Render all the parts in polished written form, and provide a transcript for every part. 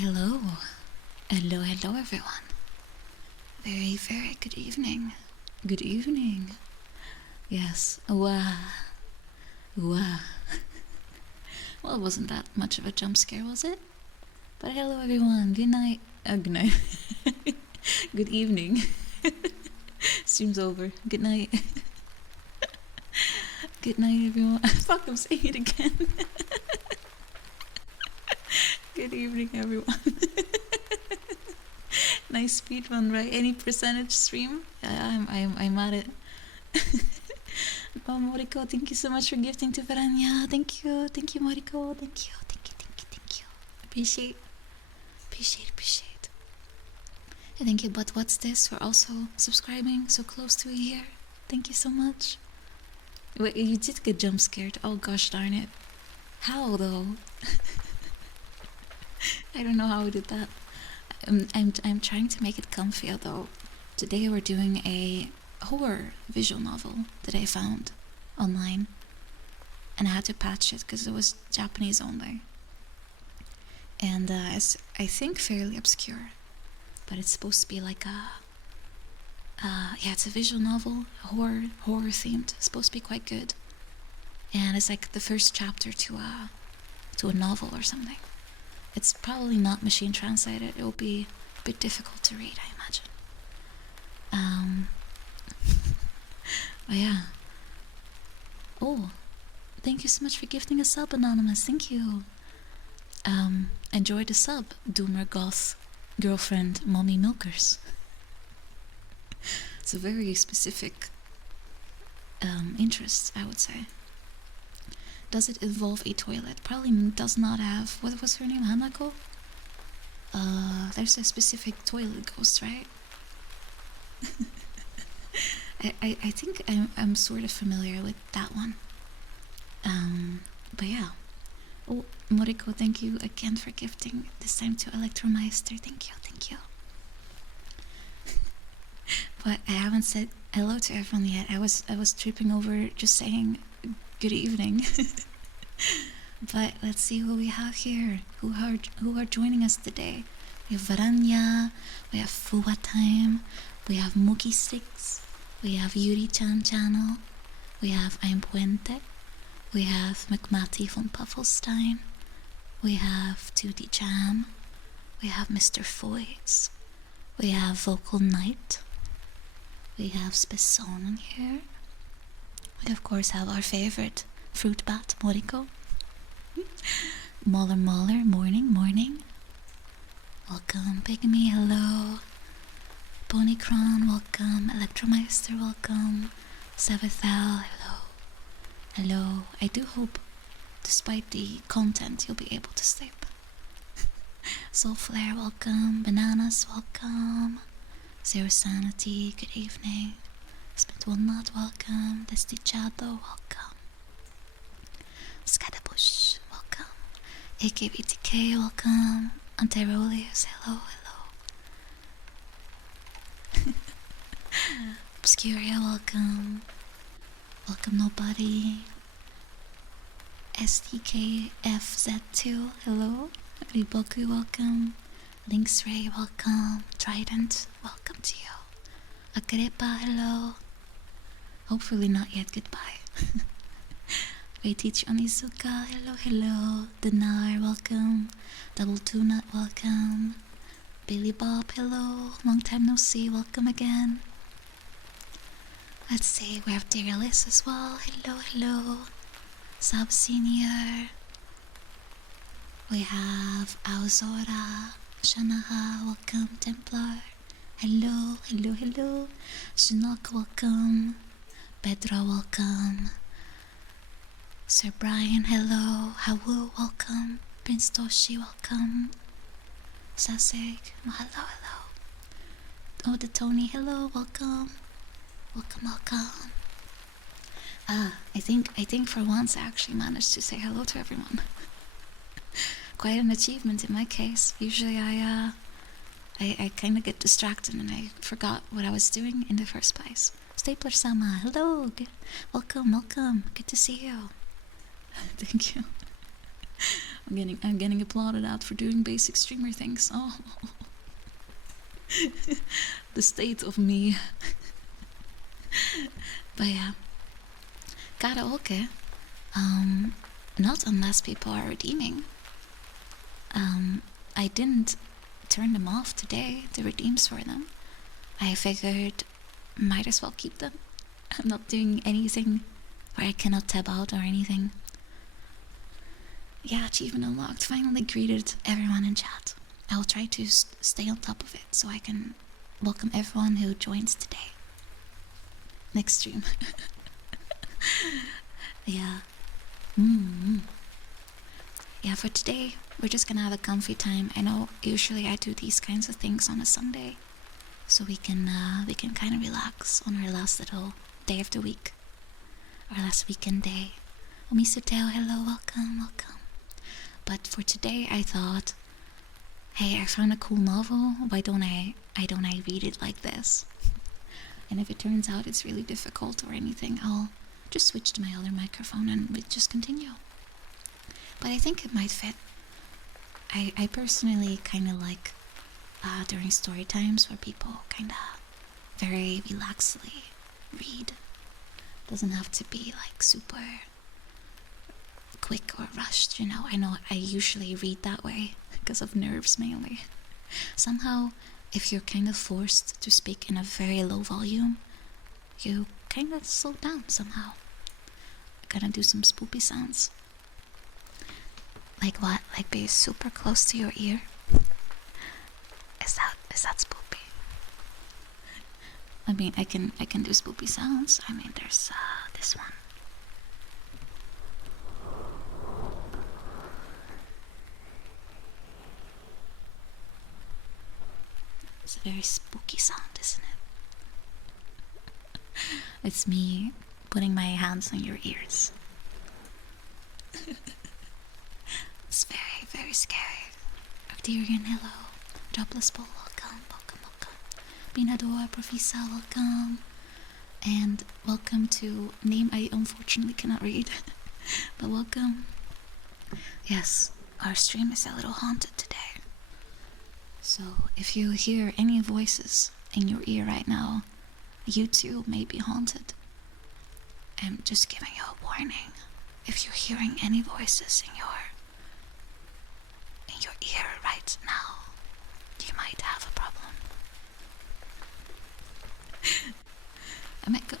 Hello. Hello, hello everyone. Very, very good evening. Good evening. Yes. Wow. Wow. Well, it wasn't that much of a jump scare, was it? But hello everyone. Good night. Good night. Good evening. Stream's over. Good night. Good night everyone. Fuck, I'm saying it again. Good evening everyone. Nice speed run, right? Any percentage stream? I'm at it. Oh, Moriko, thank you so much for gifting to Verania. Thank you, Moriko. Thank you. Appreciate. And thank you. But what's this for also subscribing so close to a year? Thank you so much. Wait, you did get jump scared. Oh gosh darn it. How though? I don't know how I did that. I'm trying to make it comfier though. Today we're doing a horror visual novel that I found online, and I had to patch it because it was Japanese only, and it's, I think, fairly obscure, but it's supposed to be like a yeah, it's a visual novel, horror themed. It's supposed to be quite good, and it's like the first chapter to a novel or something. It's probably not machine translated. It will be a bit difficult to read, I imagine. But yeah. Oh, thank you so much for gifting a sub, Anonymous. Thank you. Enjoy the sub, Doomer Goth Girlfriend Mommy Milkers. It's a very specific interest, I would say. Does it involve a toilet? Probably does not have. What was her name? Hanako? There's a specific toilet ghost, right? I think I'm sort of familiar with that one. But yeah. Oh, Moriko, thank you again for gifting. This time to Electromeister. Thank you. But I haven't said hello to everyone yet. I was tripping over just saying good evening. But let's see who we have here. Who are joining us today? We have Varanya, we have Fuwa Time, we have Mookie Six, we have Yuri-chan Channel, we have I'm Puente, we have McMatty von Puffelstein, we have 2D Jam, we have Mr. Foyts, we have Vocal Knight, we have Spessonen here, we of course have our favorite fruit bat, Moriko. Moller, morning. Welcome, Pygmy, hello. Ponycron, welcome. Electromeister, welcome. Savithal, hello. I do hope, despite the content, you'll be able to sleep. Soulflare, welcome. Bananas, welcome. Zero Sanity, good evening. Spent One Not, welcome. Destichado, welcome. Scadabush, welcome. AKBTK, welcome. Antirolius, hello. Obscuria, welcome. Welcome, Nobody. SDKFZ2, hello. Riboku, welcome. Lynx Ray, welcome. Trident, welcome to you. Akrepa, hello. Hopefully not yet goodbye. Teach Onizuka, hello. Dinar, welcome. Double Two Nut, welcome. Billy Bob, hello. Long time no see, welcome again. Let's see, we have Dearless as well, hello. Sub Senior. We have Aozora, Shanaha, welcome. Templar, hello. Shinnok, welcome. Pedro, welcome. Sir Brian, hello. Hawu, welcome. Prince Toshi, welcome. Sasek, hello. Oh, the Tony, hello, welcome. Welcome. I think for once I actually managed to say hello to everyone. Quite an achievement in my case. Usually I kind of get distracted and I forgot what I was doing in the first place. Stapler-sama, hello. Welcome. Good to see you. Thank you. I'm getting applauded out for doing basic streamer things. Oh, the state of me. But yeah, karaoke. Not unless people are redeeming. I didn't turn them off today, the redeems for them. I figured might as well keep them. I'm not doing anything where I cannot tab out or anything. Yeah, achievement unlocked. Finally greeted everyone in chat. I will try to stay on top of it so I can welcome everyone who joins today. Next stream. Yeah. Yeah, for today, we're just gonna have a comfy time. I know usually I do these kinds of things on a Sunday, so we can kind of relax on our last little day of the week, our last weekend day. Omisuteo, hello, welcome. But for today, I thought, hey, I found a cool novel. Why don't I read it like this? And if it turns out it's really difficult or anything, I'll just switch to my other microphone and we just continue. But I think it might fit. I personally kind of like during story times where people kind of very relaxedly read. Doesn't have to be like super quick or rushed, you know. I know I usually read that way because of nerves mainly. Somehow, if you're kind of forced to speak in a very low volume, you kind of slow down somehow. Gonna do some spoopy sounds. Like what? Like be super close to your ear? Is that spoopy? I mean, I can do spoopy sounds. I mean, there's this one. It's a very spooky sound, isn't it? It's me putting my hands on your ears. It's very, very scary. Arcturian, hello. Dropless Bull, welcome. Binador, Professor, welcome. And welcome to name I unfortunately cannot read. But welcome. Yes, our stream is a little haunted today. So if you hear any voices in your ear right now, you too may be haunted. I'm just giving you a warning. If you're hearing any voices in your ear right now, you might have a problem.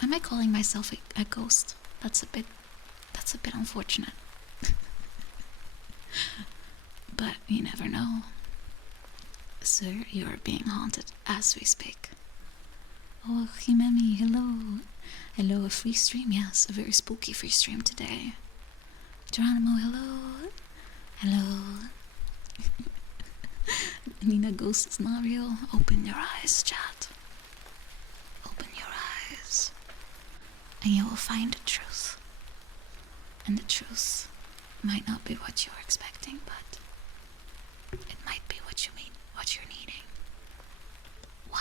Am I calling myself a ghost? That's a bit unfortunate. But you never know. Sir, you are being haunted as we speak. Oh, Himemi, hello. Hello, a free stream, yes, a very spooky free stream today. Geronimo, hello. Hello. Nina, ghost is not real. Open your eyes, chat. Open your eyes. And you will find the truth. And the truth might not be what you're expecting, but it might be what you mean, what you're needing. Wow.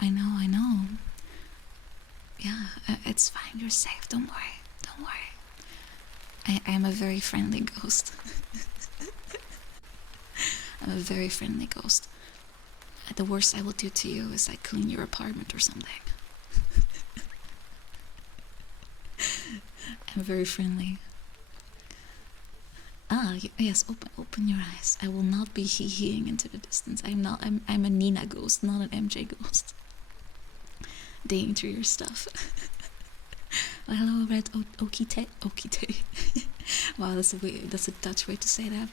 I know. Yeah, it's fine, you're safe, don't worry. I am a very friendly ghost. I'm a very friendly ghost. The worst I will do to you is like clean your apartment or something. I'm very friendly. Yes, open your eyes. I will not be hee-heeing into the distance. I'm a Nina ghost, not an MJ ghost. Digging through your stuff. Well, hello, Red Okite. Wow, that's a Dutch way to say that.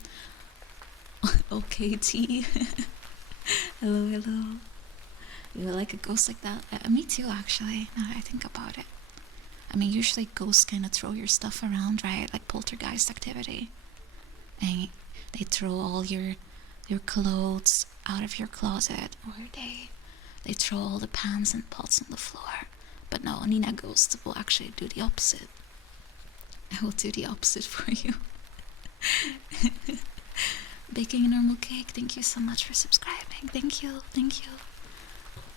OKT. Hello. You like a ghost like that? Me too, actually, now that I think about it. I mean, usually ghosts kind of throw your stuff around, right? Like poltergeist activity. And they throw all your clothes out of your closet, or they throw all the pans and pots on the floor. But no, Nina Ghost will actually do the opposite. I will do the opposite for you. Baking a normal cake, thank you so much for subscribing. Thank you.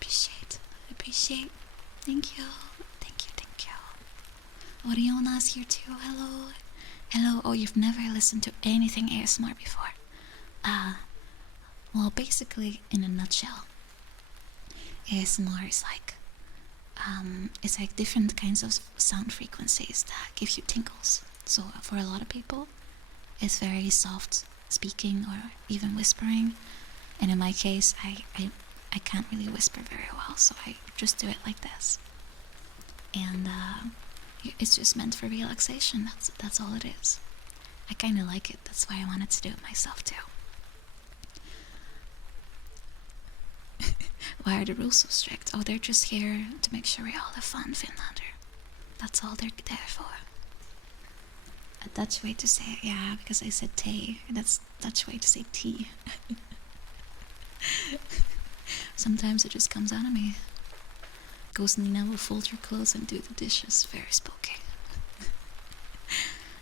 appreciate. Appreciate. Thank you. Thank you. Thank you. Oriona's here too. Hello. Hello. Oh, you've never listened to anything ASMR before. Well, basically, in a nutshell, ASMR is like, it's like different kinds of sound frequencies that give you tingles. So for a lot of people, it's very soft speaking or even whispering. And in my case, I can't really whisper very well, so I just do it like this. And it's just meant for relaxation. That's all it is. I kind of like it. That's why I wanted to do it myself too. Why are the rules so strict? Oh, they're just here to make sure we all have fun, Finlander. That's all they're there for. A Dutch way to say it, yeah, because I said thee. That's Dutch way to say tea. Sometimes it just comes out of me. Ghost Nina will fold your clothes and do the dishes. Very spooky.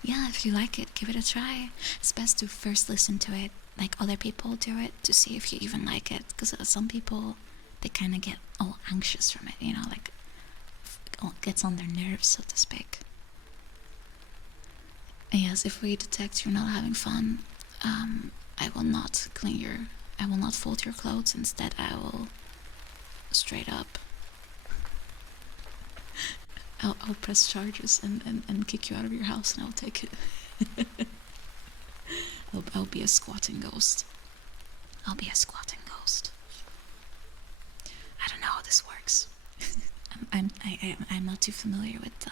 Yeah, if you like it, give it a try. It's best to first listen to it, like other people do it, to see if you even like it. Because some people, they kind of get all anxious from it, you know, like it gets on their nerves, so to speak. And yes, if we detect you're not having fun, I will not fold your clothes. Instead, I will straight up I'll press charges and kick you out of your house, and I'll take it. I'll be a squatting ghost. I'll be a squatting ghost. I don't know how this works. I'm not too familiar with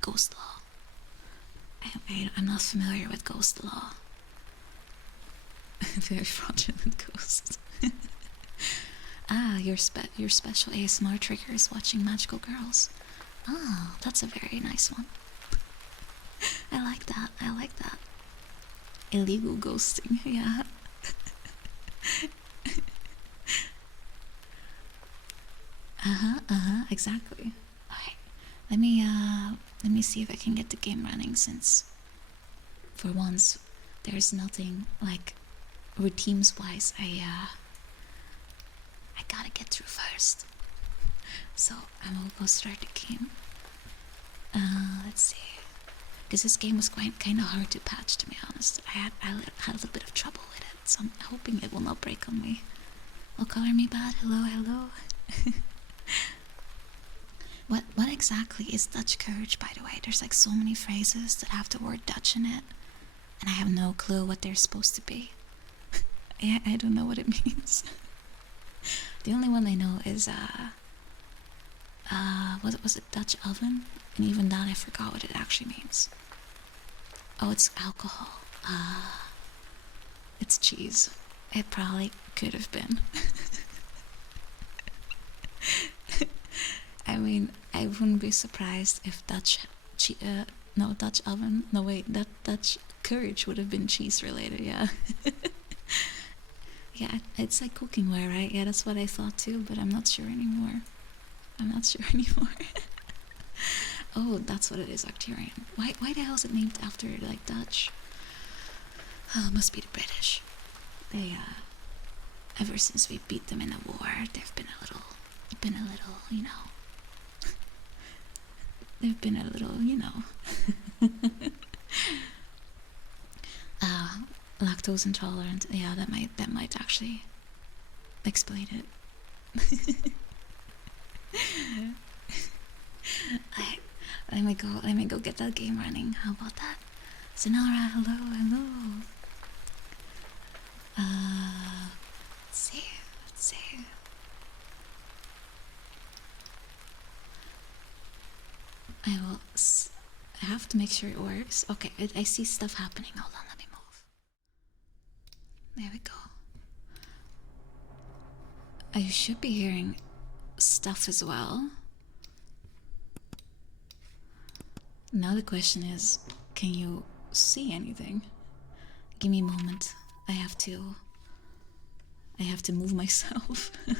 ghost law. I'm not familiar with ghost law. Very fraudulent ghost. Your special ASMR trigger is watching magical girls. Oh, that's a very nice one. I like that. Illegal ghosting, yeah. Exactly. Alright. Let me see if I can get the game running, since for once there's nothing like routines wise I gotta get through first. So I will go start the game. Let's see. Because this game was kind of hard to patch, to be honest. I had a little bit of trouble with it, so I'm hoping it will not break on me. Oh, color me bad. Hello. What exactly is Dutch courage, by the way? There's like so many phrases that have the word Dutch in it, and I have no clue what they're supposed to be. I don't know what it means. The only one I know is what was it, Dutch oven? And even that I forgot what it actually means. Oh, it's alcohol. It's cheese. It probably could have been. I mean, I wouldn't be surprised if Dutch oven. No wait, that Dutch courage would have been cheese related. Yeah. Yeah, it's like cookware, right? Yeah, that's what I thought too, but I'm not sure anymore. Oh, that's what it is, Arcturian. Why the hell is it named after, like, Dutch? Oh, it must be the British. They, ever since we beat them in a war, they've been a little, you know. They've been a little, you know. Lactose intolerant. Yeah, that might actually explain it. Let me go get that game running. How about that? Sonara, hello. Let's see. I have to make sure it works. Okay, I see stuff happening. Hold on, let me move. There we go. You should be hearing stuff as well. Now the question is, can you see anything? Give me a moment. I have to move myself. There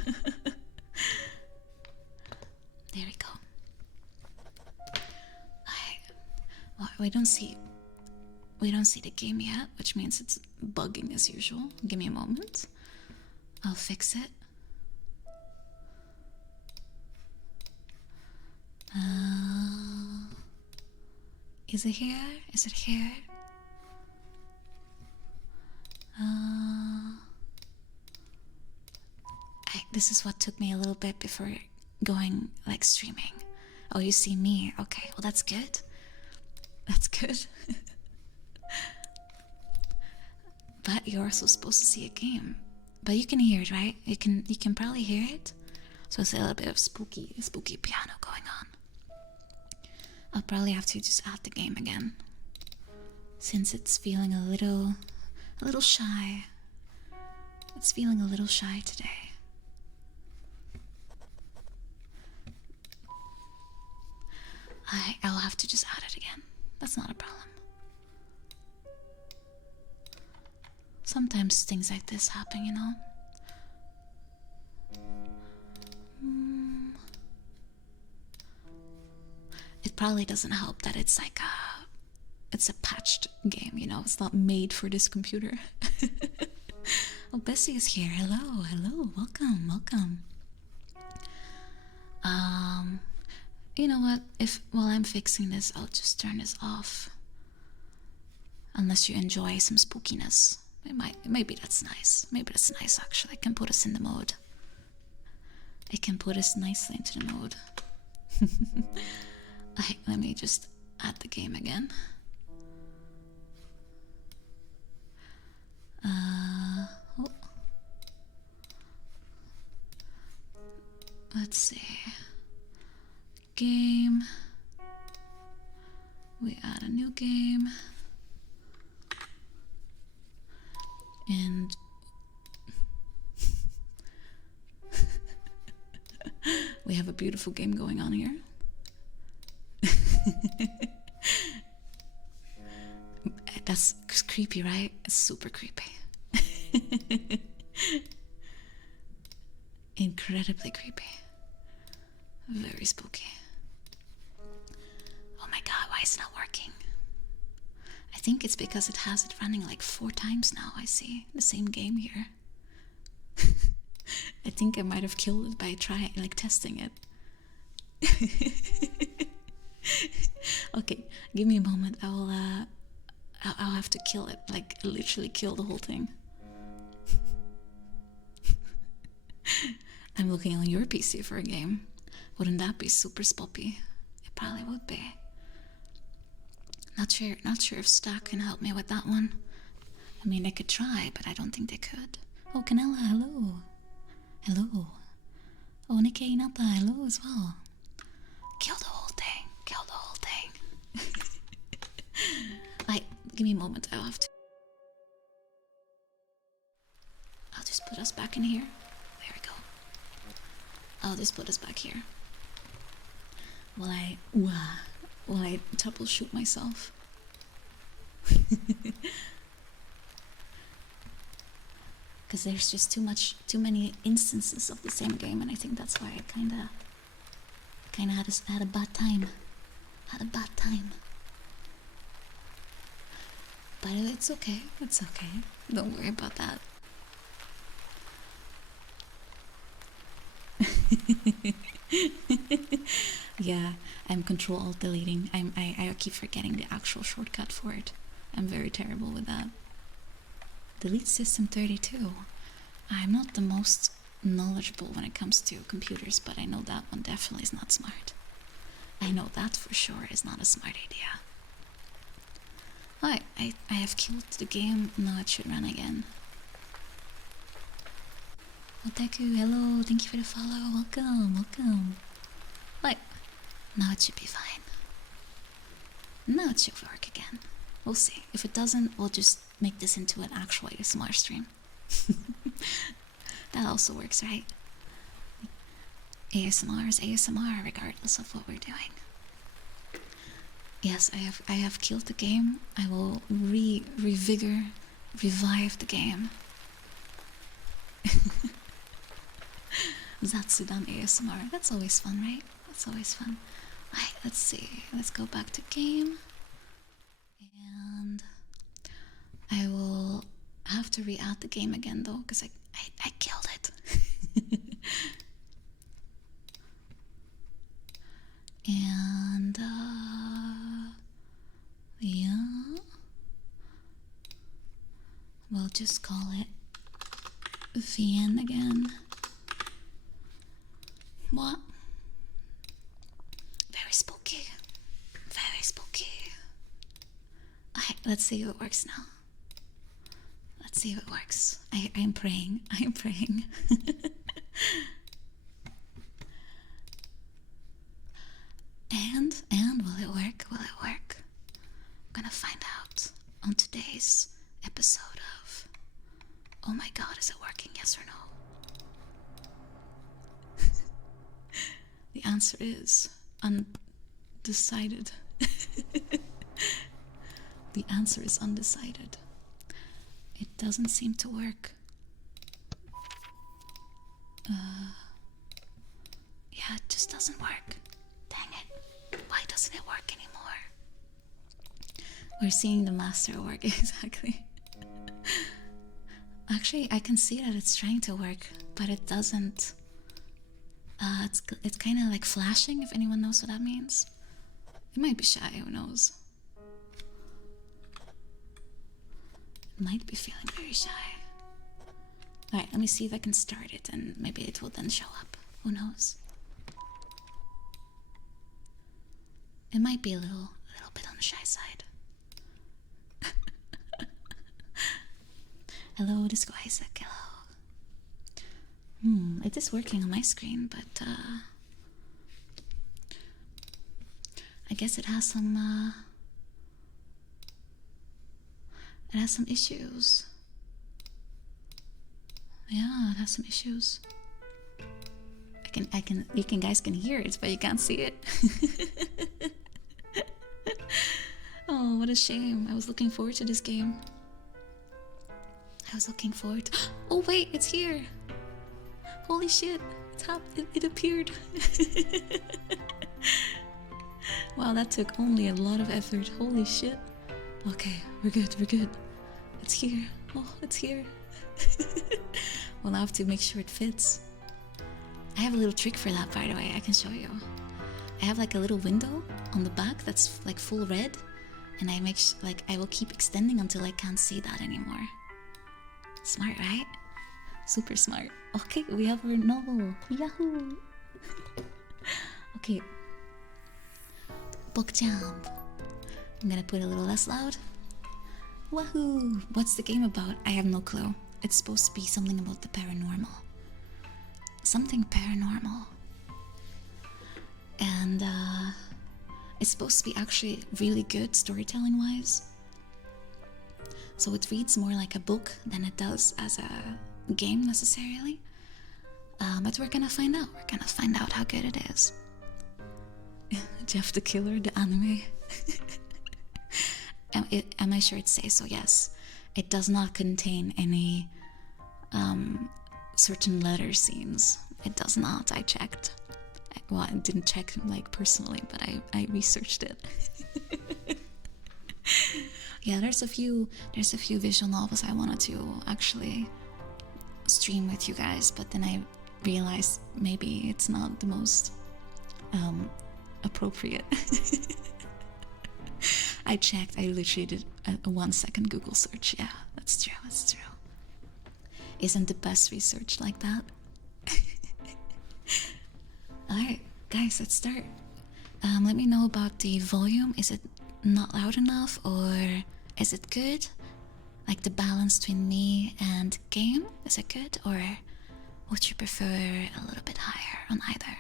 we go. We don't see the game yet, which means it's bugging as usual. Give me a moment. I'll fix it. Is it here? Is it here? This is what took me a little bit before going like streaming. Oh, you see me? Okay, well that's good. That's good. But you're also supposed to see a game. But you can hear it, right? You can probably hear it. So it's a little bit of spooky piano going on. I'll probably have to just add the game again, since it's feeling a little shy. It's feeling a little shy today. I'll have to just add it again. That's not a problem. Sometimes things like this happen, you know? It probably doesn't help that it's like it's a patched game, you know? It's not made for this computer. Oh, Bessie is here. Hello, hello, welcome, welcome. You know what? While I'm fixing this, I'll just turn this off. Unless you enjoy some spookiness. Maybe that's nice. Maybe that's nice actually. It can put us in the mode. It can put us nicely into the mode. Let me just add the game again. Oh. Let's see. Game. We add a new game. And we have a beautiful game going on here. That's creepy, right? It's super creepy. Incredibly creepy. Very spooky. Oh my god, why is it not working? I think it's because it has it running like 4 times now. I see the same game here. I think I might have killed it by testing it. Okay, give me a moment. I'll have to kill it, like literally kill the whole thing. I'm looking on your PC for a game. Wouldn't that be super spoppy? It probably would be. Not sure if Stack can help me with that one. I mean, they could try, but I don't think they could. Oh, Canella, hello. Hello. Oh, Nikkei Nata, hello as well. Kill the whole thing. Kill the whole thing. Give me a moment, I'll have to. I'll just put us back in here. There we go. I'll just put us back here. While I troubleshoot myself. Because there's just too many instances of the same game, and I think that's why I kinda had a bad time. Had a bad time. But it's okay. It's okay. Don't worry about that. Yeah, I'm Control-Alt-Deleting. I keep forgetting the actual shortcut for it. I'm very terrible with that. Delete System 32. I'm not the most knowledgeable when it comes to computers, but I know that one definitely is not smart. I know that for sure is not a smart idea. I have killed the game. Now it should run again. Otaku, hello, thank you for the follow. Welcome, welcome. Now it should be fine. Now it should work again. We'll see. If it doesn't, we'll just make this into an actual ASMR stream. That also works, right? ASMR is ASMR regardless of what we're doing. Yes, I have killed the game. I will revive the game. Zatsudan ASMR. That's always fun, right? That's always fun. Right, let's see. Let's go back to game. And I will have to re-add the game again though, because I killed it. We'll just call it VN again. What? Very spooky. Very spooky. Alright, let's see if it works now. Let's see if it works. I'm praying. I'm praying. And will it work? Will it work? I'm gonna find out on today's episode of Oh my god, is it working? Yes or no? The answer is undecided. The answer is undecided. It doesn't seem to work. Yeah, it just doesn't work. Dang it. Why doesn't it work anymore? We're seeing the master work, exactly. Actually, I can see that it's trying to work, but it doesn't. It's kind of like flashing, if anyone knows what that means. It might be shy, who knows? It might be feeling very shy. Alright, let me see if I can start it and maybe it will then show up. Who knows? It might be a little bit on the shy side. Hello, Disco Isaac, hello. It is working on my screen, but I guess it has some issues. Yeah, it has some issues. You guys can hear it, but you can't see it. Oh, what a shame. I was looking forward to this game. I was looking forward to... Oh wait, it's here. Holy shit, it appeared. Wow, that took only a lot of effort. Holy shit. Okay, we're good. It's here. Oh, it's here. Well, I have to make sure it fits. I have a little trick for that, by the way. I can show you. I have like a little window on the back that's like full red, and I will keep extending until I can't see that anymore. Smart, right? Super smart. Okay, we have our novel. Yahoo! Okay. Book jump. I'm gonna put it a little less loud. Wahoo! What's the game about? I have no clue. It's supposed to be something about the paranormal. Something paranormal. And it's supposed to be actually really good storytelling wise. So it reads more like a book than it does as a game necessarily. But we're gonna find out. We're gonna find out how good it is. Jeff the Killer, the anime. Am I sure it says so? Yes. It does not contain any certain letter scenes. It does not. I checked. Well, I didn't check like personally, but I researched it. Yeah, there's a few visual novels I wanted to actually stream with you guys, but then I realized maybe it's not the most appropriate. I checked. I literally did a 1 second Google search. Yeah, that's true. That's true. Isn't the best research like that? Alright, guys, let's start. Let me know about the volume. Is it not loud enough, or is it good? Like the balance between me and game? Is it good, or would you prefer a little bit higher on either?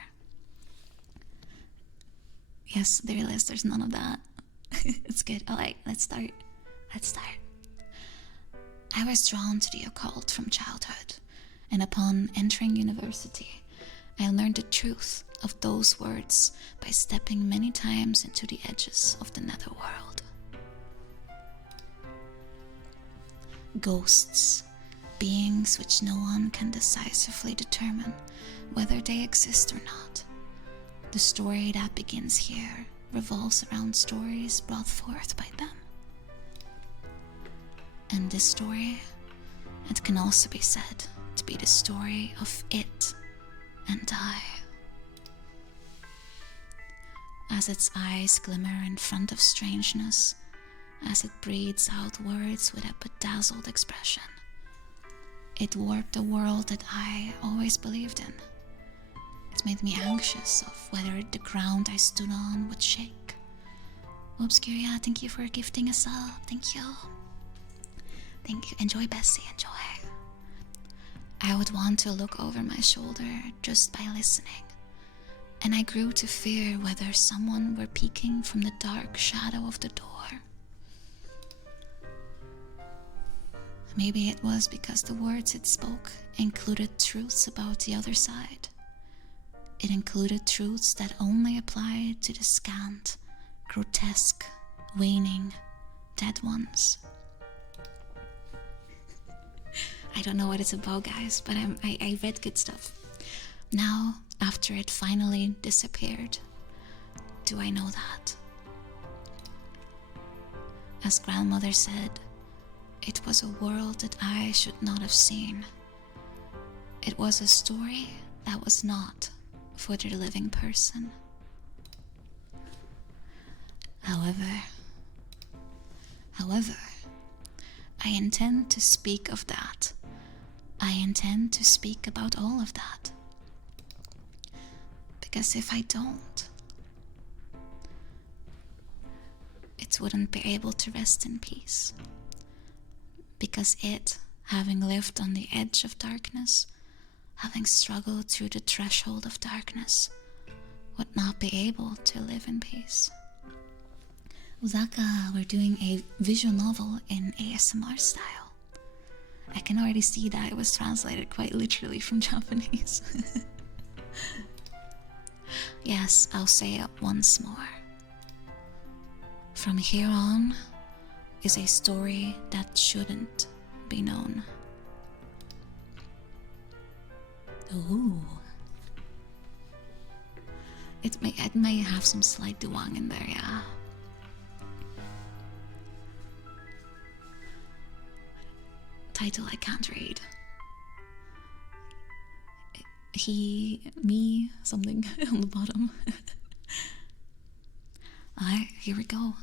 Yes, there it is. There's none of that. It's good. Alright, let's start. I was drawn to the occult from childhood, and upon entering university, I learned the truth of those words by stepping many times into the edges of the netherworld. Ghosts, beings which no one can decisively determine whether they exist or not. The story that begins here revolves around stories brought forth by them. And this story, it can also be said to be the story of it and I. As its eyes glimmer in front of strangeness, as it breathes out words with a bedazzled expression. It warped the world that I always believed in. It made me anxious of whether the ground I stood on would shake. Obscuria, thank you for gifting us up. Thank you. Thank you. Enjoy, Bessie. Enjoy. I would want to look over my shoulder just by listening, and I grew to fear whether someone were peeking from the dark shadow of the door. Maybe it was because the words it spoke included truths about the other side. It included truths that only applied to the scant, grotesque, waning, dead ones. I don't know what it's about, guys, but I read good stuff. Now, after it finally disappeared, do I know that? As grandmother said, it was a world that I should not have seen. It was a story that was not for the living person. However, I intend to speak of that. I intend to speak about all of that. Because if I don't, it wouldn't be able to rest in peace. Because it, having lived on the edge of darkness, having struggled through the threshold of darkness, would not be able to live in peace. Uzaka, we're doing a visual novel in ASMR style. I can already see that it was translated quite literally from Japanese. Yes, I'll say it once more. From here on is a story that shouldn't be known. Ooh. It may have some slight duang in there, yeah. Title I can't read. He, me, something on the bottom. Alright, here we go.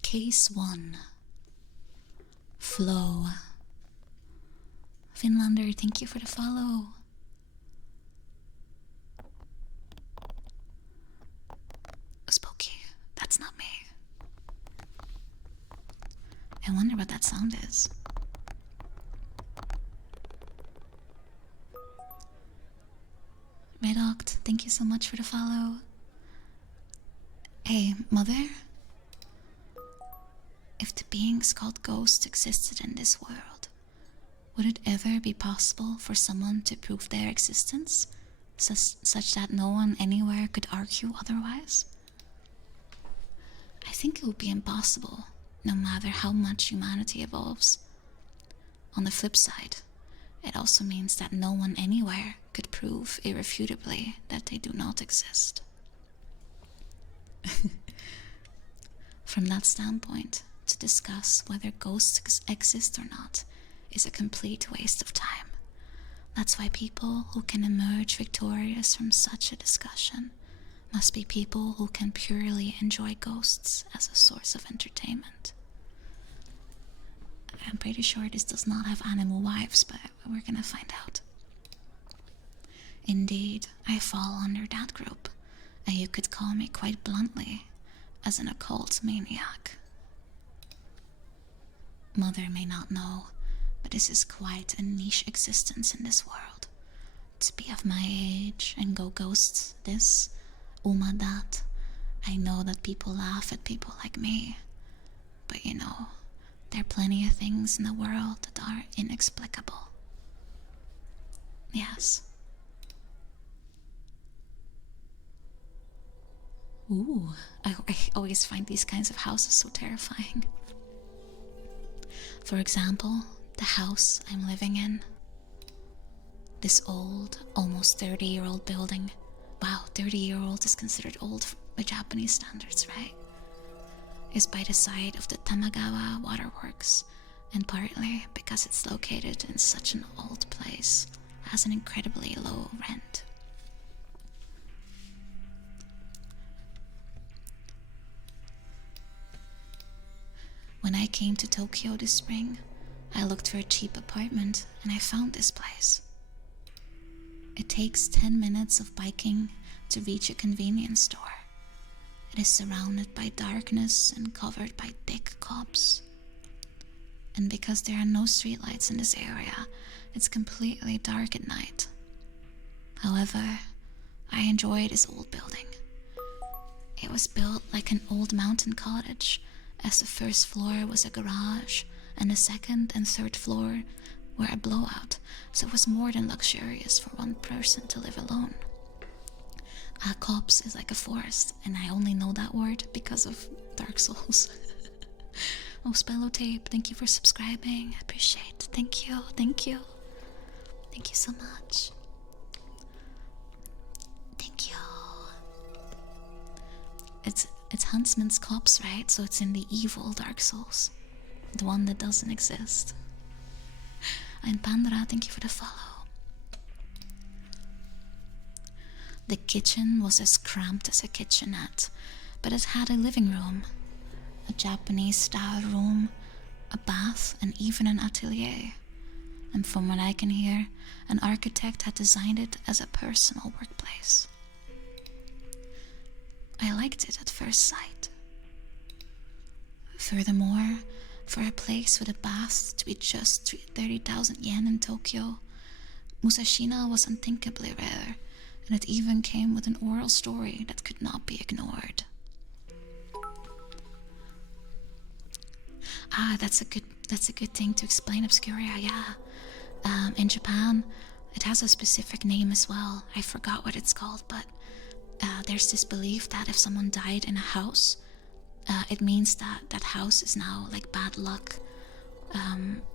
Case 1. Flow. Finlander, thank you for the follow. Spooky, that's not me. I wonder what that sound is. Red Oct, thank you so much for the follow. Hey, Mother? If the beings called ghosts existed in this world, would it ever be possible for someone to prove their existence, such that no one anywhere could argue otherwise? I think it would be impossible, no matter how much humanity evolves. On the flip side, it also means that no one anywhere could prove irrefutably that they do not exist. From that standpoint, to discuss whether ghosts exist or not is a complete waste of time. That's why people who can emerge victorious from such a discussion must be people who can purely enjoy ghosts as a source of entertainment. I'm pretty sure this does not have animal wives, but we're gonna find out. Indeed, I fall under that group, and you could call me quite bluntly as an occult maniac. Mother may not know, but this is quite a niche existence in this world. To be of my age and go ghosts this, Uma that, I know that people laugh at people like me, but you know, there are plenty of things in the world that are inexplicable. Yes. Ooh, I always find these kinds of houses so terrifying. For example, the house I'm living in. This old, almost 30-year-old building. Wow, 30-year-old is considered old by Japanese standards, right? Is by the side of the Tamagawa waterworks, and partly because it's located in such an old place, has an incredibly low rent. When I came to Tokyo this spring, I looked for a cheap apartment and I found this place. It takes 10 minutes of biking to reach a convenience store. It is surrounded by darkness and covered by thick cobs. And because there are no streetlights in this area, it's completely dark at night. However, I enjoy this old building. It was built like an old mountain cottage, as the first floor was a garage and the second and third floor were a blowout, so it was more than luxurious for one person to live alone. Cops is like a forest, and I only know that word because of Dark Souls. Oh, Spellotape, thank you for subscribing. I appreciate it. Thank you, thank you. Thank you so much. Thank you. It's Huntsman's Cops, right? So it's in the evil Dark Souls. The one that doesn't exist. And Pandora, thank you for the follow. The kitchen was as cramped as a kitchenette, but it had a living room, a Japanese-style room, a bath, and even an atelier. And from what I can hear, an architect had designed it as a personal workplace. I liked it at first sight. Furthermore, for a place with a bath to be just 30,000 yen in Tokyo, Musashina was unthinkably rare, and it even came with an oral story that could not be ignored. That's a good thing to explain Obscuria, yeah. In Japan, it has a specific name as well. I forgot what it's called, but there's this belief that if someone died in a house, it means that that house is now like bad luck.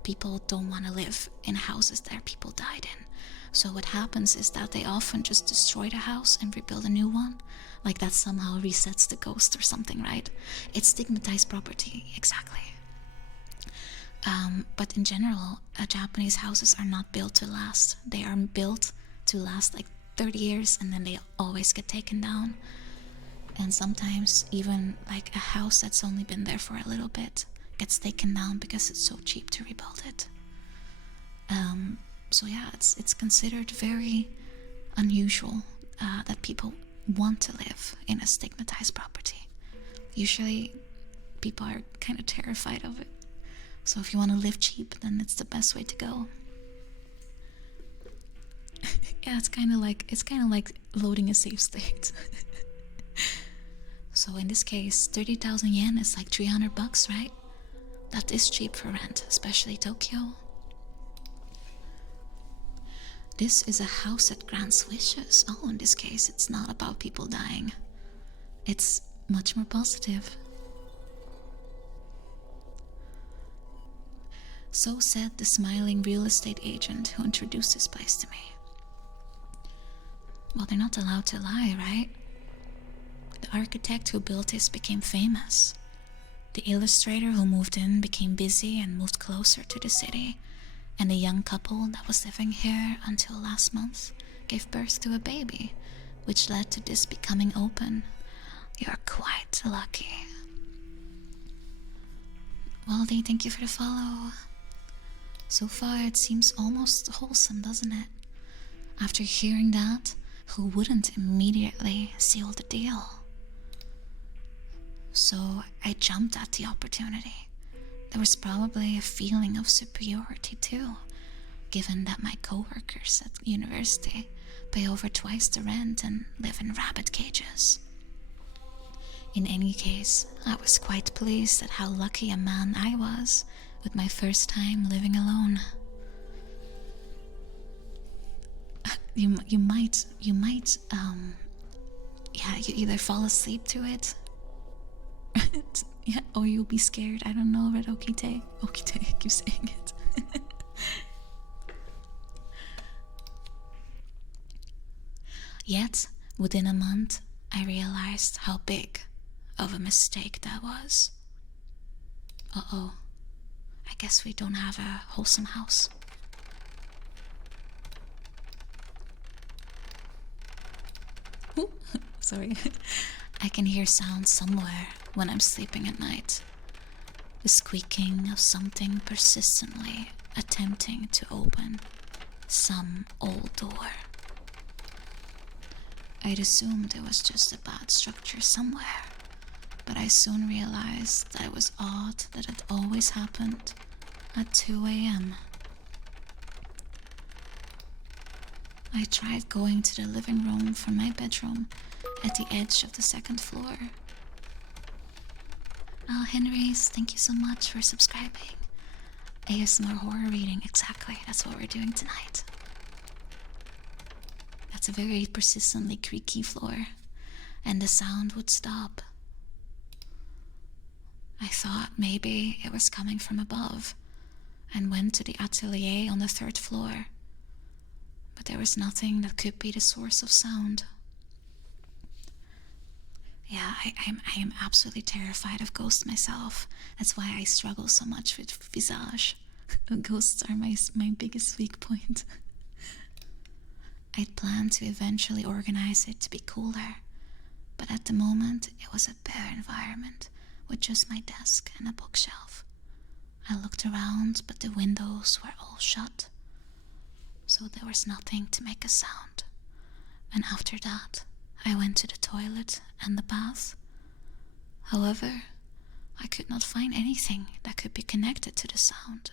People don't want to live in houses that people died in. So what happens is that they often just destroy the house and rebuild a new one. Like that somehow resets the ghost or something, right? It's stigmatized property, exactly. But in general, Japanese houses are not built to last. They are built to last like 30 years and then they always get taken down. And sometimes even like a house that's only been there for a little bit gets taken down because it's so cheap to rebuild it. So yeah, it's considered very unusual that people want to live in a stigmatized property. Usually people are kind of terrified of it. So if you want to live cheap, then it's the best way to go. Yeah, it's kind of like loading a save state. So in this case, 30,000 yen is like 300 bucks, right? That is cheap for rent, especially Tokyo. This is a house that grants wishes. Oh, in this case, it's not about people dying. It's much more positive. So said the smiling real estate agent who introduced this place to me. Well, they're not allowed to lie, right? The architect who built this became famous. The illustrator who moved in became busy and moved closer to the city. And the young couple that was living here until last month gave birth to a baby, which led to this becoming open. You're quite lucky. Waldy, thank you for the follow. So far it seems almost wholesome, doesn't it? After hearing that, who wouldn't immediately seal the deal? So I jumped at the opportunity. There was probably a feeling of superiority too, given that my co-workers at university pay over twice the rent and live in rabbit cages. In any case, I was quite pleased at how lucky a man I was with my first time living alone. You might, you either fall asleep to it, yeah, or you'll be scared. I don't know, but Okite, I keep saying it. Yet, within a month, I realized how big of a mistake that was. Uh-oh, I guess we don't have a wholesome house. Ooh, sorry. I can hear sounds somewhere when I'm sleeping at night. the squeaking of something persistently attempting to open some old door. I'd assumed it was just a bad structure somewhere, but I soon realized that it was odd that it always happened at 2 a.m. I tried going to the living room from my bedroom at the edge of the second floor. Oh, Henry's, thank you so much for subscribing. ASMR horror reading, exactly, that's what we're doing tonight. That's a very persistently creaky floor, and the sound would stop. I thought maybe it was coming from above, and went to the atelier on the 3rd floor. But there was nothing that could be the source of sound. Yeah, I am absolutely terrified of ghosts myself. That's why I struggle so much with visage. Ghosts are my biggest weak point. I'd planned to eventually organize it to be cooler, but at the moment it was a bare environment with just my desk and a bookshelf. I looked around, but the windows were all shut, so there was nothing to make a sound. And after that, I went to the toilet and the bath. However, I could not find anything that could be connected to the sound.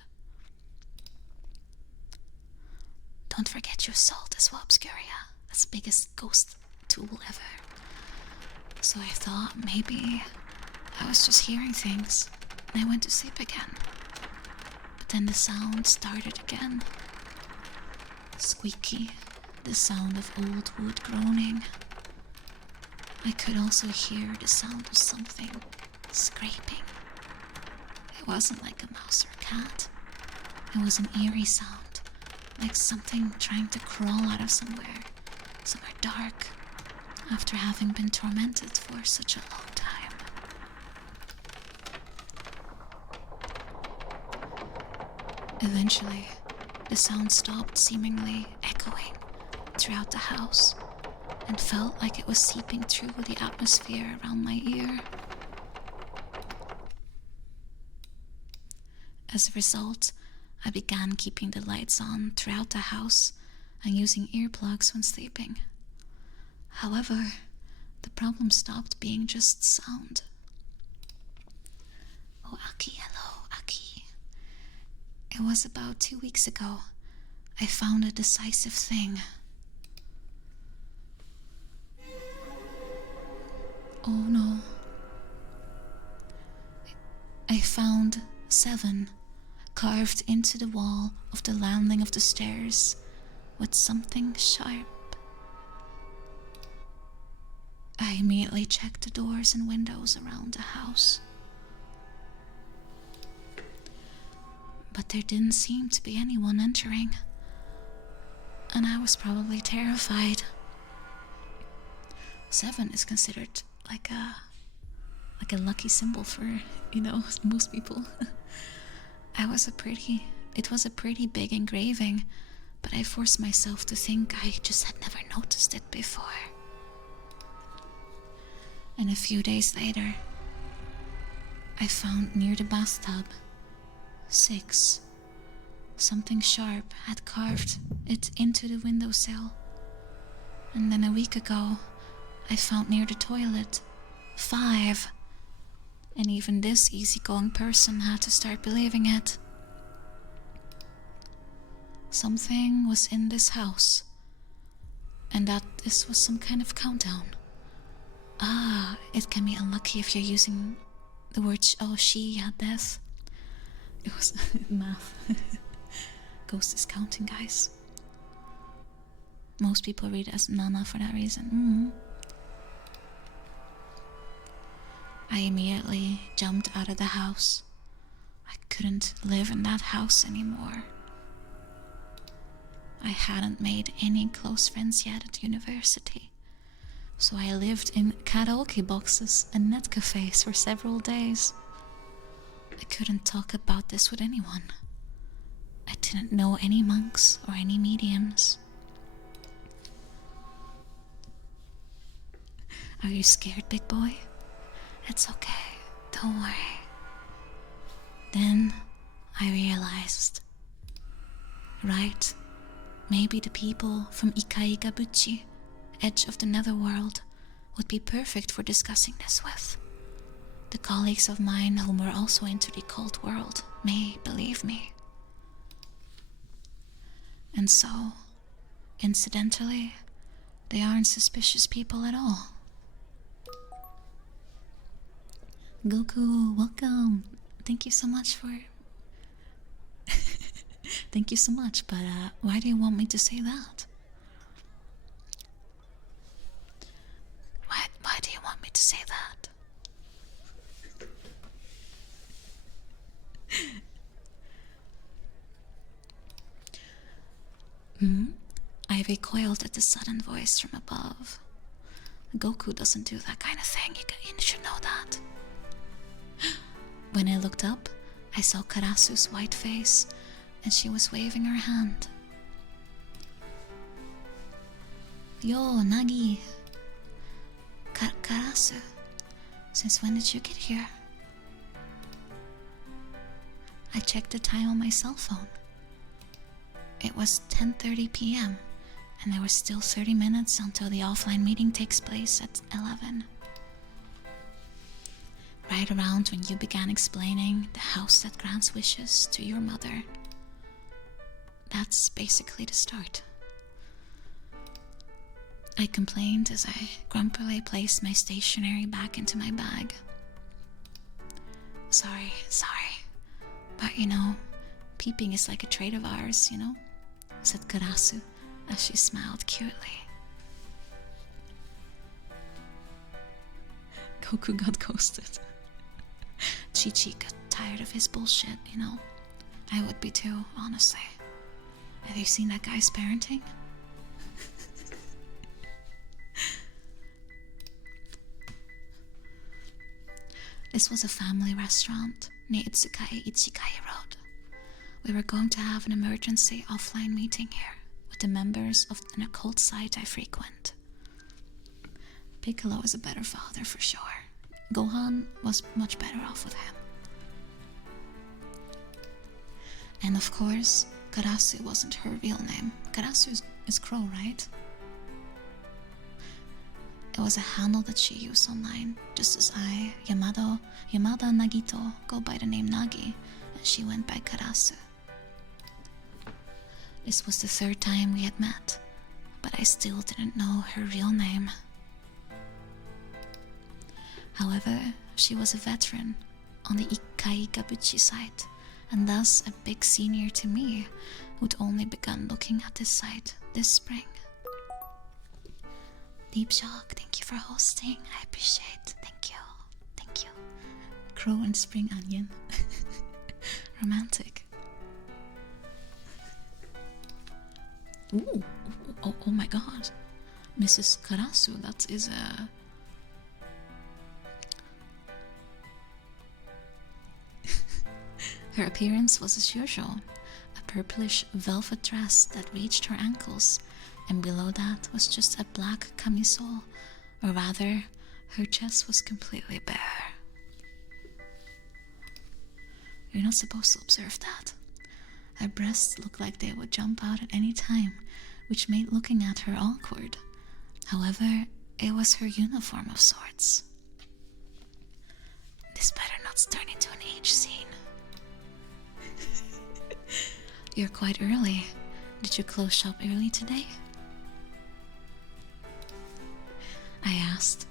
Don't forget your salt as well, Obscuria. That's the biggest ghost tool ever. So I thought maybe I was just hearing things, and I went to sleep again. But then the sound started again. Squeaky, the sound of old wood groaning. I could also hear the sound of something scraping. It wasn't like a mouse or a cat. It was an eerie sound, like something trying to crawl out of somewhere dark, after having been tormented for such a long time. Eventually, the sound stopped, seemingly echoing throughout the house, and felt like it was seeping through the atmosphere around my ear. As a result, I began keeping the lights on throughout the house and using earplugs when sleeping. However, the problem stopped being just sound. Oh, Aki, hello, Aki. It was about 2 weeks ago. I found a decisive thing. Oh no. I found 7 carved into the wall of the landing of the stairs with something sharp. I immediately checked the doors and windows around the house. But there didn't seem to be anyone entering, and I was probably terrified. 7 is considered like a lucky symbol for, most people. It was a pretty big engraving, but I forced myself to think I just had never noticed it before. And a few days later, I found near the bathtub 6. Something sharp had carved it into the windowsill. And then a week ago, I found near the toilet 5. And even this easygoing person had to start believing it. Something was in this house, and that this was some kind of countdown. It can be unlucky if you're using the word she had death. It was math. Ghost is counting, guys. Most people read it as Nana for that reason. I immediately jumped out of the house. I couldn't live in that house anymore. I hadn't made any close friends yet at university, so I lived in karaoke boxes and net cafes for several days. I couldn't talk about this with anyone. I didn't know any monks or any mediums. Are you scared, big boy? It's okay, don't worry. Then I realized, right, maybe the people from Ikaigabuchi, edge of the netherworld, would be perfect for discussing this with. The colleagues of mine whom were also into the occult world may believe me. And so, incidentally, they aren't suspicious people at all. Goku, welcome. Thank you so much for... Thank you so much, but why do you want me to say that? Why do you want me to say that? I recoiled at the sudden voice from above. Goku doesn't do that kind of thing, you should know that. When I looked up, I saw Karasu's white face, and she was waving her hand. Yo, Nagi. Karasu, since when did you get here? I checked the time on my cell phone. It was 10:30 p.m. and there was still 30 minutes until the offline meeting takes place at 11. Right around when you began explaining the house that grants wishes to your mother. That's basically the start. I complained as I grumpily placed my stationery back into my bag. Sorry, but you know, peeping is like a trait of ours, you know? Said Karasu as she smiled cutely. Goku got ghosted. Chi-Chi got tired of his bullshit, you know? I would be too, honestly. Have you seen that guy's parenting? This was a family restaurant near Itsukai Ichikai Road. We were going to have an emergency offline meeting here with the members of an occult site I frequent. Piccolo is a better father for sure. Gohan was much better off with him. And of course, Karasu wasn't her real name. Karasu is Crow, right? It was a handle that she used online, just as I, Yamada Nagito, go by the name Nagi, and she went by Karasu. This was the third time we had met, but I still didn't know her real name. However, she was a veteran on the Ikaigabuchi site, and thus a big senior to me, who'd only begun looking at this site this spring. Deep Shock, thank you for hosting. I appreciate. Thank you. Crow and spring onion. Romantic. Ooh, oh my god. Mrs. Karasu, that is a... Her appearance was as usual, a purplish velvet dress that reached her ankles, and below that was just a black camisole, or rather, her chest was completely bare. You're not supposed to observe that. Her breasts looked like they would jump out at any time, which made looking at her awkward. However, it was her uniform of sorts. This better not turn into an age scene. You're quite early. Did you close shop early today? I asked.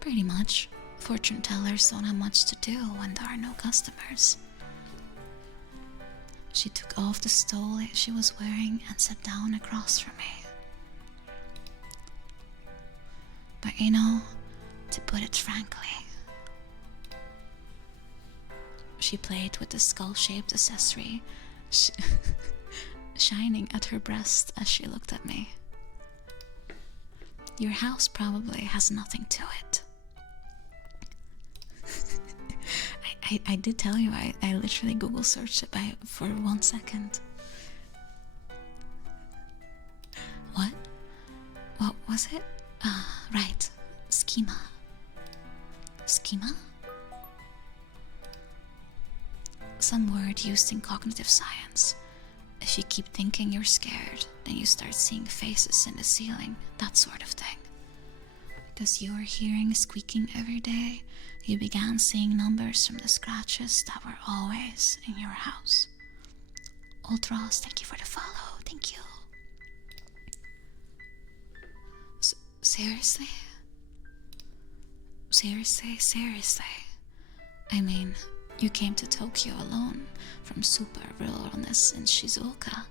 Pretty much. Fortune tellers don't have much to do when there are no customers. She took off the stole she was wearing and sat down across from me. But you know, to put it frankly, she played with the skull-shaped accessory shining at her breast as she looked at me. Your house probably has nothing to it. I did tell you, I literally Google searched it for 1 second. What? What was it? Right. Schema. Schema? some word used in cognitive science. If you keep thinking you're scared, then you start seeing faces in the ceiling, that sort of thing. Because you were hearing squeaking every day, you began seeing numbers from the scratches that were always in your house. Ultras, thank you for the follow, thank you. Seriously? Seriously? I mean, you came to Tokyo alone from super ruralness in Shizuoka,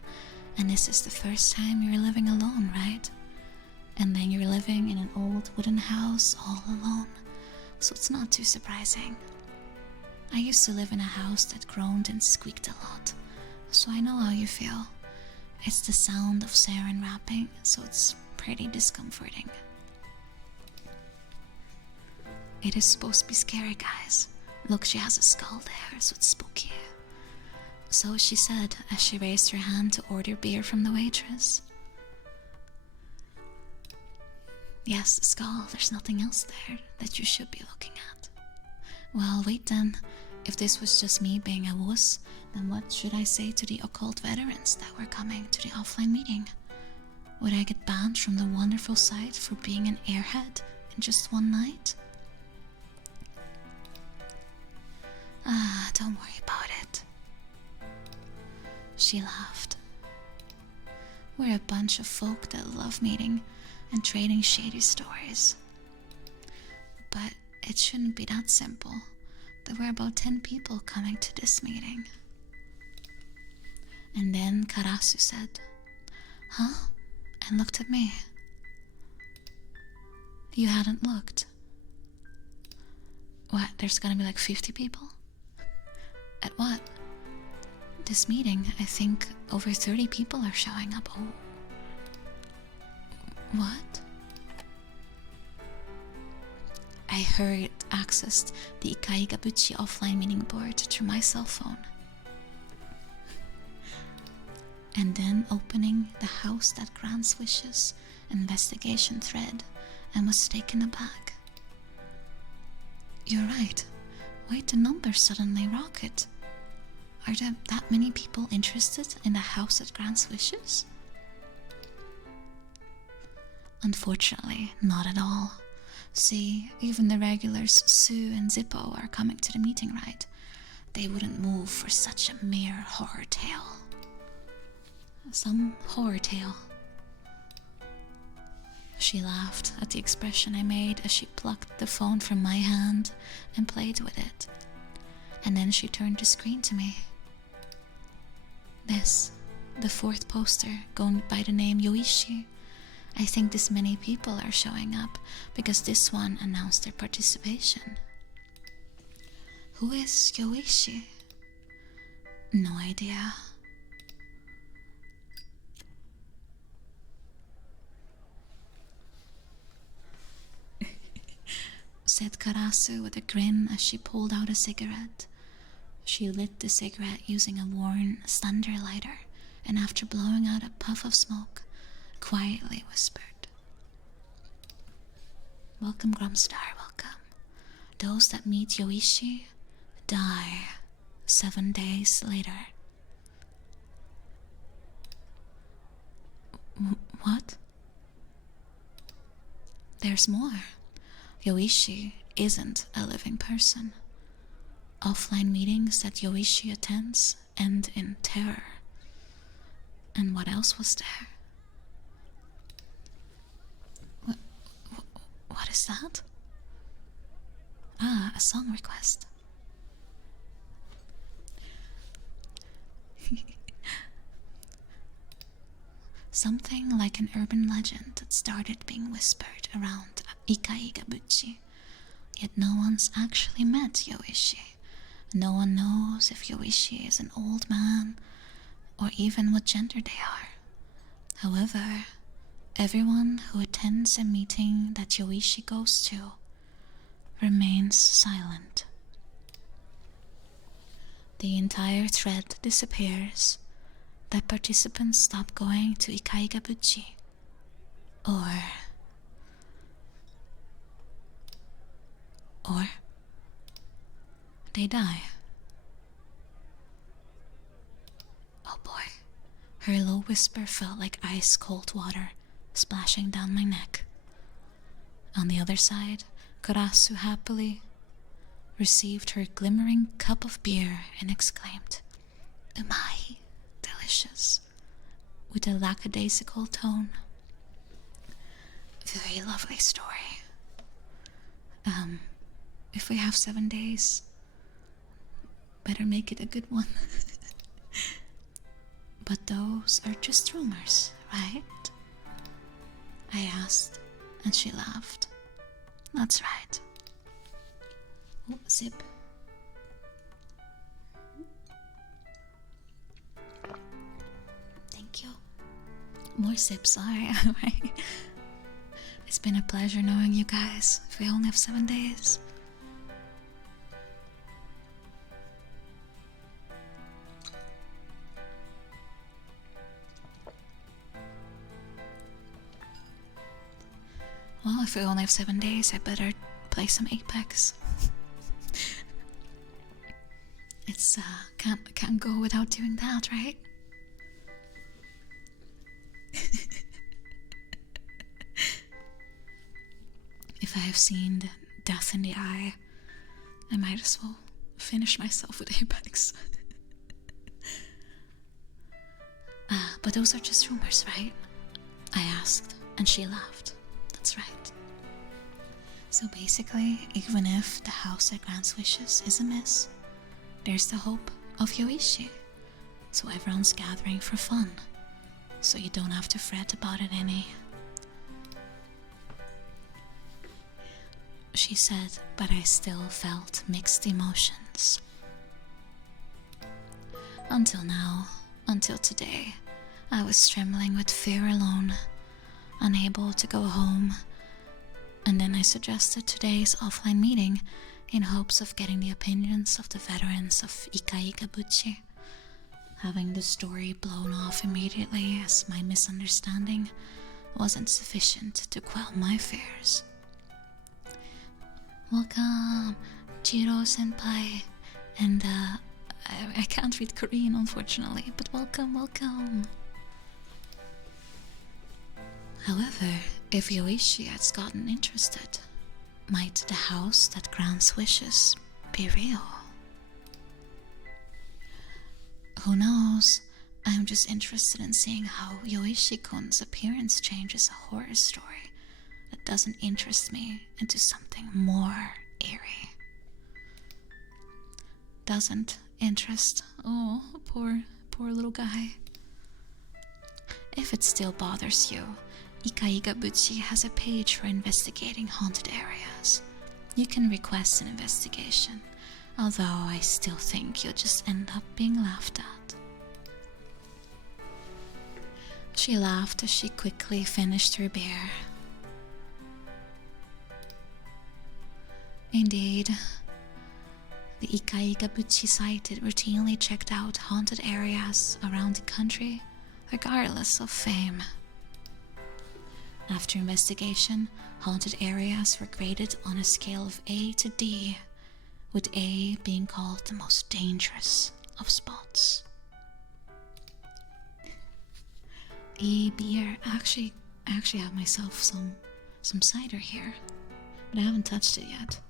and this is the first time you're living alone, right? And then you're living in an old wooden house all alone, so it's not too surprising. I used to live in a house that groaned and squeaked a lot, so I know how you feel. It's the sound of saran wrapping, so it's pretty discomforting. It is supposed to be scary, guys. Look, she has a skull there, so it's spooky. So she said as she raised her hand to order beer from the waitress. Yes, the skull, there's nothing else there that you should be looking at. Well, wait then. If this was just me being a wuss, then what should I say to the occult veterans that were coming to the offline meeting? Would I get banned from the wonderful site for being an airhead in just one night? Don't worry about it. She laughed. We're a bunch of folk that love meeting and trading shady stories. But it shouldn't be that simple. There were about 10 people coming to this meeting. And then Karasu said, "Huh?" and looked at me. You hadn't looked. What, there's gonna be like 50 people? At what? This meeting, I think over 30 people are showing up. Oh. What? I hurried accessed the Ikaigabuchi offline meeting board through my cell phone. And then opening the House That Grants Wishes investigation thread and was taken aback. You're right. Wait, the numbers suddenly rocket. Are there that many people interested in the House That Grants Wishes? Unfortunately, not at all. See, even the regulars Sue and Zippo are coming to the meeting, right? They wouldn't move for such a mere horror tale. Some horror tale. She laughed at the expression I made as she plucked the phone from my hand and played with it. And then she turned the screen to me. This, the fourth poster, going by the name Yoichi. I think this many people are showing up because this one announced their participation. Who is Yoichi? No idea. Said Karasu with a grin as she pulled out a cigarette. She lit the cigarette using a worn thunder lighter, and after blowing out a puff of smoke, quietly whispered, "Welcome, Grumstar, welcome. Those that meet Yoichi die 7 days later." What? There's more. Yoichi isn't a living person. Offline meetings that Yoichi attends end in terror. And what else was there? What is that? Ah, a song request. Something like an urban legend that started being whispered around Ikaigabuchi. Yet no one's actually met Yoichi. No one knows if Yoichi is an old man or even what gender they are. However, everyone who attends a meeting that Yoichi goes to remains silent. The entire thread disappears. The participants stop going to Ikaigabuchi. Or they die. Her low whisper felt like ice-cold water splashing down my neck. On the other side, Karasu happily received her glimmering cup of beer and exclaimed, "Umai, delicious," with a lackadaisical tone. Very lovely story. If we have 7 days, better make it a good one. But those are just rumors, right? I asked, and she laughed. That's right. Oh, sip. Thank you. More sips, sorry. Right? It's been a pleasure knowing you guys. If we only have 7 days. Well, if we only have 7 days, I better play some Apex. It's can't go without doing that, right? If I have seen death in the eye, I might as well finish myself with Apex. But those are just rumors, right? I asked, and she laughed. That's right. So basically, even if the house that grants wishes is a miss, there's the hope of Yoichi. So everyone's gathering for fun. So you don't have to fret about it any. She said, but I still felt mixed emotions. Until now, until today, I was trembling with fear alone, unable to go home, and then I suggested today's offline meeting in hopes of getting the opinions of the veterans of Ikai Gabuchi, having the story blown off immediately as my misunderstanding wasn't sufficient to quell my fears. Welcome, Jiro senpai, and I can't read Korean unfortunately, but welcome, welcome. However, if Yoichi has gotten interested, might the house that grants wishes be real? Who knows? I'm just interested in seeing how Yoichi-kun's appearance changes a horror story that doesn't interest me into something more eerie. Doesn't interest? Oh, poor little guy. If it still bothers you, Ikai Gabuchi has a page for investigating haunted areas. You can request an investigation, although I still think you'll just end up being laughed at. She laughed as she quickly finished her beer. Indeed, the Ikai Gabuchi site routinely checked out haunted areas around the country, regardless of fame. After investigation, haunted areas were graded on a scale of A to D, with A being called the most dangerous of spots. Beer. I actually have myself some cider here, but I haven't touched it yet.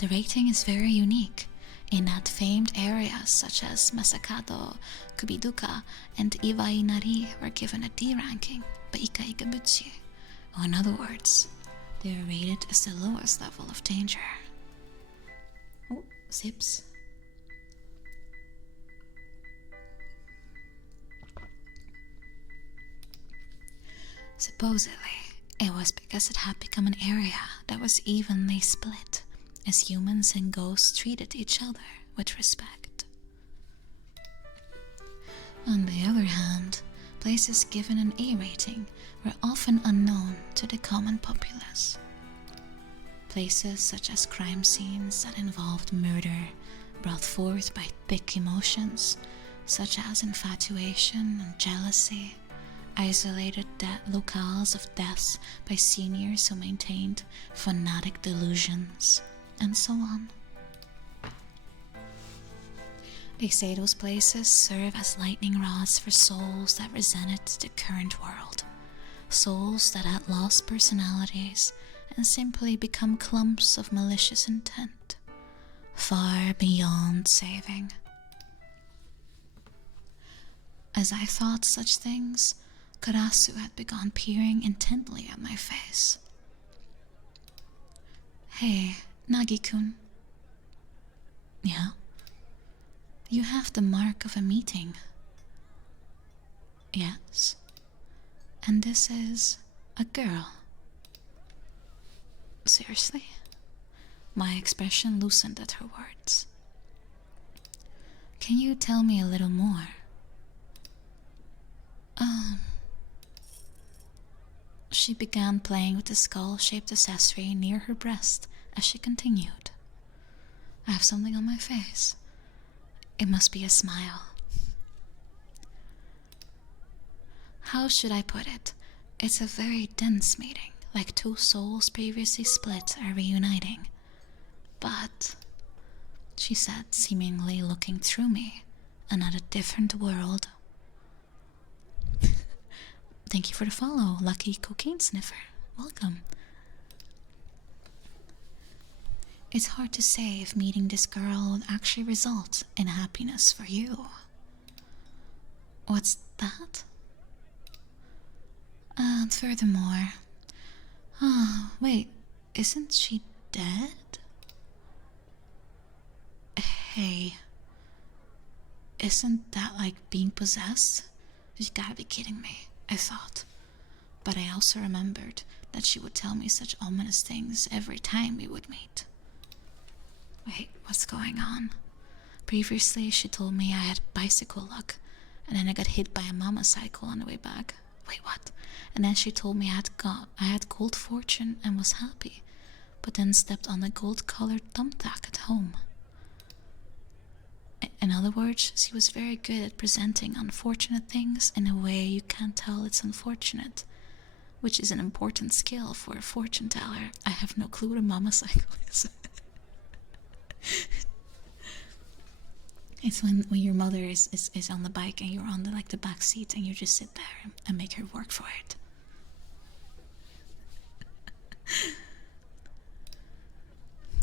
The rating is very unique in that famed areas such as Masakado, Kubiduka, and Iwainari were given a D ranking by Ikai Gabuchi, or in other words, they are rated as the lowest level of danger. Oh, sips. Supposedly, it was because it had become an area that was evenly split, as humans and ghosts treated each other with respect. On the other hand, places given an A rating were often unknown to the common populace. Places such as crime scenes that involved murder brought forth by thick emotions, such as infatuation and jealousy, isolated locales of deaths by seniors who maintained fanatic delusions, and so on. They say those places serve as lightning rods for souls that resented the current world. Souls that had lost personalities and simply become clumps of malicious intent, far beyond saving. As I thought such things, Karasu had begun peering intently at my face. Hey, Nagi-kun. Yeah? You have the mark of a meeting. Yes. And this is a girl. Seriously? My expression loosened at her words. Can you tell me a little more? She began playing with the skull-shaped accessory near her breast as she continued. I have something on my face. It must be a smile. How should I put it? It's a very dense meeting, like two souls previously split are reuniting. But, she said, seemingly looking through me and at a different world. Thank you for the follow, Lucky Cocaine Sniffer. Welcome. It's hard to say if meeting this girl would actually result in happiness for you. What's that? And furthermore... Oh, wait, isn't she dead? Hey, isn't that like being possessed? You gotta be kidding me, I thought. But I also remembered that she would tell me such ominous things every time we would meet. Wait, what's going on? Previously, she told me I had bicycle luck, and then I got hit by a mama cycle on the way back. Wait, what? And then she told me I had gold fortune and was happy, but then stepped on a gold-colored thumbtack at home. In other words, she was very good at presenting unfortunate things in a way you can't tell it's unfortunate, which is an important skill for a fortune teller. I have no clue what a mama cycle is. It's when your mother is on the bike and you're on the back seat and you just sit there and make her work for it.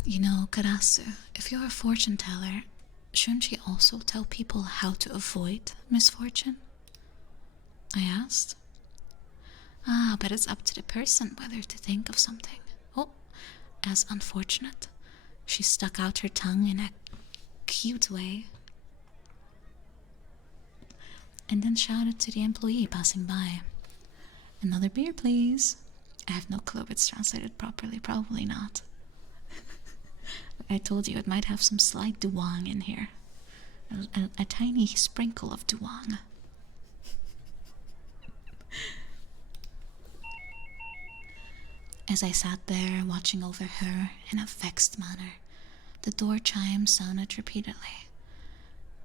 You know, Karasu, if you're a fortune teller, shouldn't you also tell people how to avoid misfortune? I asked. But it's up to the person whether to think of something. Oh, as unfortunate. She stuck out her tongue in a cute way and then shouted to the employee passing by. Another beer, please. I have no clue if it's translated properly. Probably not. I told you it might have some slight duang in here. A tiny sprinkle of duang. As I sat there watching over her in a vexed manner, the door chime sounded repeatedly,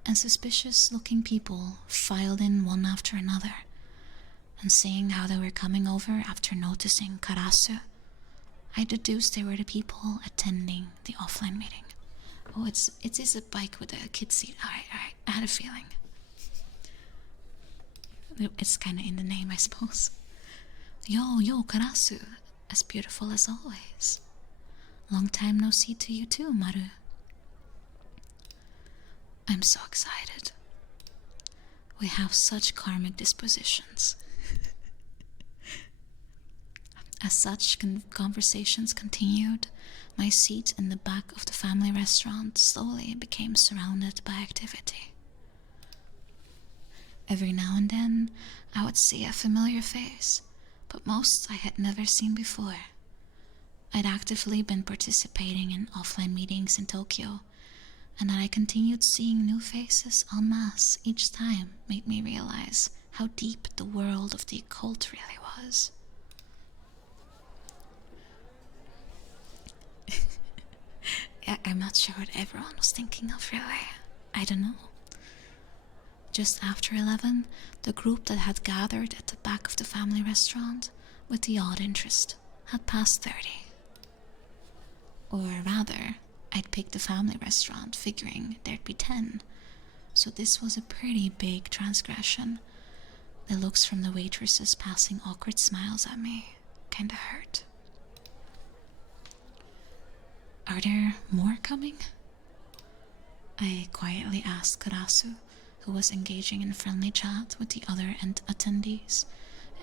and suspicious-looking people filed in one after another, and seeing how they were coming over after noticing Karasu, I deduced they were the people attending the offline meeting. Oh, it is a bike with a kid seat. Alright, I had a feeling. It's kind of in the name, I suppose. Yo, Karasu, as beautiful as always. Long time no see to you too, Maru. I'm so excited. We have such karmic dispositions. As such conversations continued, my seat in the back of the family restaurant slowly became surrounded by activity. Every now and then, I would see a familiar face, but most I had never seen before. I'd actively been participating in offline meetings in Tokyo, and that I continued seeing new faces en masse each time made me realize how deep the world of the occult really was. I'm not sure what everyone was thinking of, really. I don't know. Just after 11, the group that had gathered at the back of the family restaurant, with the odd interest, had passed 30. Or rather, I'd picked the family restaurant figuring there'd be 10, so this was a pretty big transgression. The looks from the waitresses passing awkward smiles at me kinda hurt. Are there more coming? I quietly asked Karasu, who was engaging in friendly chat with the other attendees,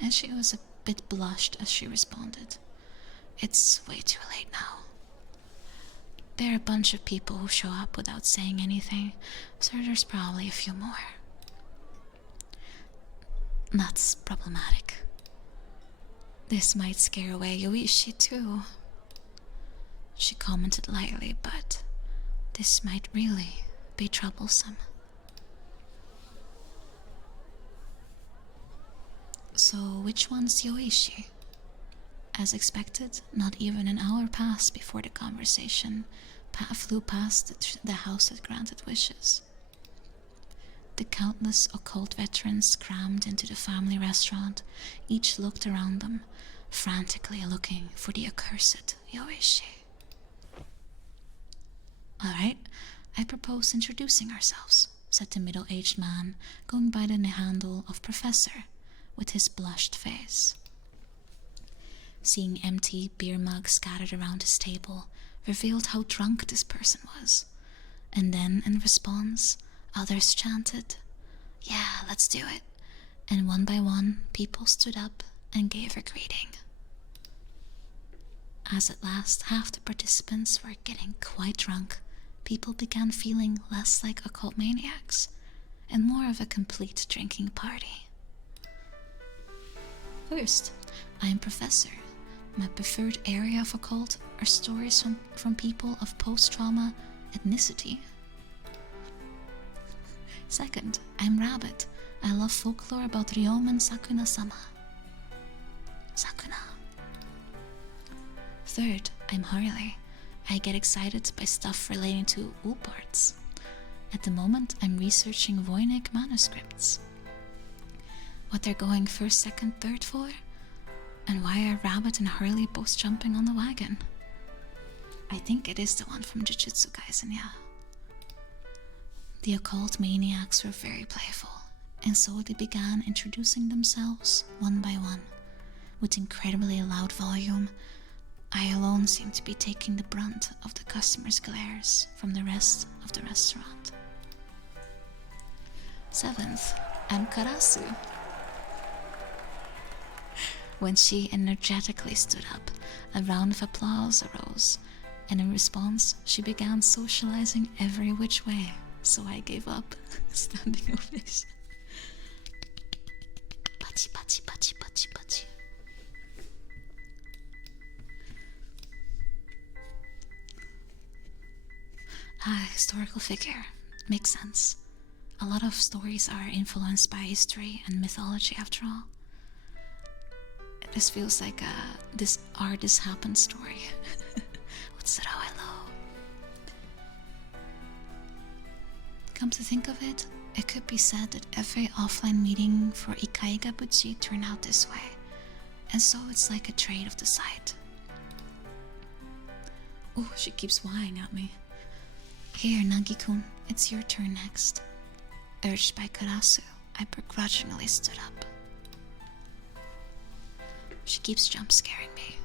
and she was a bit blushed as she responded. It's way too late now. There are a bunch of people who show up without saying anything, so there's probably a few more. That's problematic. This might scare away Yoichi too. She commented lightly, but this might really be troublesome. So which one's Yoichi? As expected, not even an hour passed before the conversation flew past the house that granted wishes. The countless occult veterans crammed into the family restaurant, each looked around them, frantically looking for the accursed Yoichi. Alright, I propose introducing ourselves, said the middle-aged man, going by the handle of Professor, with his blushed face. Seeing empty beer mugs scattered around his table revealed how drunk this person was, and then, in response, others chanted, "Yeah, let's do it," and one by one, people stood up and gave a greeting. As at last half the participants were getting quite drunk, people began feeling less like occult maniacs and more of a complete drinking party. First, I am Professor. My preferred area of occult are stories from people of post-trauma ethnicity. Second, I'm Rabbit. I love folklore about Ryomen Sakuna-sama. Sakuna. Third, I'm Harley. I get excited by stuff relating to Ulparts. At the moment, I'm researching Voynich manuscripts. What they're going first, second, third for? And why are Rabbit and Harley both jumping on the wagon? I think it is the one from Jujutsu Kaisen, yeah. The occult maniacs were very playful, and so they began introducing themselves one by one. With incredibly loud volume, I alone seemed to be taking the brunt of the customers' glares from the rest of the restaurant. Seventh, I'm Karasu. When she energetically stood up, a round of applause arose, and in response, she began socializing every which way, so I gave up. Standing ovation. Pachi, pachi, pachi, pachi, pachi. Historical figure. Makes sense. A lot of stories are influenced by history and mythology after all. This feels like a this happened story. What's that? Oh, hello. Come to think of it, it could be said that every offline meeting for Ikaigabuchi turned out this way, and so it's like a trait of the site. Oh, she keeps whining at me. Here, Nagi-kun, it's your turn next. Urged by Karasu, I begrudgingly stood up. She keeps jump-scaring me.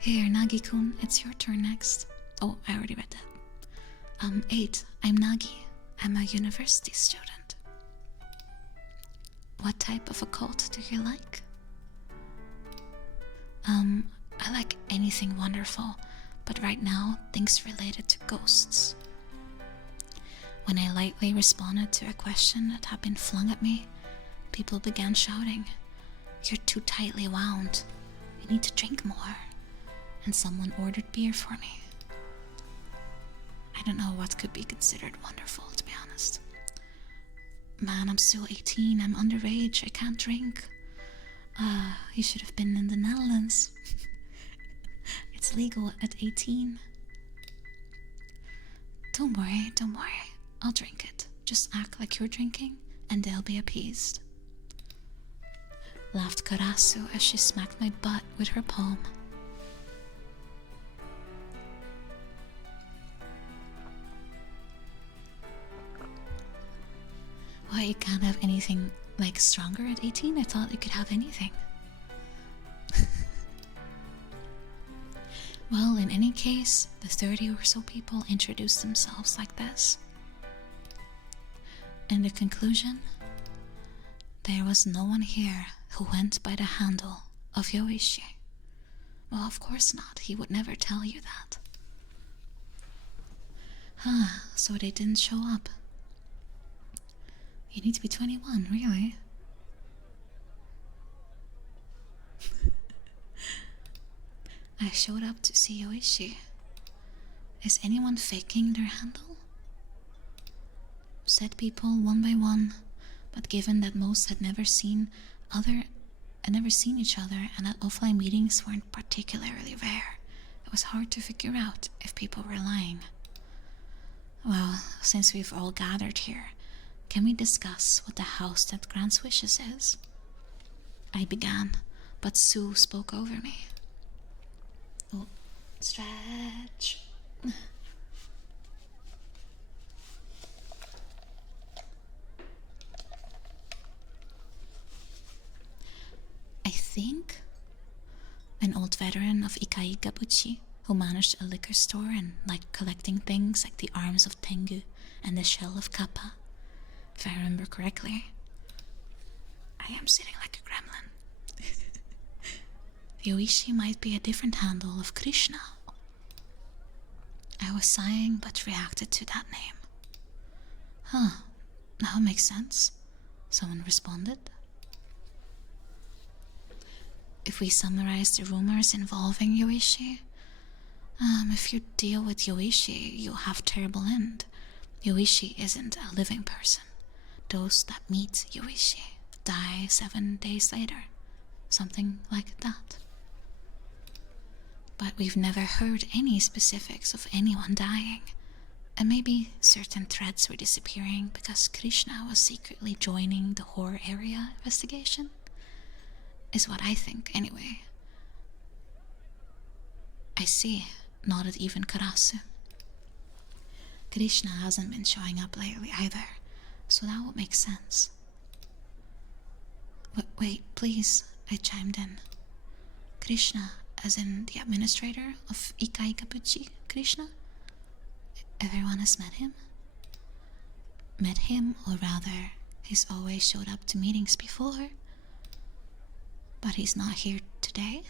Here, Nagi-kun, it's your turn next. Oh, I already read that. 8, I'm Nagi. I'm a university student. What type of occult do you like? I like anything wonderful, but right now, things related to ghosts. When I lightly responded to a question that had been flung at me, people began shouting, "You're too tightly wound. You need to drink more." And someone ordered beer for me. I don't know what could be considered wonderful, to be honest. Man, I'm still 18, I'm underage, I can't drink. You should have been in the Netherlands. It's legal at 18. Don't worry, I'll drink it. Just act like you're drinking, and they'll be appeased. Laughed Karasu as she smacked my butt with her palm. Why, you can't have anything like stronger at 18? I thought you could have anything. Well, in any case, the 30 or so people introduced themselves like this. In the conclusion, there was no one here who went by the handle of Yoichi. Well, of course not. He would never tell you that. So they didn't show up. You need to be 21, really? I showed up to see Yoichi. Is anyone faking their handle? Said people one by one, but given that most had never seen each other and that offline meetings weren't particularly rare, it was hard to figure out if people were lying. Well, since we've all gathered here, can we discuss what the house that grants wishes is? I began, but Sue spoke over me. Oh, stretch. I think an old veteran of Ikai Gabuchi who managed a liquor store and liked collecting things like the arms of Tengu and the shell of Kappa. If I remember correctly. I am sitting like a gremlin. Yoichi might be a different handle of Krishna. I was sighing but reacted to that name. Now it makes sense, someone responded. If we summarize the rumors involving Yoichi, if you deal with Yoichi, you'll have terrible end. Yoichi isn't a living person. Those that meet Yoichi die 7 days later. Something like that. But we've never heard any specifics of anyone dying. And maybe certain threads were disappearing because Krishna was secretly joining the horror area investigation. Is what I think, anyway. I see, nodded even Karasu. Krishna hasn't been showing up lately either, so that would make sense. Wait, please, I chimed in. Krishna, as in the administrator of Ikai Kabuchi Krishna? Everyone has met him? Met him, or rather, he's always showed up to meetings before. But he's not here today?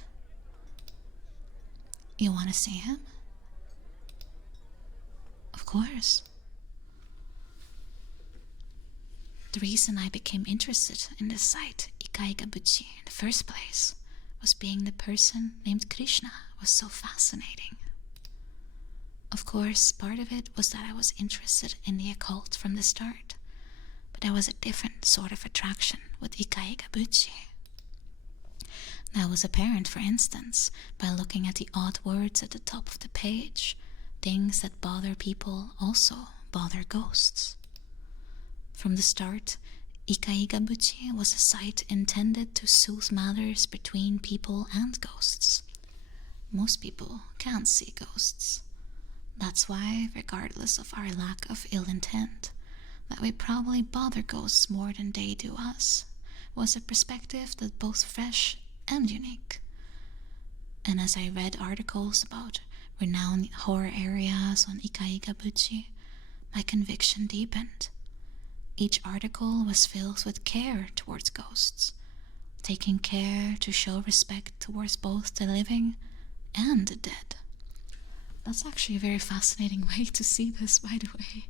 You want to see him? Of course. The reason I became interested in this site, Ikai Gabuchi, in the first place, was being the person named Krishna was so fascinating. Of course, part of it was that I was interested in the occult from the start, but there was a different sort of attraction with Ikai Gabuchi. That was apparent, for instance, by looking at the odd words at the top of the page. Things that bother people also bother ghosts. From the start, Ikai Gabuchi was a site intended to soothe matters between people and ghosts. Most people can't see ghosts. That's why, regardless of our lack of ill intent, that we probably bother ghosts more than they do us, was a perspective that both fresh and unique. And as I read articles about renowned horror areas on Ikai Gabuchi, my conviction deepened. Each article was filled with care towards ghosts, taking care to show respect towards both the living and the dead. That's actually a very fascinating way to see this, by the way.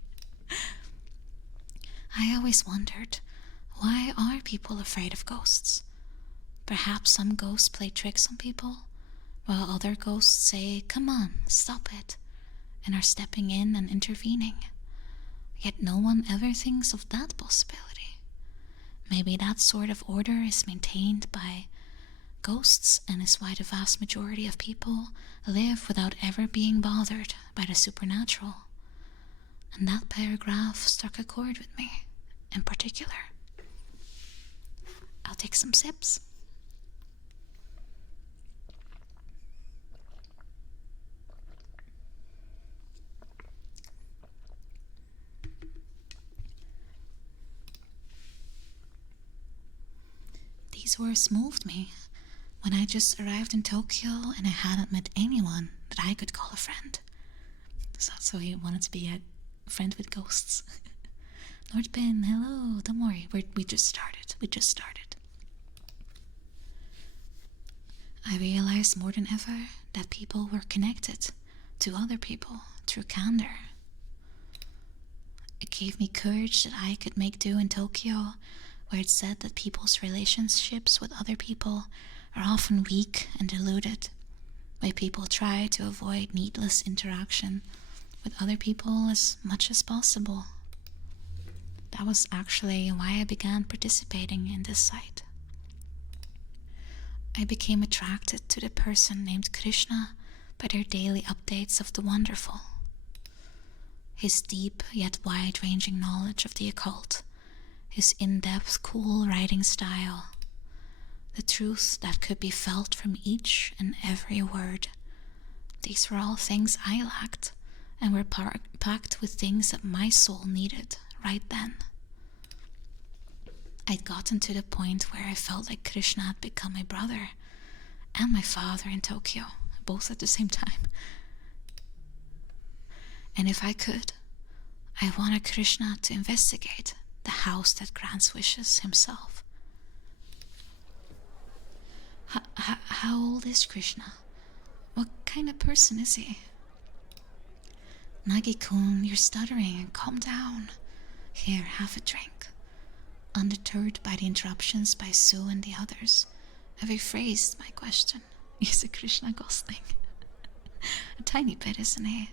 I always wondered, why are people afraid of ghosts? Perhaps some ghosts play tricks on people, while other ghosts say, "Come on, stop it," and are stepping in and intervening. Yet no one ever thinks of that possibility. Maybe that sort of order is maintained by ghosts, and is why the vast majority of people live without ever being bothered by the supernatural. And that paragraph struck a chord with me, in particular. I'll take some sips. These words moved me when I just arrived in Tokyo and I hadn't met anyone that I could call a friend. So he wanted to be a friend with ghosts. Nordpin, hello, don't worry, we just started. I realized more than ever that people were connected to other people through candor. It gave me courage that I could make do in Tokyo, where it said that people's relationships with other people are often weak and deluded, where people try to avoid needless interaction with other people as much as possible. That was actually why I began participating in this site. I became attracted to the person named Krishna by their daily updates of the wonderful. His deep yet wide-ranging knowledge of the occult, his in-depth, cool writing style, the truth that could be felt from each and every word. These were all things I lacked and were packed with things that my soul needed right then. I'd gotten to the point where I felt like Krishna had become my brother and my father in Tokyo, both at the same time. And if I could, I wanted Krishna to investigate the house that grants wishes himself. How old is Krishna? What kind of person is he? Nagi-kun, you're stuttering. Calm down. Here, have a drink. Undeterred by the interruptions by Sue and the others, I rephrased my question. He's a Krishna gosling. A tiny bit, isn't he?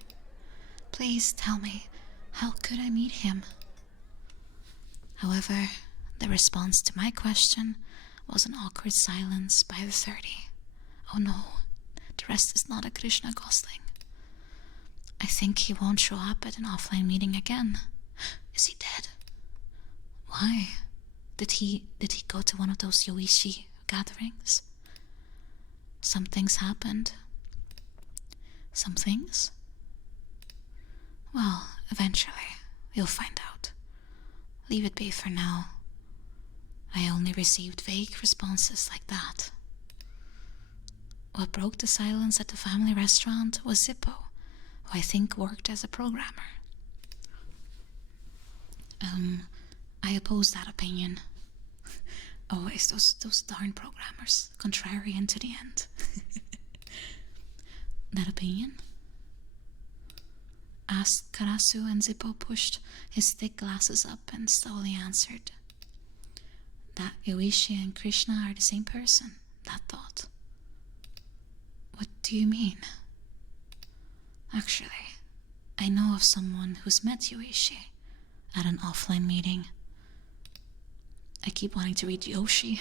Please tell me, how could I meet him? However, the response to my question was an awkward silence by the 30. Oh no, the rest is not a Krishna gosling. I think he won't show up at an offline meeting again. Is he dead? Why? Did he go to one of those Yoichi gatherings? Some things happened. Some things? Well, eventually, you'll find out. Leave it be for now. I only received vague responses like that. What broke the silence at the family restaurant was Zippo, who I think worked as a programmer. I oppose that opinion. Always those darn programmers, contrarian to the end. That opinion? Asked Karasu, and Zippo pushed his thick glasses up and slowly answered. That Yoichi and Krishna are the same person, that thought. What do you mean? Actually, I know of someone who's met Yoichi at an offline meeting. I keep wanting to read Yoshi.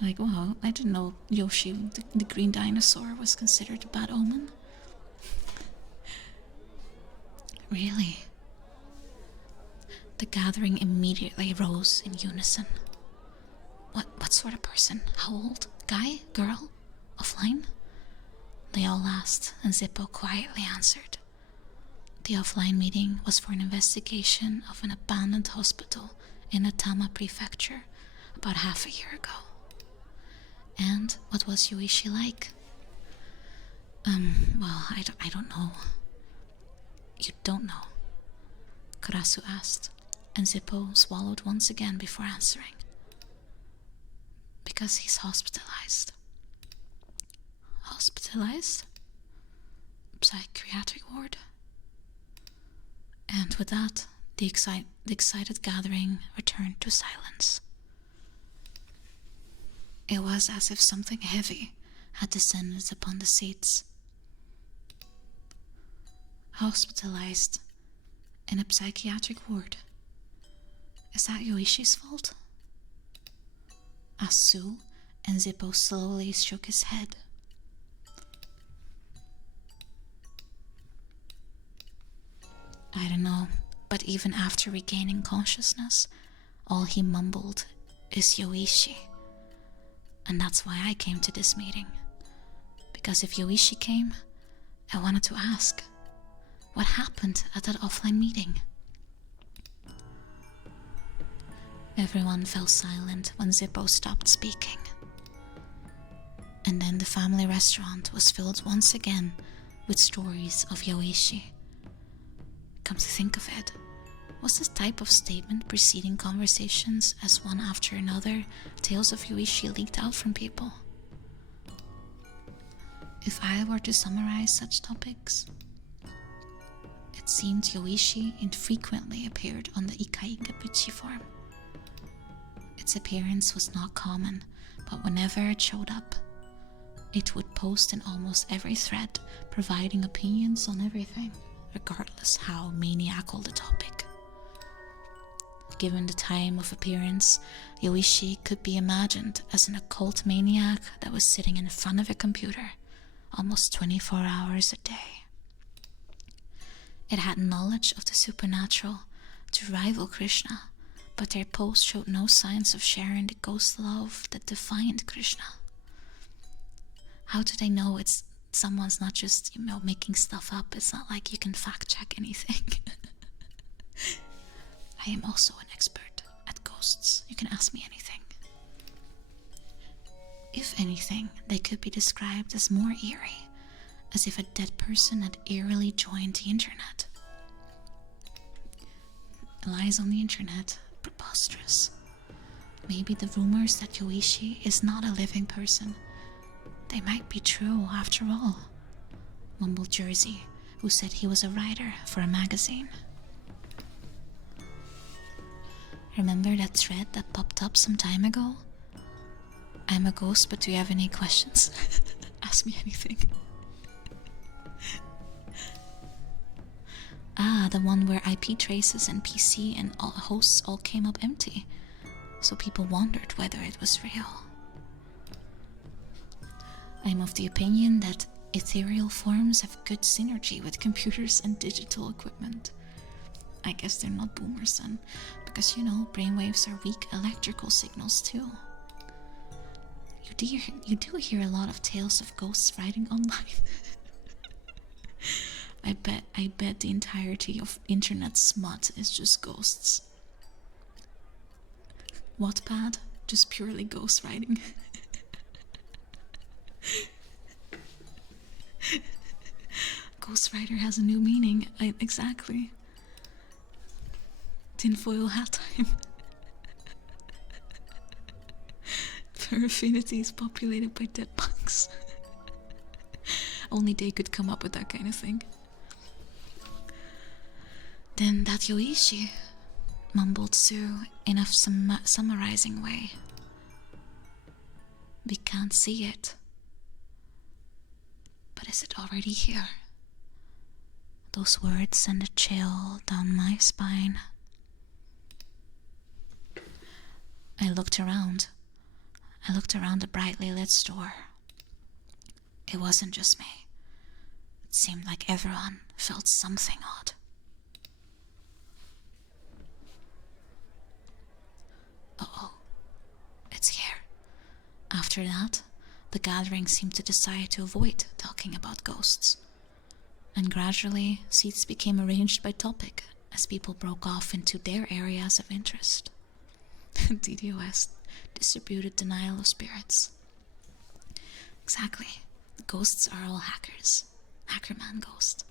Like, wow, I didn't know Yoshi, the green dinosaur, was considered a bad omen. Really? The gathering immediately rose in unison. What sort of person? How old? Guy? Girl? Offline? They all asked, and Zippo quietly answered. The offline meeting was for an investigation of an abandoned hospital in Atama Prefecture about half a year ago. And what was Yoichi like? Well, I don't know. You don't know? Karasu asked, and Zippo swallowed once again before answering. Because he's hospitalized. Hospitalized? Psychiatric ward? And with that, the excited gathering returned to silence. It was as if something heavy had descended upon the seats. Hospitalized in a psychiatric ward. Is that Yoishi's fault? Asked Sue, and Zippo slowly shook his head. I don't know, but even after regaining consciousness, all he mumbled is Yoichi. And that's why I came to this meeting. Because if Yoichi came, I wanted to ask, what happened at that offline meeting? Everyone fell silent when Zippo stopped speaking. And then the family restaurant was filled once again with stories of Yoichi. Come to think of it, was this type of statement preceding conversations as one after another tales of Yoichi leaked out from people? If I were to summarize such topics, it seemed Yoichi infrequently appeared on the Ikai Kabuchi forum. Its appearance was not common, but whenever it showed up, it would post in almost every thread, providing opinions on everything, regardless how maniacal the topic. Given the time of appearance, Yoichi could be imagined as an occult maniac that was sitting in front of a computer almost 24 hours a day. It had knowledge of the supernatural to rival Krishna, but their posts showed no signs of sharing the ghost love that defined Krishna. How do they know it's someone's not just, making stuff up? It's not like you can fact check anything. I am also an expert at ghosts. You can ask me anything. If anything, they could be described as more eerie, as if a dead person had eerily joined the internet. Lies on the internet, preposterous. Maybe the rumors that Yoichi is not a living person, they might be true after all, mumbled Jersey, who said he was a writer for a magazine. Remember that thread that popped up some time ago? I'm a ghost, but do you have any questions? Ask me anything. The one where IP traces and PC and all hosts all came up empty, so people wondered whether it was real. I'm of the opinion that ethereal forms have good synergy with computers and digital equipment. I guess they're not boomers then, because brainwaves are weak electrical signals too. You do hear a lot of tales of ghosts riding online. I bet the entirety of internet smut is just ghosts. Wattpad, just purely ghost riding. Ghost Rider has a new meaning. Exactly. Tinfoil hat time. Her affinity is populated by dead punks. Only they could come up with that kind of thing. Then that Yoichi, mumbled Sue in a summarizing way. We can't see it. But is it already here? Those words send a chill down my spine. I looked around the brightly lit store. It wasn't just me. It seemed like everyone felt something odd. Uh-oh, it's here. After that, the gathering seemed to decide to avoid talking about ghosts. And gradually, seats became arranged by topic as people broke off into their areas of interest. DDoS, distributed denial of spirits. Exactly. The ghosts are all hackers. Hackerman ghost.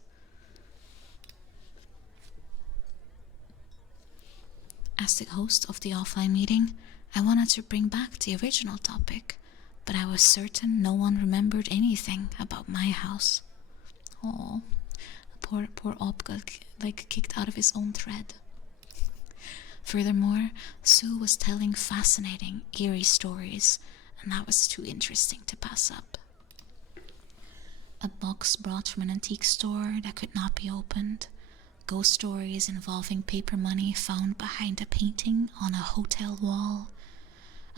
As the host of the offline meeting, I wanted to bring back the original topic, but I was certain no one remembered anything about my house. Oh, poor Op got kicked out of his own thread. Furthermore, Sue was telling fascinating, eerie stories, and that was too interesting to pass up. A box brought from an antique store that could not be opened, ghost stories involving paper money found behind a painting on a hotel wall,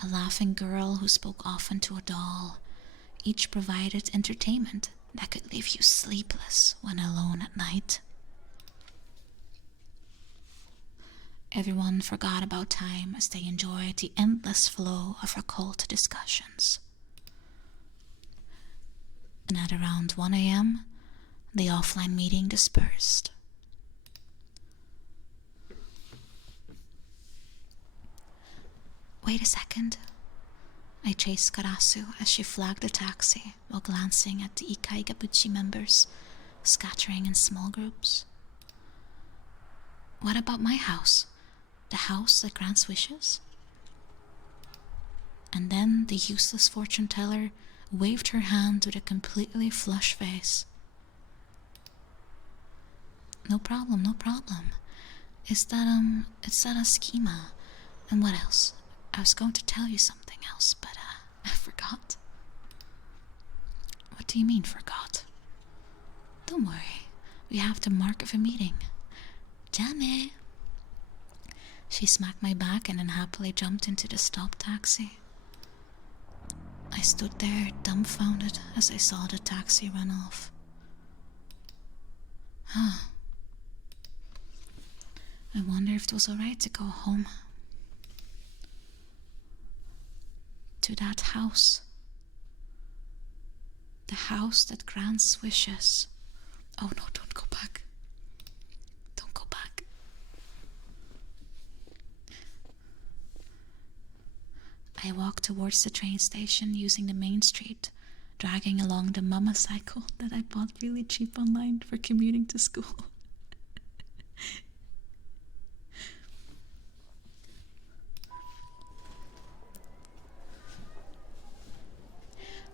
a laughing girl who spoke often to a doll. Each provided entertainment that could leave you sleepless when alone at night. Everyone forgot about time as they enjoyed the endless flow of occult discussions. And at around 1 a.m., the offline meeting dispersed. Wait a second. I chased Karasu as she flagged the taxi while glancing at the Ikai Gabuchi members scattering in small groups. What about my house? The house that grants wishes? And then the useless fortune teller waved her hand with a completely flush face. No problem, no problem. It's that a schema. And what else? I was going to tell you something else, but I forgot. What do you mean forgot? Don't worry, we have the mark of a meeting. Jamie. She smacked my back and then happily jumped into the stop taxi. I stood there dumbfounded as I saw the taxi run off. Huh. I wonder if it was alright to go home. To that house. The house that grants wishes. Oh no, don't go back. Don't go back. I walked towards the train station using the main street, dragging along the mama cycle that I bought really cheap online for commuting to school.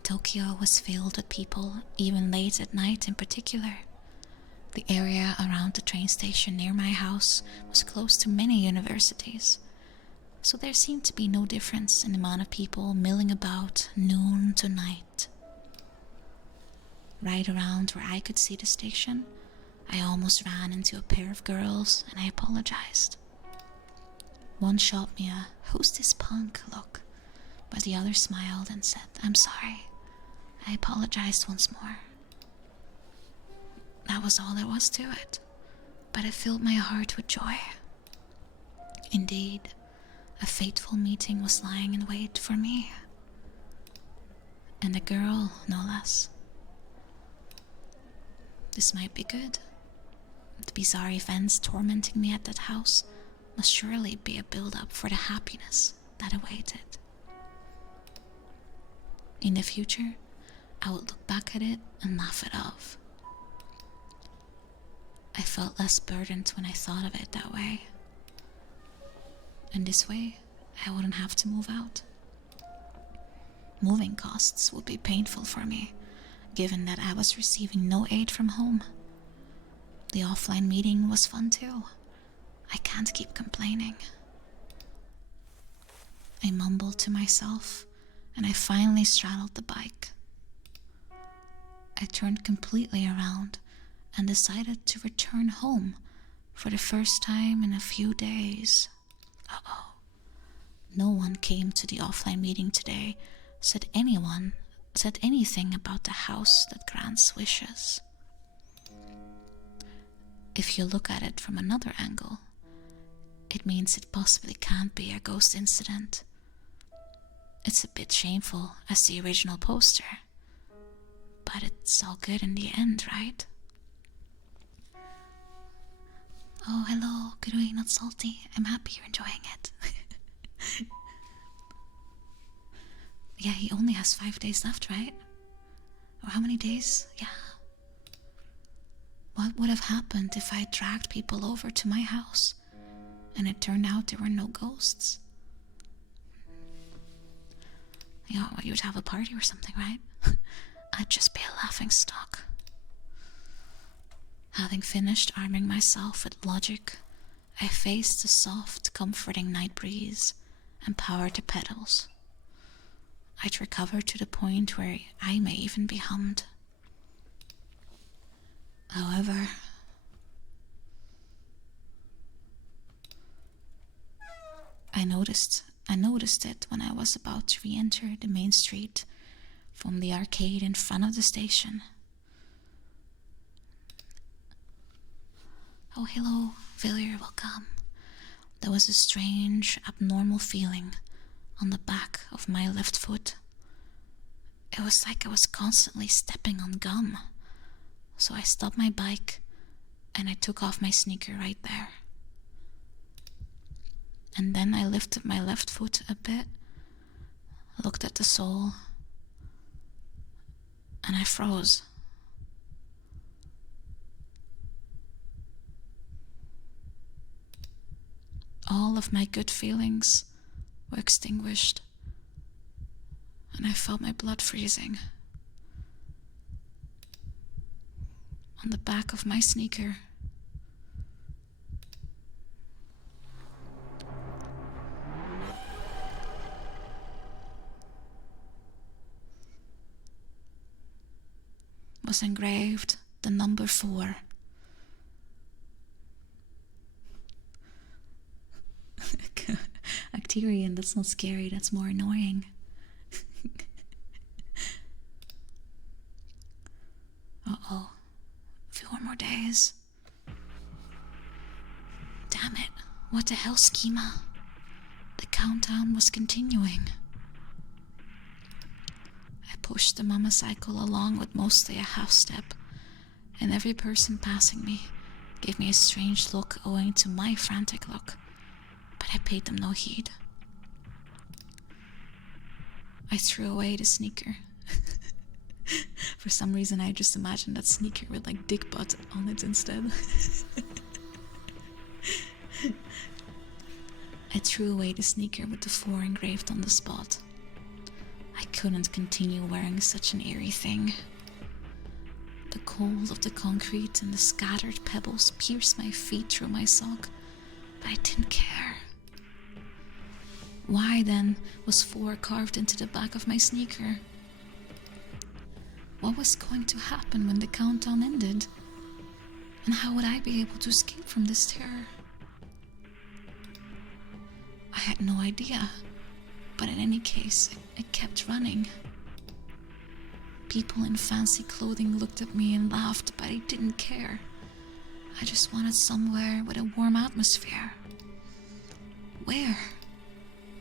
Tokyo was filled with people, even late at night in particular. The area around the train station near my house was close to many universities, so there seemed to be no difference in the amount of people milling about noon to night. Right around where I could see the station, I almost ran into a pair of girls and I apologized. One shot me a "who's this punk" look, but the other smiled and said, "I'm sorry." I apologized once more. That was all there was to it, but it filled my heart with joy. Indeed, a fateful meeting was lying in wait for me. And a girl, no less. This might be good. The bizarre events tormenting me at that house must surely be a build-up for the happiness that awaited. In the future, I would look back at it and laugh it off. I felt less burdened when I thought of it that way. And this way, I wouldn't have to move out. Moving costs would be painful for me, given that I was receiving no aid from home. The offline meeting was fun too. I can't keep complaining. I mumbled to myself, and I finally straddled the bike. I turned completely around and decided to return home for the first time in a few days. Uh-oh. No one came to the offline meeting today, said anything about the house that grants wishes. If you look at it from another angle, it means it possibly can't be a ghost incident. It's a bit shameful as the original poster, but it's all good in the end, right? Oh, hello, Kurui, not salty. I'm happy you're enjoying it. Yeah, he only has 5 days left, right? Or how many days? Yeah. What would have happened if I dragged people over to my house and it turned out there were no ghosts? You know, you would have a party or something, right? I'd just be a laughing stock. Having finished arming myself with logic, I faced the soft, comforting night breeze and powered the pedals. I'd recovered to the point where I may even be hummed. However, I noticed it when I was about to re-enter the main street from the arcade in front of the station. Oh, hello, failure, welcome. There was a strange, abnormal feeling on the back of my left foot. It was like I was constantly stepping on gum. So I stopped my bike and I took off my sneaker right there. And then I lifted my left foot a bit, looked at the sole, and I froze. All of my good feelings were extinguished, and I felt my blood freezing. On the back of my sneaker, was engraved the number 4. Acterian, that's not scary, that's more annoying. Uh-oh. 4 more days. Damn it. What the hell, schema? The countdown was continuing. I pushed the mama cycle along with mostly a half step, and every person passing me gave me a strange look owing to my frantic look, but I paid them no heed. I threw away the sneaker. For some reason I just imagined that sneaker with like dick butt on it instead. I threw away the sneaker with the 4 engraved on the spot. I couldn't continue wearing such an eerie thing. The cold of the concrete and the scattered pebbles pierced my feet through my sock, but I didn't care. Why then was 4 carved into the back of my sneaker? What was going to happen when the countdown ended? And how would I be able to escape from this terror? I had no idea, but in any case, it kept running. People in fancy clothing looked at me and laughed, but I didn't care. I just wanted somewhere with a warm atmosphere. Where?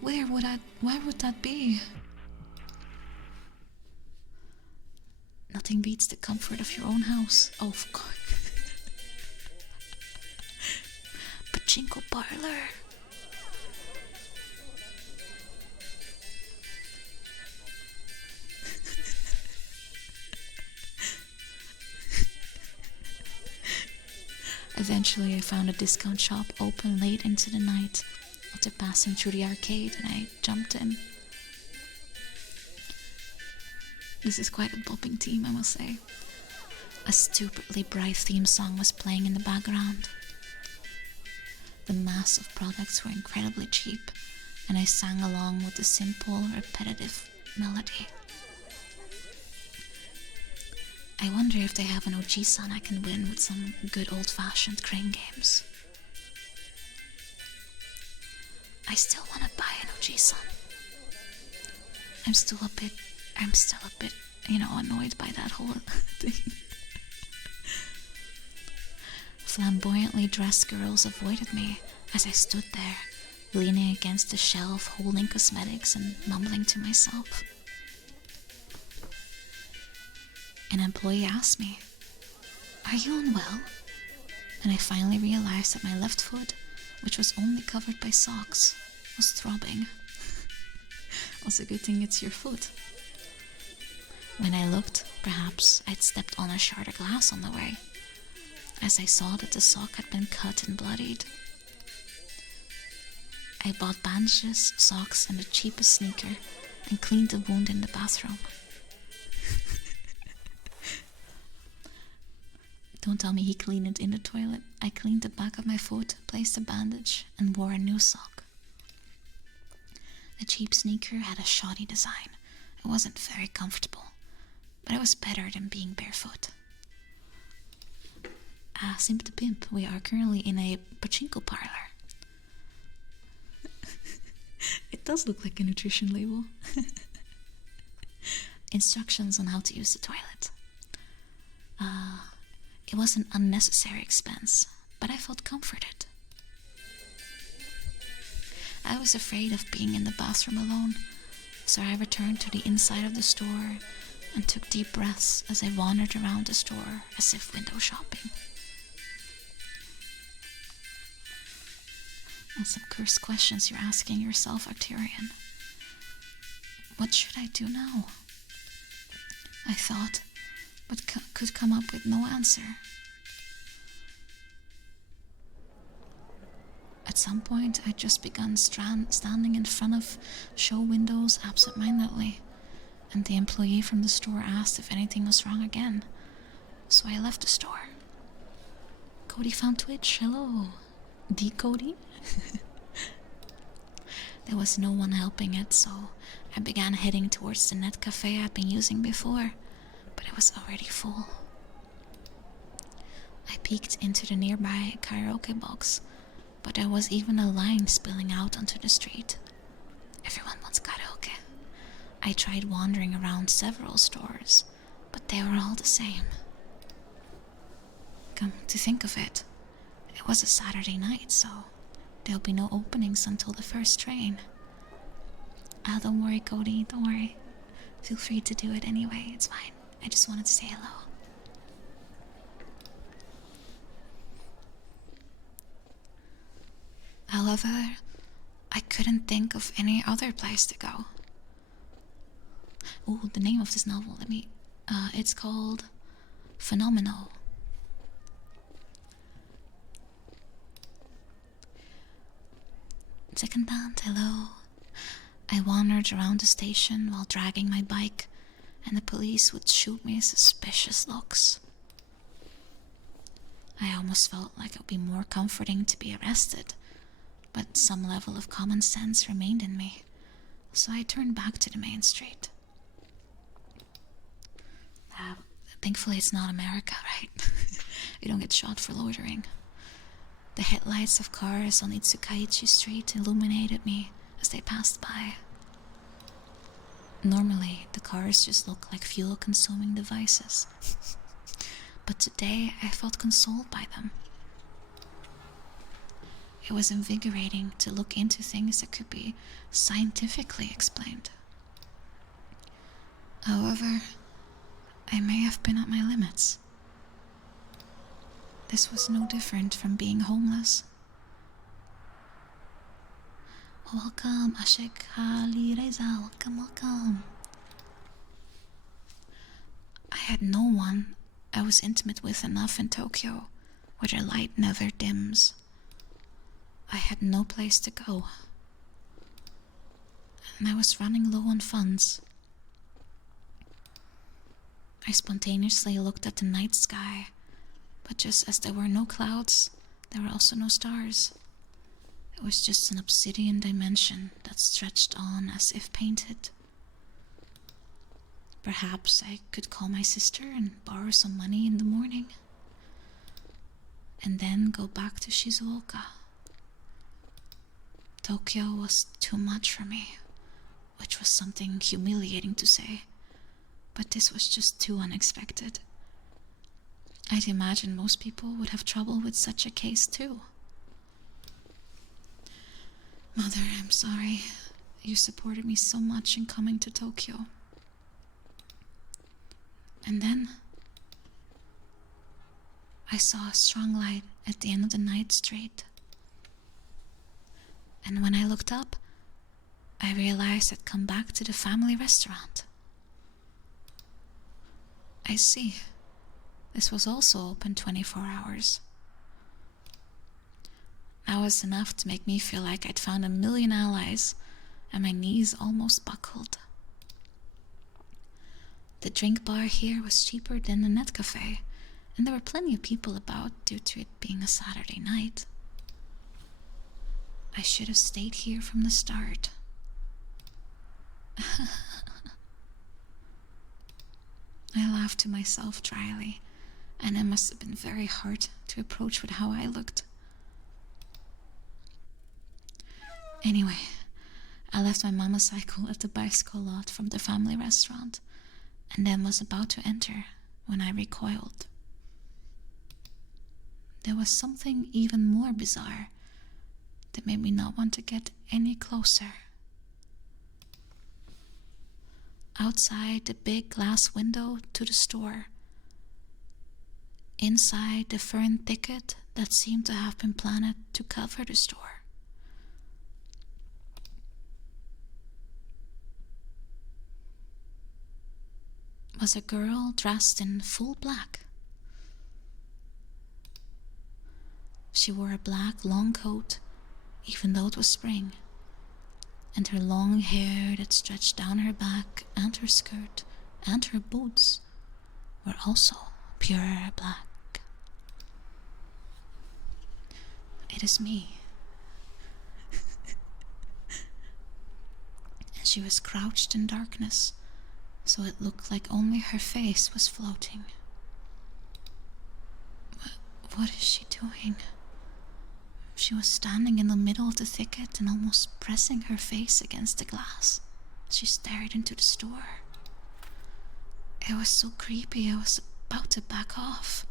Where would that be? Nothing beats the comfort of your own house. Oh, of course. Pachinko parlor. Eventually I found a discount shop open late into the night after passing through the arcade, and I jumped in. This is quite a bopping theme, I must say. A stupidly bright theme song was playing in the background. The mass of products were incredibly cheap, and I sang along with the simple, repetitive melody. I wonder if they have an OG-san I can win with some good old-fashioned crane games. I still want to buy an OG-san. I'm still a bit, annoyed by that whole thing. Flamboyantly dressed girls avoided me as I stood there, leaning against the shelf, holding cosmetics and mumbling to myself. An employee asked me, "Are you unwell?" And I finally realized that my left foot, which was only covered by socks, was throbbing. Also, good thing it's your foot. When I looked, perhaps I'd stepped on a shard of glass on the way, as I saw that the sock had been cut and bloodied. I bought bandages, socks, and the cheapest sneaker, and cleaned the wound in the bathroom. Don't tell me he cleaned it in the toilet. I cleaned the back of my foot, placed a bandage, and wore a new sock. The cheap sneaker had a shoddy design. It wasn't very comfortable, but it was better than being barefoot. Simp to pimp, we are currently in a pachinko parlor. It does look like a nutrition label. Instructions on how to use the toilet. It was an unnecessary expense, but I felt comforted. I was afraid of being in the bathroom alone, so I returned to the inside of the store and took deep breaths as I wandered around the store as if window shopping. And some cursed questions you're asking yourself, Arcturian. What should I do now? I thought, but could come up with no answer. At some point, I just begun standing in front of show windows absent-mindedly, and the employee from the store asked if anything was wrong again, so I left the store. Cody found Twitch, hello. The Cody? There was no one helping it, so I began heading towards the net cafe I'd been using before, but it was already full. I peeked into the nearby karaoke box, but there was even a line spilling out onto the street. Everyone wants karaoke. I tried wandering around several stores, but they were all the same. Come to think of it, it was a Saturday night, so there'll be no openings until the first train. Ah, don't worry, Cody, don't worry. Feel free to do it anyway, it's fine. I just wanted to say hello. However, I couldn't think of any other place to go. Ooh, the name of this novel, it's called Phenomenal. Secondant, hello. I wandered around the station while dragging my bike, and the police would shoot me suspicious looks. I almost felt like it would be more comforting to be arrested, but some level of common sense remained in me, so I turned back to the main street. Thankfully it's not America, right? We don't get shot for loitering. The headlights of cars on Itsukaichi Street illuminated me as they passed by. Normally, the cars just look like fuel-consuming devices. But today, I felt consoled by them. It was invigorating to look into things that could be scientifically explained. However, I may have been at my limits. This was no different from being homeless. Welcome, Ashik Ali Reza, welcome. I had no one I was intimate with enough in Tokyo, where the light never dims. I had no place to go, and I was running low on funds. I spontaneously looked at the night sky, but just as there were no clouds, there were also no stars. It was just an obsidian dimension that stretched on as if painted. Perhaps I could call my sister and borrow some money in the morning, and then go back to Shizuoka. Tokyo was too much for me, which was something humiliating to say, but this was just too unexpected. I'd imagine most people would have trouble with such a case too. Mother, I'm sorry. You supported me so much in coming to Tokyo. And then I saw a strong light at the end of the night street. And when I looked up, I realized I'd come back to the family restaurant. I see. This was also open 24 hours. That was enough to make me feel like I'd found 1,000,000 allies, and my knees almost buckled. The drink bar here was cheaper than the net cafe, and there were plenty of people about due to it being a Saturday night. I should have stayed here from the start. I laughed to myself dryly, and it must have been very hard to approach with how I looked. Anyway, I left my motorcycle at the bicycle lot from the family restaurant, and then was about to enter when I recoiled. There was something even more bizarre that made me not want to get any closer. Outside the big glass window to the store, inside the fern thicket that seemed to have been planted to cover the store, was a girl dressed in full black. She wore a black long coat, even though it was spring, and her long hair that stretched down her back and her skirt and her boots were also pure black. It is me. And she was crouched in darkness, so it looked like only her face was floating. What is she doing? She was standing in the middle of the thicket and almost pressing her face against the glass. She stared into the store. It was so creepy, I was about to back off.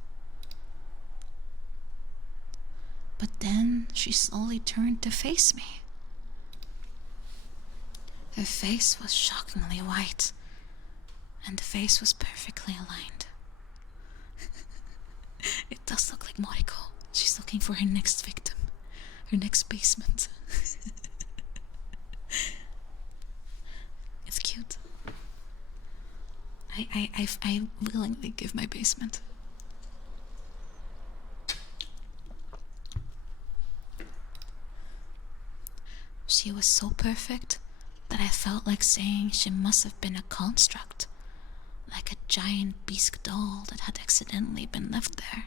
But then she slowly turned to face me. Her face was shockingly white, and the face was perfectly aligned. It does look like Mariko. She's looking for her next victim, her next basement. It's cute. I willingly give my basement. She was so perfect that I felt like saying she must have been a construct, like a giant bisque doll that had accidentally been left there.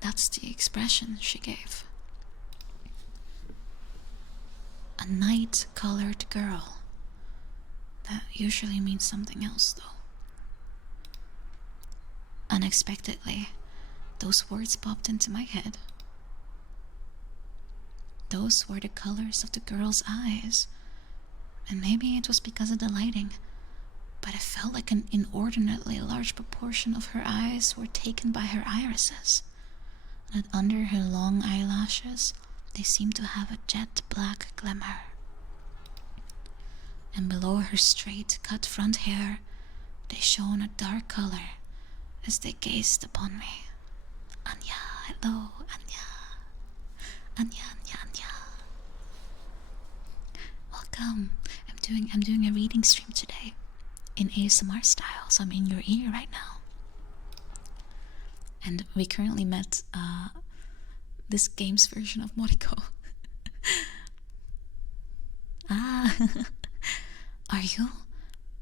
That's the expression she gave. A night-colored girl. That usually means something else, though. Unexpectedly, those words popped into my head. Those were the colors of the girl's eyes, and maybe it was because of the lighting, but it felt like an inordinately large proportion of her eyes were taken by her irises, and that under her long eyelashes they seemed to have a jet black glimmer. And below her straight cut front hair they shone a dark color as they gazed upon me. Anya, hello, Anya. Anya, Anya, Anya. Welcome. I'm doing a reading stream today in ASMR style, so I'm in your ear right now. And we currently met this game's version of Moriko. Ah, are you?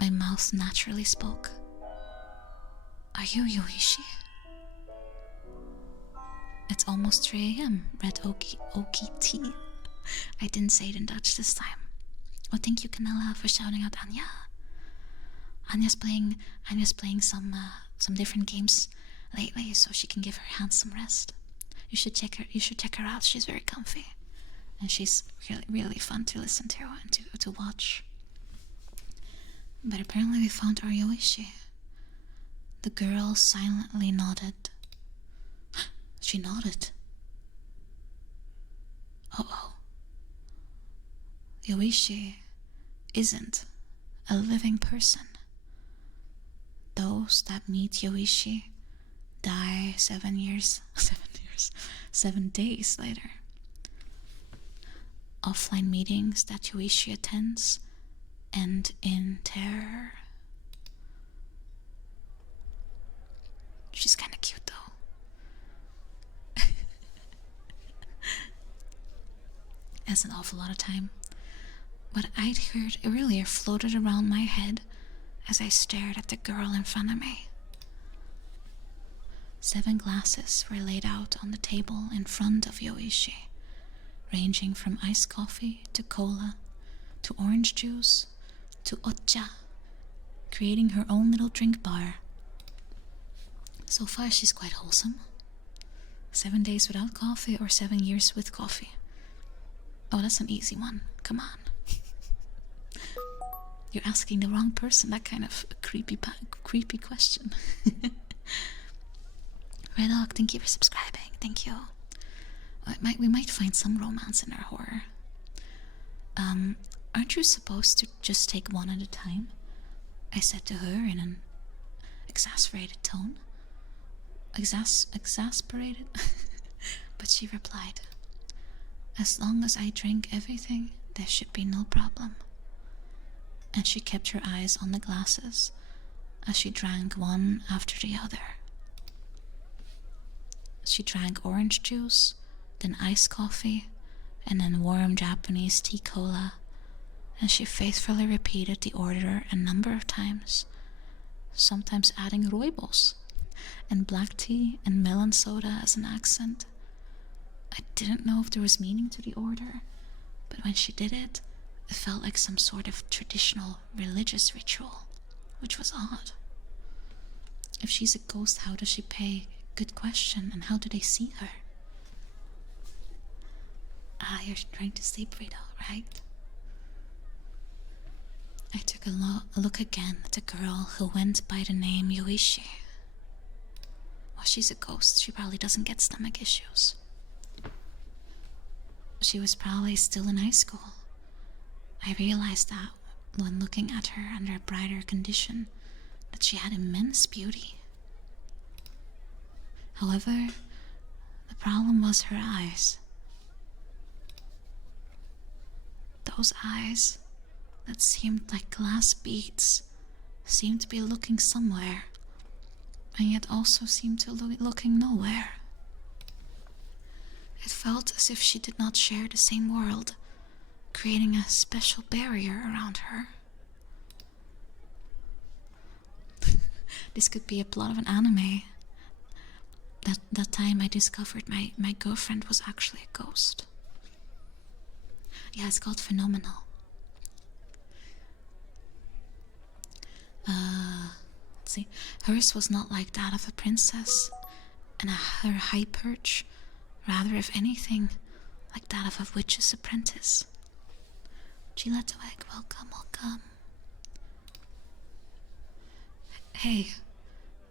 My mouth naturally spoke. Are you Yoichi? It's almost 3 a.m. Red Oki tea. I didn't say it in Dutch this time. Oh, thank you, Canella, for shouting out Anya. Anya's playing some different games lately, so she can give her hands some rest. You should check her out. She's very comfy, and she's really fun to listen to and to watch. But apparently we found our Yoichi. The girl silently nodded. She nodded. Oh. Yoichi isn't a living person. Those that meet Yoichi die 7 days later. Offline meetings that Yoichi attends end in terror. She's kinda cute though. Has an awful lot of time. What I'd heard earlier floated around my head as I stared at the girl in front of me. 7 glasses were laid out on the table in front of Yoichi, ranging from iced coffee to cola to orange juice to ocha, creating her own little drink bar. So far she's quite wholesome. 7 days without coffee or 7 years with coffee. Oh, that's an easy one. Come on. You're asking the wrong person that kind of creepy question. Red Dog, thank you for subscribing. Thank you. We might find some romance in our horror. Aren't you supposed to just take one at a time? I said to her in an exasperated tone. Exasperated? But she replied, as long as I drink everything, there should be no problem. And she kept her eyes on the glasses, as she drank one after the other. She drank orange juice, then iced coffee, and then warm Japanese tea cola, and she faithfully repeated the order a number of times, sometimes adding rooibos and black tea and melon soda as an accent. I didn't know if there was meaning to the order, but when she did it, it felt like some sort of traditional religious ritual, which was odd. If she's a ghost, how does she pay? Good question. And how do they see her? You're trying to sleep, Rita, right? I took a look again at the girl who went by the name Yoichi. Well, she's a ghost. She probably doesn't get stomach issues. She was probably still in high school. I realized that when looking at her under a brighter condition, that she had immense beauty. However, the problem was her eyes. Those eyes that seemed like glass beads seemed to be looking somewhere, and yet also seemed to be looking nowhere. It felt as if she did not share the same world, creating a special barrier around her. This could be a plot of an anime. That time I discovered my girlfriend was actually a ghost. Yeah, it's called Phenomenal. Let's see. Hers was not like that of a princess and her high perch, rather, if anything, like that of a witch's apprentice. Gillette Wag, welcome, welcome. Hey,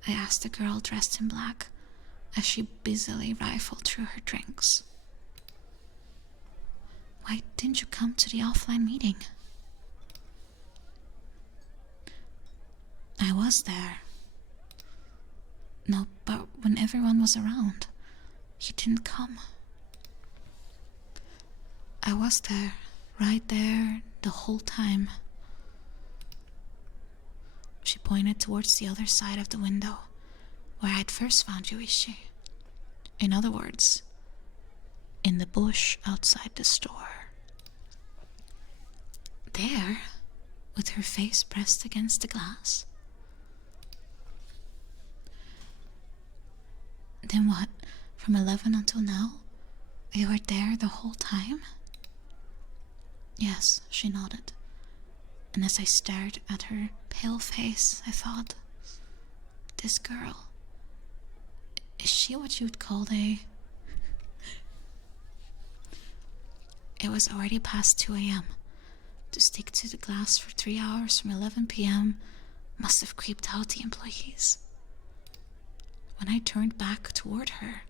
I asked the girl dressed in black as she busily rifled through her drinks. Why didn't you come to the offline meeting? I was there. No, but when everyone was around, you didn't come. I was there, right there, the whole time. She pointed towards the other side of the window, where I'd first found Yoichi. In other words, in the bush outside the store. There, with her face pressed against the glass. Then what, from 11 until now? You were there the whole time? Yes, she nodded. And as I stared at her pale face, I thought, this girl, is she what you'd call a... It was already past 2 a.m. To stick to the glass for 3 hours from 11 p.m. must have creeped out the employees. When I turned back toward her,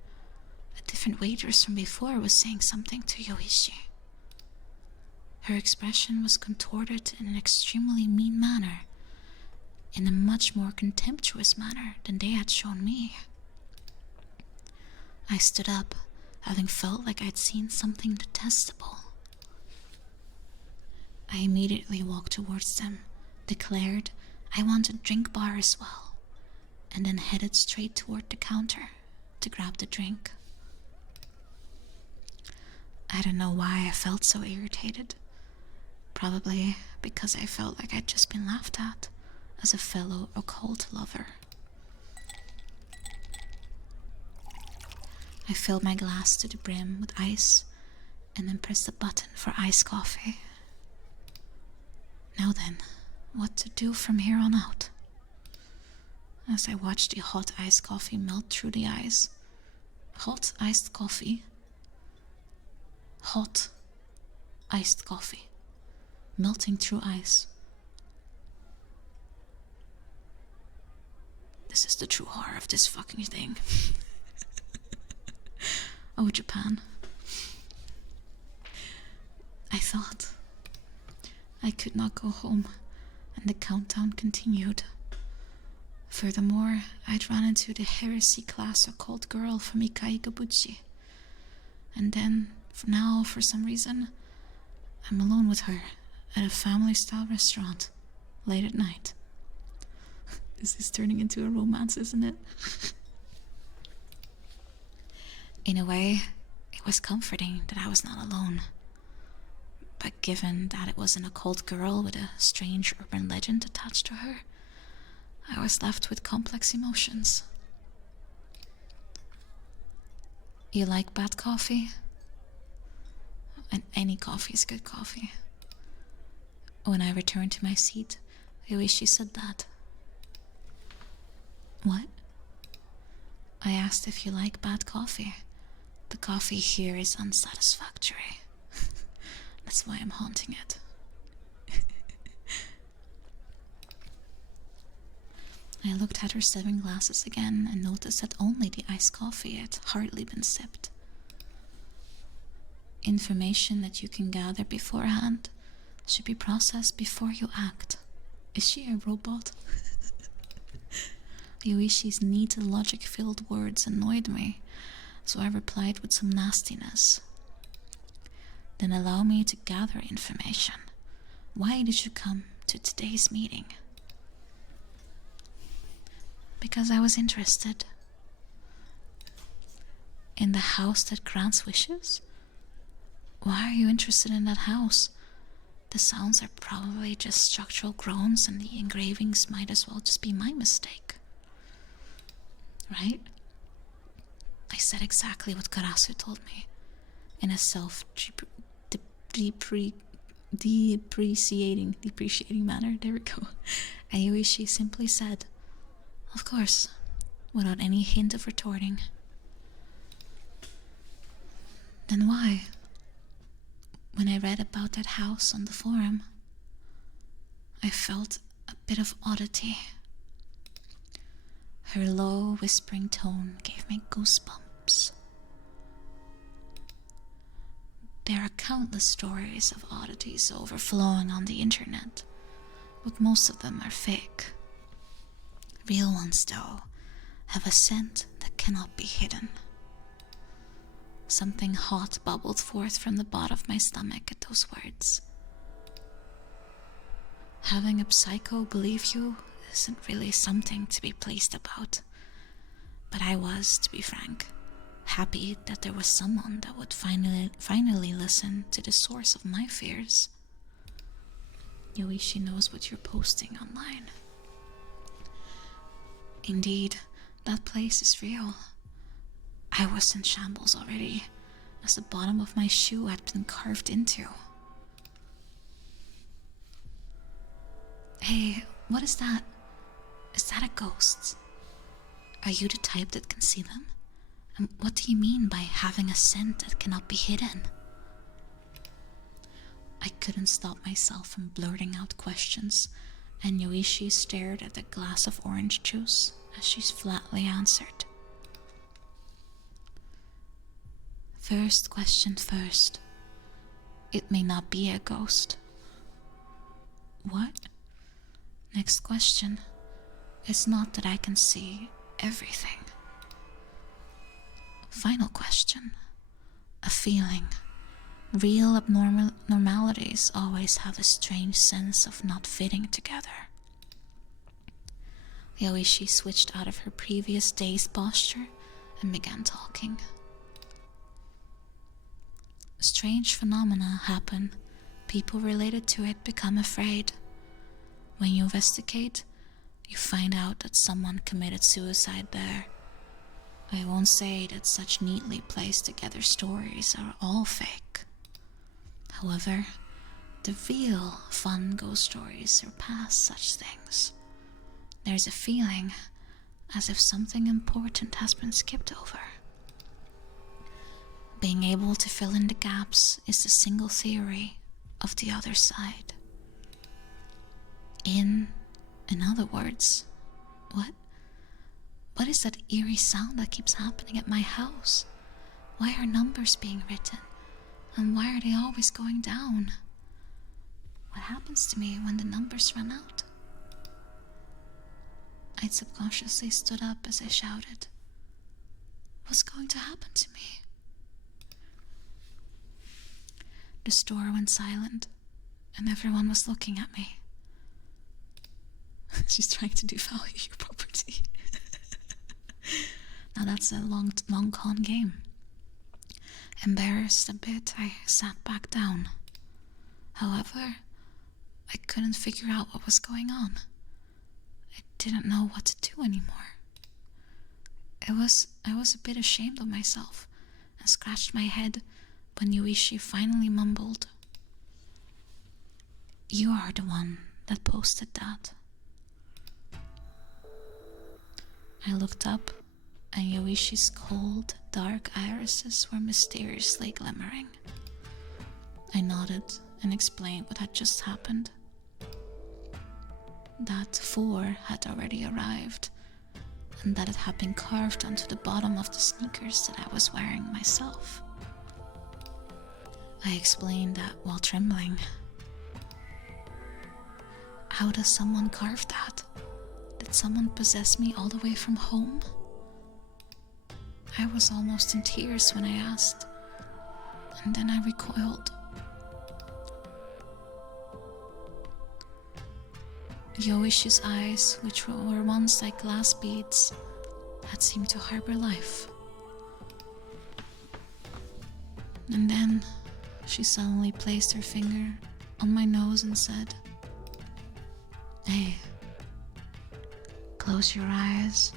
a different waitress from before was saying something to Yoichi. Her expression was contorted in an extremely mean manner, in a much more contemptuous manner than they had shown me. I stood up, having felt like I'd seen something detestable. I immediately walked towards them, declared I wanted a drink bar as well, and then headed straight toward the counter to grab the drink. I don't know why I felt so irritated. Probably because I felt like I'd just been laughed at as a fellow occult lover. I filled my glass to the brim with ice and then pressed the button for iced coffee. Now then, what to do from here on out? As I watched the hot iced coffee melt through the ice. Hot iced coffee. Hot iced coffee. Melting through ice. This is the true horror of this fucking thing. Oh, Japan. I thought I could not go home, and the countdown continued. Furthermore, I'd run into the heresy class occult girl from Ikai Gabuchi. And then, now, for some reason, I'm alone with her at a family-style restaurant, late at night. This is turning into a romance, isn't it? In a way, it was comforting that I was not alone. But given that it was an occult girl with a strange urban legend attached to her, I was left with complex emotions. You like bad coffee? And any coffee is good coffee. When I returned to my seat, I wish she said that. What? I asked if you like bad coffee. The coffee here is unsatisfactory. That's why I'm haunting it. I looked at her 7 glasses again and noticed that only the iced coffee had hardly been sipped. Information that you can gather beforehand should be processed before you act. Is she a robot? Yuishi's neat, logic-filled words annoyed me, so I replied with some nastiness. Then allow me to gather information. Why did you come to today's meeting? Because I was interested. In the house that grants wishes? Why are you interested in that house? The sounds are probably just structural groans, and the engravings might as well just be my mistake. Right? I said exactly what Karasu told me, in a depreciating manner. There we go. And Yuishi simply said, of course, without any hint of retorting. Then why? When I read about that house on the forum, I felt a bit of oddity. Her low, whispering tone gave me goosebumps. There are countless stories of oddities overflowing on the internet, but most of them are fake. Real ones, though, have a scent that cannot be hidden. Something hot bubbled forth from the bottom of my stomach at those words. Having a psycho believe you isn't really something to be pleased about, but I was, to be frank, happy that there was someone that would finally listen to the source of my fears. Yuishi knows what you're posting online. Indeed, that place is real. I was in shambles already, as the bottom of my shoe had been carved into. Hey, what is that? Is that a ghost? Are you the type that can see them? And what do you mean by having a scent that cannot be hidden? I couldn't stop myself from blurting out questions, and Yuishi stared at the glass of orange juice as she flatly answered. First question first. It may not be a ghost. What? Next question. It's not that I can see everything. Final question. A feeling. Real abnormalities always have a strange sense of not fitting together. Yoichi switched out of her previous dazed posture and began talking. Strange phenomena happen. People related to it become afraid. When you investigate, you find out that someone committed suicide there. I won't say that such neatly placed together stories are all fake. However, the real fun ghost stories surpass such things. There's a feeling as if something important has been skipped over. Being able to fill in the gaps is the single theory of the other side. In other words, what? What is that eerie sound that keeps happening at my house? Why are numbers being written? And why are they always going down? What happens to me when the numbers run out? I subconsciously stood up as I shouted. What's going to happen to me? The store went silent, and everyone was looking at me. She's trying to devalue your property. Now that's a long con game. Embarrassed a bit, I sat back down. However, I couldn't figure out what was going on. I didn't know what to do anymore. I was a bit ashamed of myself and scratched my head when Yuichi finally mumbled, "You are the one that posted that." I looked up, and Yuichi's cold, dark irises were mysteriously glimmering. I nodded and explained what had just happened. That 4 had already arrived, and that it had been carved onto the bottom of the sneakers that I was wearing myself. I explained that while trembling. How does someone carve that? Did someone possess me all the way from home? I was almost in tears when I asked, and then I recoiled. Yoishi's eyes, which were once like glass beads, had seemed to harbor life. And then she suddenly placed her finger on my nose and said, "Hey, close your eyes."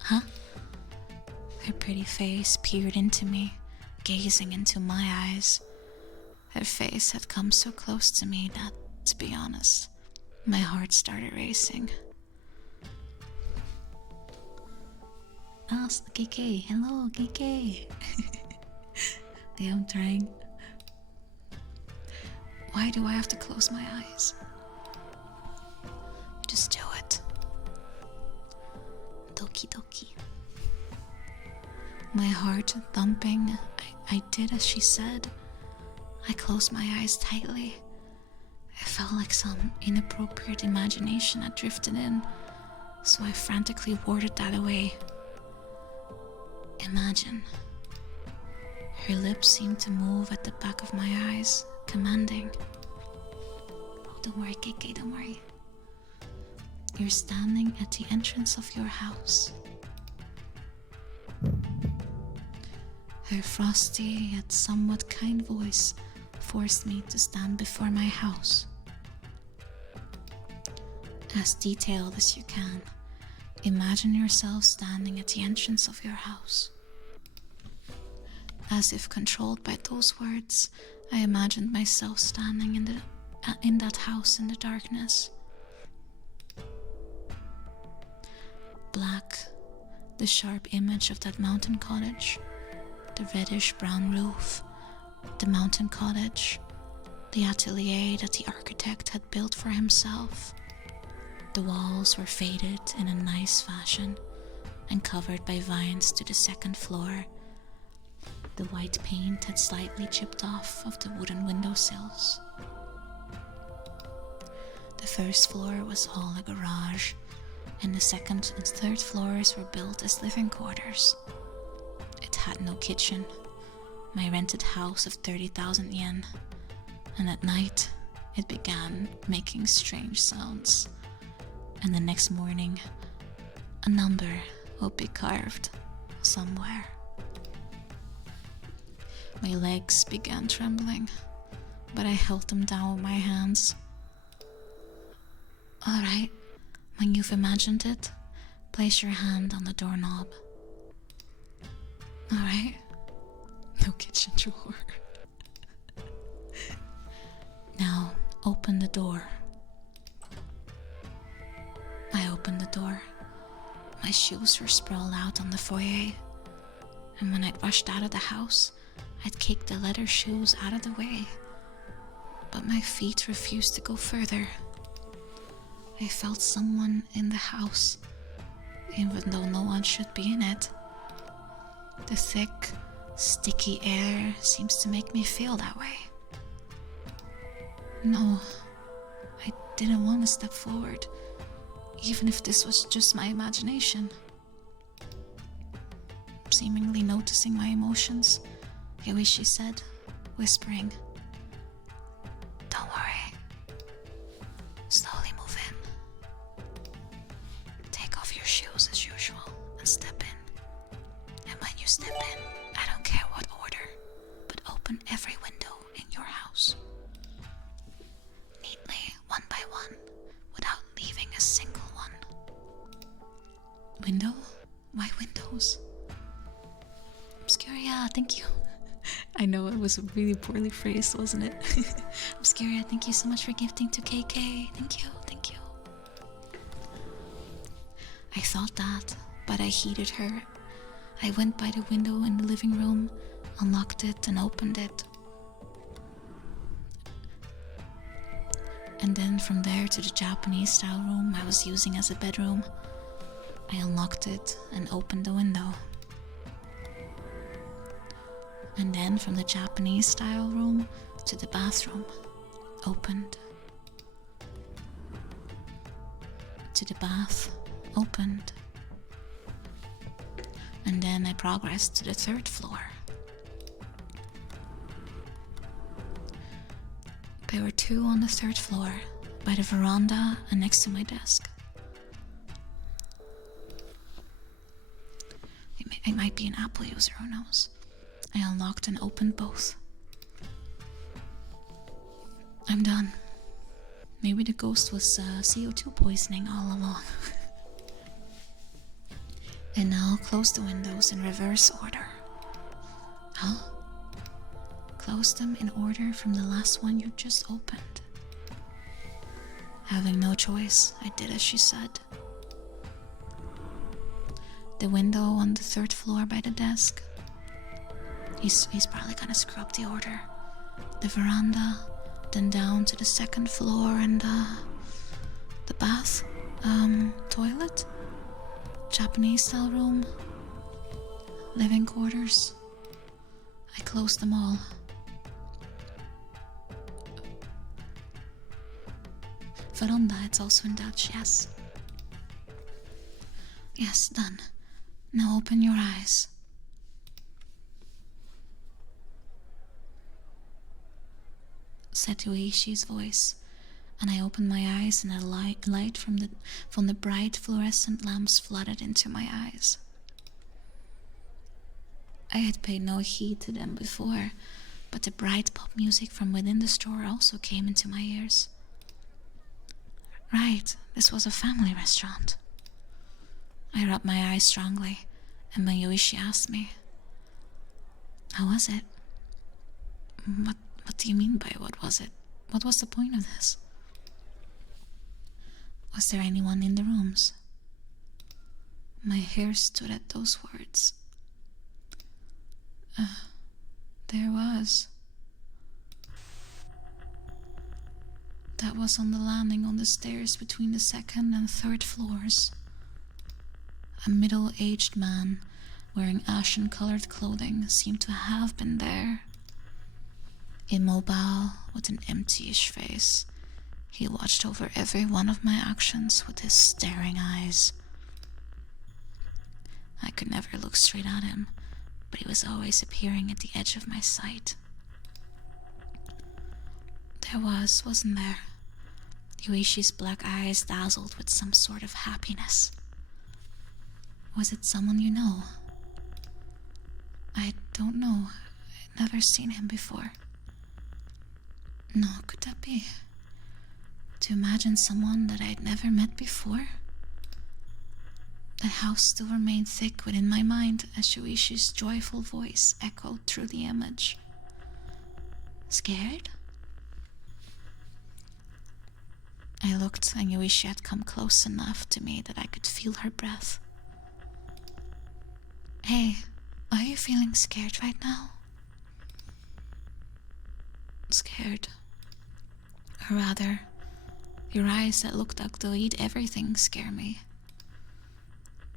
Huh? Her pretty face peered into me, gazing into my eyes. Her face had come so close to me that, to be honest, my heart started racing. KK, hello, KK. Yeah, I'm trying. Why do I have to close my eyes? Just do it. Doki doki. My heart thumping, I did as she said. I closed my eyes tightly. I felt like some inappropriate imagination had drifted in, so I frantically warded that away. Imagine. Her lips seemed to move at the back of my eyes, commanding. Oh, don't worry, KK, don't worry. You're standing at the entrance of your house. Her frosty yet somewhat kind voice forced me to stand before my house. As detailed as you can, imagine yourself standing at the entrance of your house. As if controlled by those words, I imagined myself standing in that house in the darkness. Black, the sharp image of that mountain cottage, the reddish-brown roof, the mountain cottage, the atelier that the architect had built for himself. The walls were faded in a nice fashion and covered by vines to the second floor. The white paint had slightly chipped off of the wooden windowsills. The first floor was all a garage, and the second and third floors were built as living quarters. It had no kitchen, my rented house of 30,000 yen, and at night it began making strange sounds, and the next morning a number would be carved somewhere. My legs began trembling, but I held them down with my hands. Alright, when you've imagined it, place your hand on the doorknob. Alright, no kitchen drawer. Now, open the door. I opened the door. My shoes were sprawled out on the foyer, and when I'd rushed out of the house, I'd kicked the leather shoes out of the way, but my feet refused to go further. I felt someone in the house, even though no one should be in it. The thick, sticky air seems to make me feel that way. No, I didn't want to step forward, even if this was just my imagination. Seemingly noticing my emotions, Yoichi said, whispering, "Don't worry." Window? Why windows? Obscuria, thank you. I know it was really poorly phrased, wasn't it? Obscuria, thank you so much for gifting to KK. Thank you, thank you. I thought that, but I heeded her. I went by the window in the living room, unlocked it and opened it. And then from there to the Japanese style room I was using as a bedroom. I unlocked it and opened the window. And then from the Japanese style room to the bathroom, opened. To the bath, opened. And then I progressed to the 3rd floor. There were 2 on the 3rd floor, by the veranda and next to my desk. It might be an Apple user, who knows? I unlocked and opened both. I'm done. Maybe the ghost was CO2 poisoning all along. And now close the windows in reverse order. Huh? Close them in order from the last one you just opened. Having no choice, I did as she said. The window on the 3rd floor by the desk. He's probably gonna screw up the order. The veranda, then down to the 2nd floor and the bath, toilet, Japanese style room, living quarters. I closed them all. Veranda, it's also in Dutch, yes. Yes, done. Now open your eyes. Said Yuishi's voice, and I opened my eyes and a light from the bright fluorescent lamps flooded into my eyes. I had paid no heed to them before, but the bright pop music from within the store also came into my ears. Right, this was a family restaurant. I rubbed my eyes strongly, and when Yuishi asked me, "How was it?" What do you mean by what was it? What was the point of this? Was there anyone in the rooms? My hair stood at those words. There was. That was on the landing on the stairs between the 2nd and 3rd floors. A middle-aged man wearing ashen-colored clothing seemed to have been there. Immobile, with an empty-ish face, he watched over every one of my actions with his staring eyes. I could never look straight at him, but he was always appearing at the edge of my sight. There was, wasn't there? Yuishi's black eyes dazzled with some sort of happiness. Was it someone you know? I don't know. I'd never seen him before. No, could that be? To imagine someone that I'd never met before? The house still remained thick within my mind as Yuishi's joyful voice echoed through the image. Scared? I looked and Yuishi had come close enough to me that I could feel her breath. Hey, are you feeling scared right now? Scared. Or rather, your eyes that looked like they'll eat everything scare me.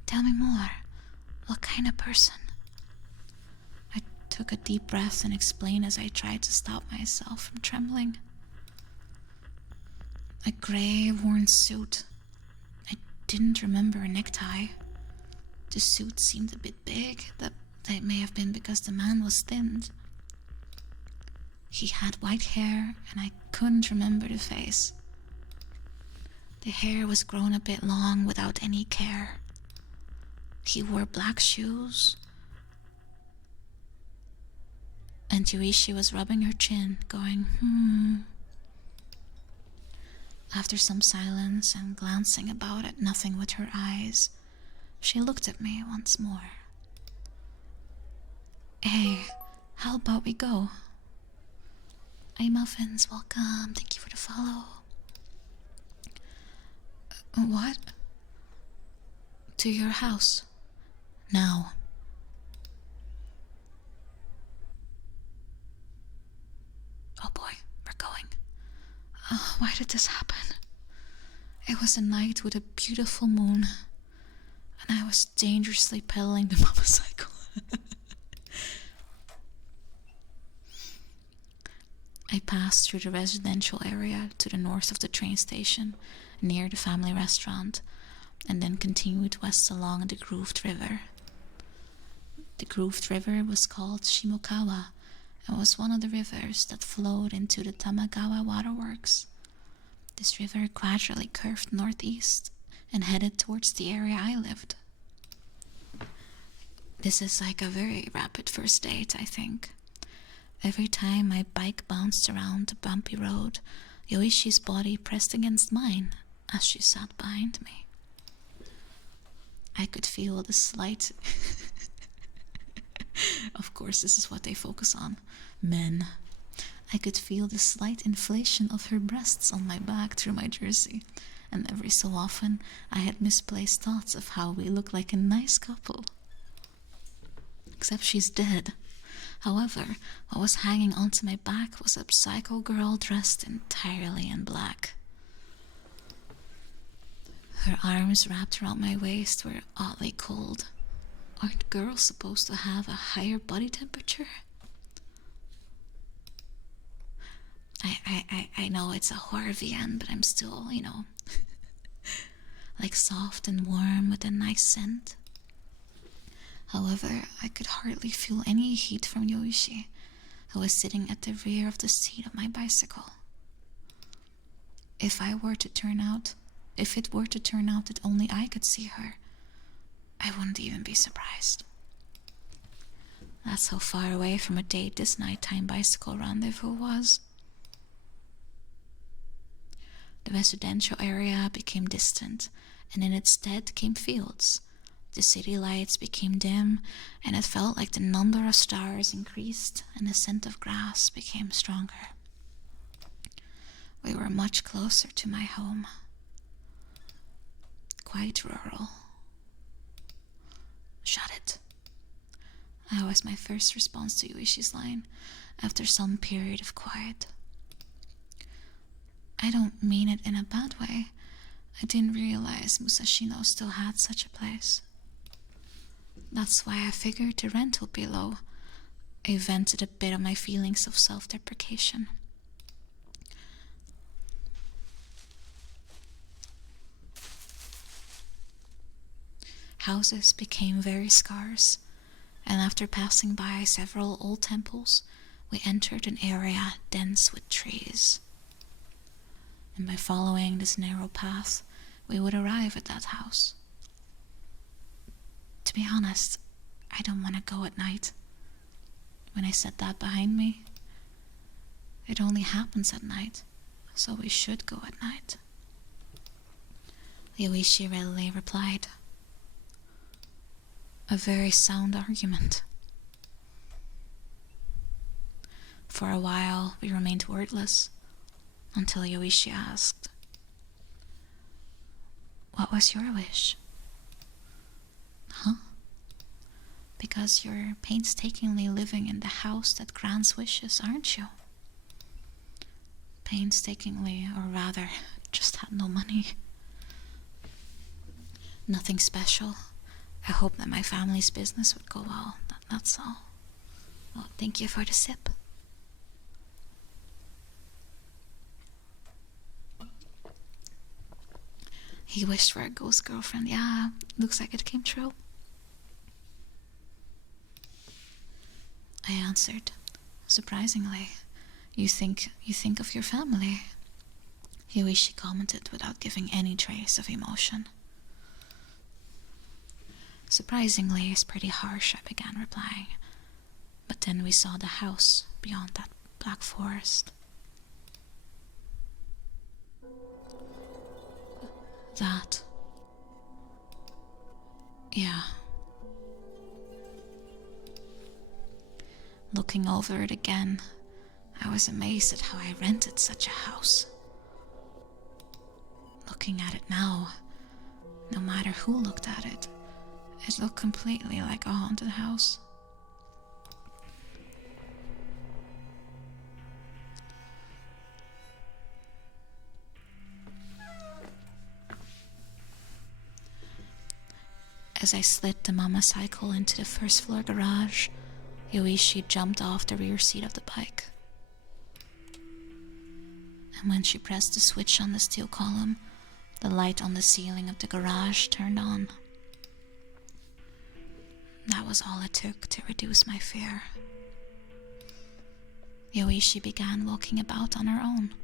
Tell me more. What kind of person? I took a deep breath and explained as I tried to stop myself from trembling. A grey, worn suit. I didn't remember a necktie. The suit seemed a bit big. That may have been because the man was thinned. He had white hair, and I couldn't remember the face. The hair was grown a bit long without any care. He wore black shoes. And Yuishi was rubbing her chin, going, After some silence and glancing about at nothing with her eyes, She looked at me once more. Hey, how about we go? Hey Muffins, welcome. Thank you for the follow. What? To your house. Now. Oh boy, we're going. Why did this happen? It was a night with a beautiful moon, and I was dangerously pedaling the motorcycle. I passed through the residential area to the north of the train station, near the family restaurant, and then continued west along the Grooved River. The Grooved River was called Shimokawa and was one of the rivers that flowed into the Tamagawa waterworks. This river gradually curved northeast and headed towards the area I lived. This is like a very rapid first date, I think. Every time my bike bounced around the bumpy road, Yoishi's body pressed against mine as she sat behind me. I could feel the slight... Of course, this is what they focus on. Men. I could feel the slight inflation of her breasts on my back through my jersey, and every so often I had misplaced thoughts of how we looked like a nice couple. Except she's dead. However, what was hanging onto my back was a psycho girl dressed entirely in black. Her arms wrapped around my waist were oddly cold. Aren't girls supposed to have a higher body temperature? I know it's a horror VN, but I'm still, like soft and warm with a nice scent. However, I could hardly feel any heat from Yoichi, who was sitting at the rear of the seat of my bicycle. If it were to turn out that only I could see her, I wouldn't even be surprised. That's how far away from a date this nighttime bicycle rendezvous was. The residential area became distant, and in its stead came fields. The city lights became dim, and it felt like the number of stars increased and the scent of grass became stronger. We were much closer to my home. Quite rural. Shut it. That was my first response to Yuishi's line, after some period of quiet. I don't mean it in a bad way. I didn't realize Musashino still had such a place. That's why I figured the rent would be low. I vented a bit of my feelings of self-deprecation. Houses became very scarce, and after passing by several old temples, we entered an area dense with trees. And by following this narrow path, we would arrive at that house. To be honest, I don't want to go at night. When I said that behind me, it only happens at night, so we should go at night. Yoichi readily replied. A very sound argument. For a while, we remained wordless, until Yoichi asked, "What was your wish?" Huh? Because you're painstakingly living in the house that grants wishes, aren't you? Painstakingly, or rather, just had no money. Nothing special. I hope that my family's business would go well, that's all. Well, thank you for the sip. He wished for a ghost girlfriend. Yeah, looks like it came true. I answered, surprisingly. You think of your family? Yoichi commented without giving any trace of emotion. Surprisingly is pretty harsh, I began replying. But then we saw the house beyond that black forest. Yeah. Looking over it again, I was amazed at how I rented such a house. Looking at it now, no matter who looked at it, it looked completely like a haunted house. As I slid the mama cycle into the first floor garage, Yoichi jumped off the rear seat of the bike. And when she pressed the switch on the steel column, the light on the ceiling of the garage turned on. That was all it took to reduce my fear. Yoichi began walking about on her own,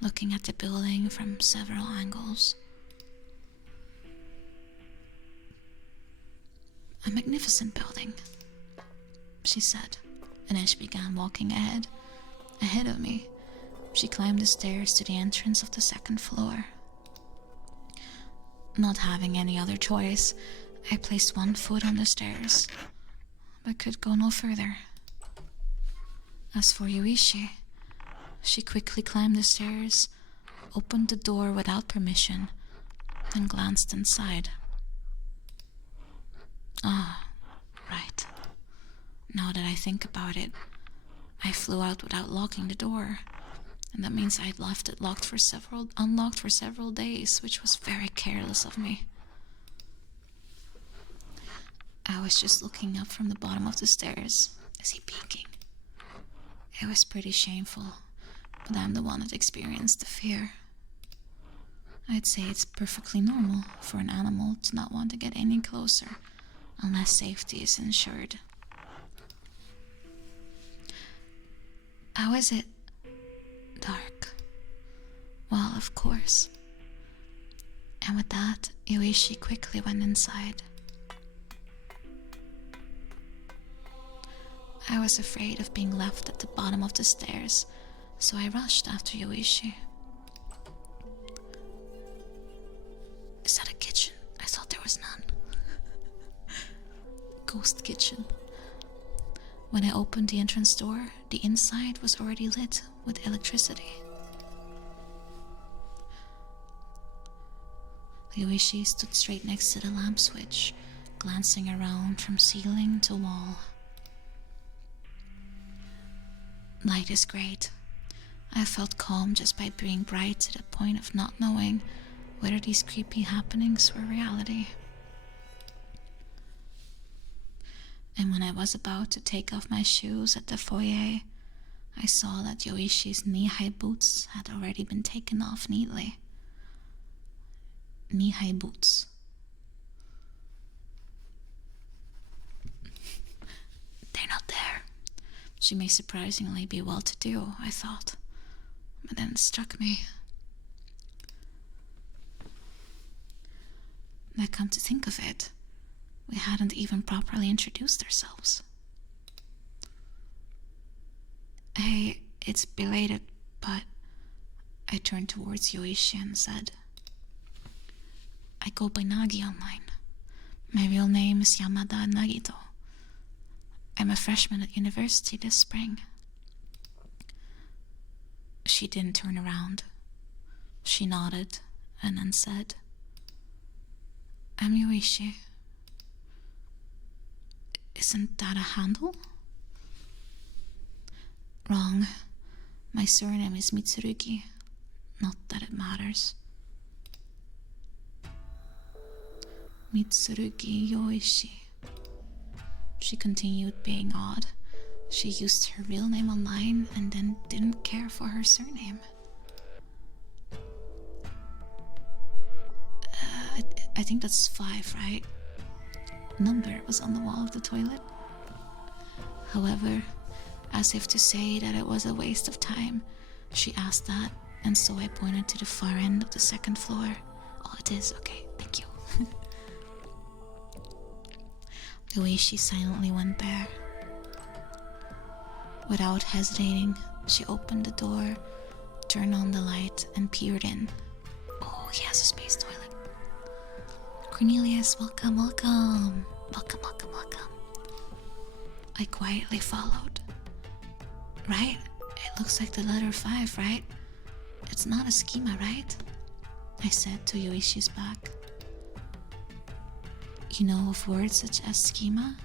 looking at the building from several angles. "A magnificent building," she said, and as she began walking ahead of me, she climbed the stairs to the entrance of the second floor. Not having any other choice, I placed one foot on the stairs, but could go no further. As for Yoichi, she quickly climbed the stairs, opened the door without permission, and glanced inside. Ah, right. Now that I think about it, I flew out without locking the door, and that means I'd left it unlocked for several days, which was very careless of me. I was just looking up from the bottom of the stairs. Is he peeking? It was pretty shameful, but I'm the one that experienced the fear. I'd say it's perfectly normal for an animal to not want to get any closer unless safety is ensured. How is it? Dark. Well, of course. And with that, Yoichi quickly went inside. I was afraid of being left at the bottom of the stairs, so I rushed after Yoichi. Is that a kitchen? I thought there was none. Ghost kitchen. When I opened the entrance door, the inside was already lit with electricity. Yoichi stood straight next to the lamp switch, glancing around from ceiling to wall. Light is great. I felt calm just by being bright to the point of not knowing whether these creepy happenings were reality. And when I was about to take off my shoes at the foyer, I saw that Yoichi's knee-high boots had already been taken off neatly. Knee-high boots. They're not there. She may surprisingly be well-to-do, I thought. But then it struck me. Now come to think of it, we hadn't even properly introduced ourselves. Hey, it's belated, but I turned towards Yoichi and said, I go by Nagi online. My real name is Yamada Nagito. I'm a freshman at university this spring. She didn't turn around. She nodded and then said, I'm Yoichi. Isn't that a handle? Wrong. My surname is Mitsurugi. Not that it matters. Mitsurugi Yoichi. She continued being odd. She used her real name online and then didn't care for her surname. I think that's 5, right? Number was on the wall of the toilet. However, as if to say that it was a waste of time, she asked that, and so I pointed to the far end of the second floor. Oh, it is? Okay, thank you. The way she silently went there. Without hesitating, she opened the door, turned on the light, and peered in. Oh, he has a space toilet. Cornelius, welcome, welcome. Welcome, welcome, welcome. I quietly followed. Right? It looks like the letter 5, right? It's not a schema, right? I said to Yoishi's back. You know of words such as schema?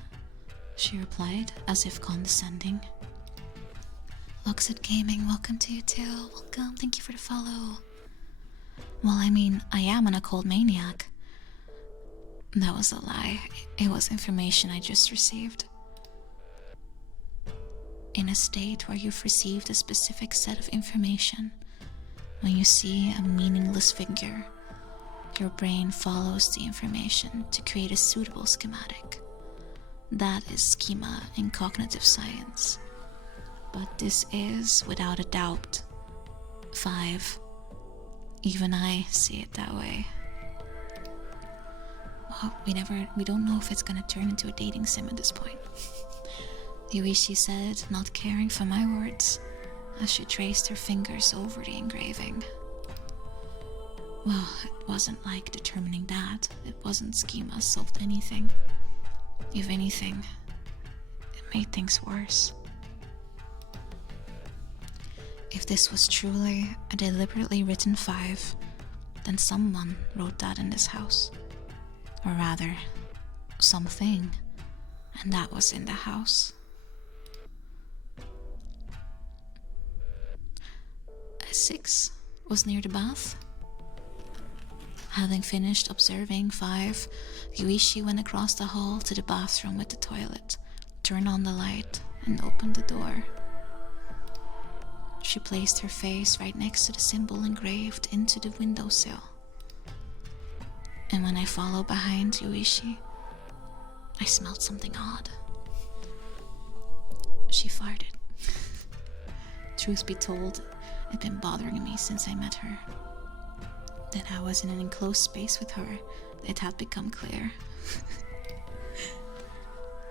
She replied, as if condescending. Loxit Gaming, welcome to you too. Welcome, thank you for the follow. Well, I mean, I am an occult maniac. That was a lie. It was information I just received. In a state where you've received a specific set of information, when you see a meaningless figure, your brain follows the information to create a suitable schematic. That is schema in cognitive science. But this is, without a doubt, 5. Even I see it that way. Well, we don't know if it's gonna turn into a dating sim at this point. Yoichi said, not caring for my words, as she traced her fingers over the engraving. Well, it wasn't like determining that. It wasn't schema solved anything. If anything, it made things worse. If this was truly a deliberately written 5, then someone wrote that in this house. Or rather, something, and that was in the house. A 6 was near the bath. Having finished observing 5, Yuichi went across the hall to the bathroom with the toilet, turned on the light, and opened the door. She placed her face right next to the symbol engraved into the windowsill. And when I followed behind Yuichi, I smelled something odd. She farted. Truth be told, it'd been bothering me since I met her. That I was in an enclosed space with her, it had become clear.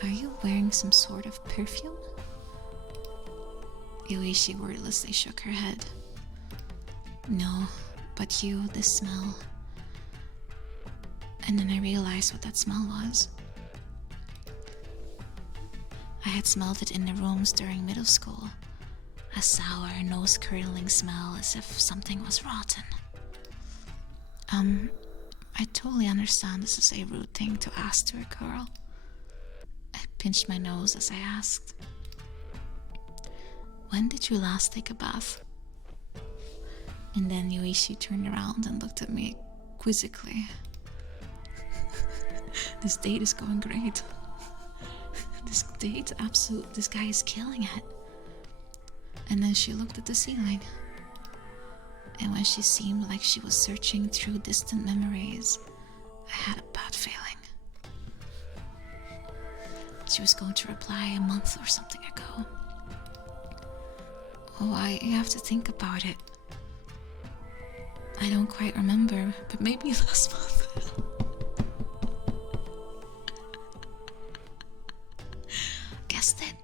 Are you wearing some sort of perfume? Yuichi wordlessly shook her head. No, but you, this smell. And then I realized what that smell was. I had smelled it in the rooms during middle school. A sour, nose-curdling smell as if something was rotten. I totally understand this is a rude thing to ask to a girl. I pinched my nose as I asked. When did you last take a bath? And then Yuichi turned around and looked at me quizzically. This date is going great. This guy is killing it. And then she looked at the ceiling. And when she seemed like she was searching through distant memories, I had a bad feeling. She was going to reply a month or something ago. Oh, I have to think about it. I don't quite remember, but maybe last month. Guessed it.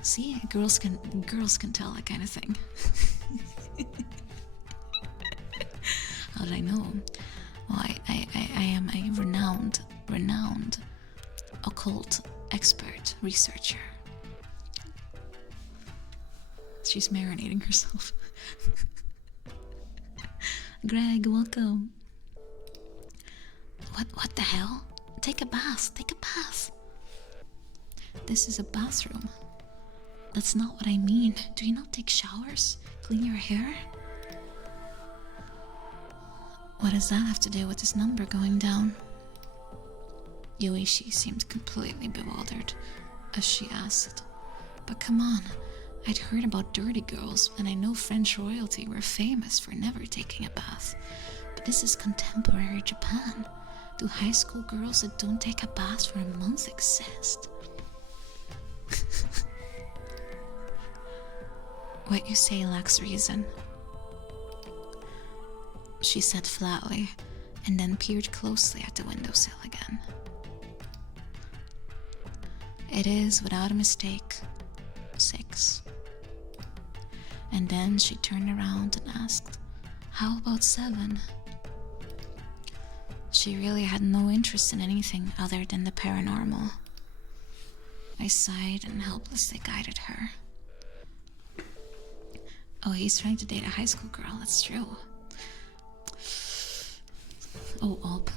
See, girls can tell that kind of thing. How did I know? Well, I am a renowned occult expert researcher. She's marinating herself. Greg, welcome. What the hell? Take a bath. This is a bathroom. That's not what I mean. Do you not take showers? Clean your hair? What does that have to do with this number going down? Yoichi seemed completely bewildered as she asked. But come on, I'd heard about dirty girls, and I know French royalty were famous for never taking a bath. But this is contemporary Japan. Do high school girls that don't take a bath for a month exist? What you say lacks reason, she said flatly, and then peered closely at the windowsill again. It is, without a mistake, 6. And then she turned around and asked, how about 7? she really had no interest in anything other than the paranormal. I sighed and helplessly guided her. Oh, he's trying to date a high school girl, that's true. Oh, up.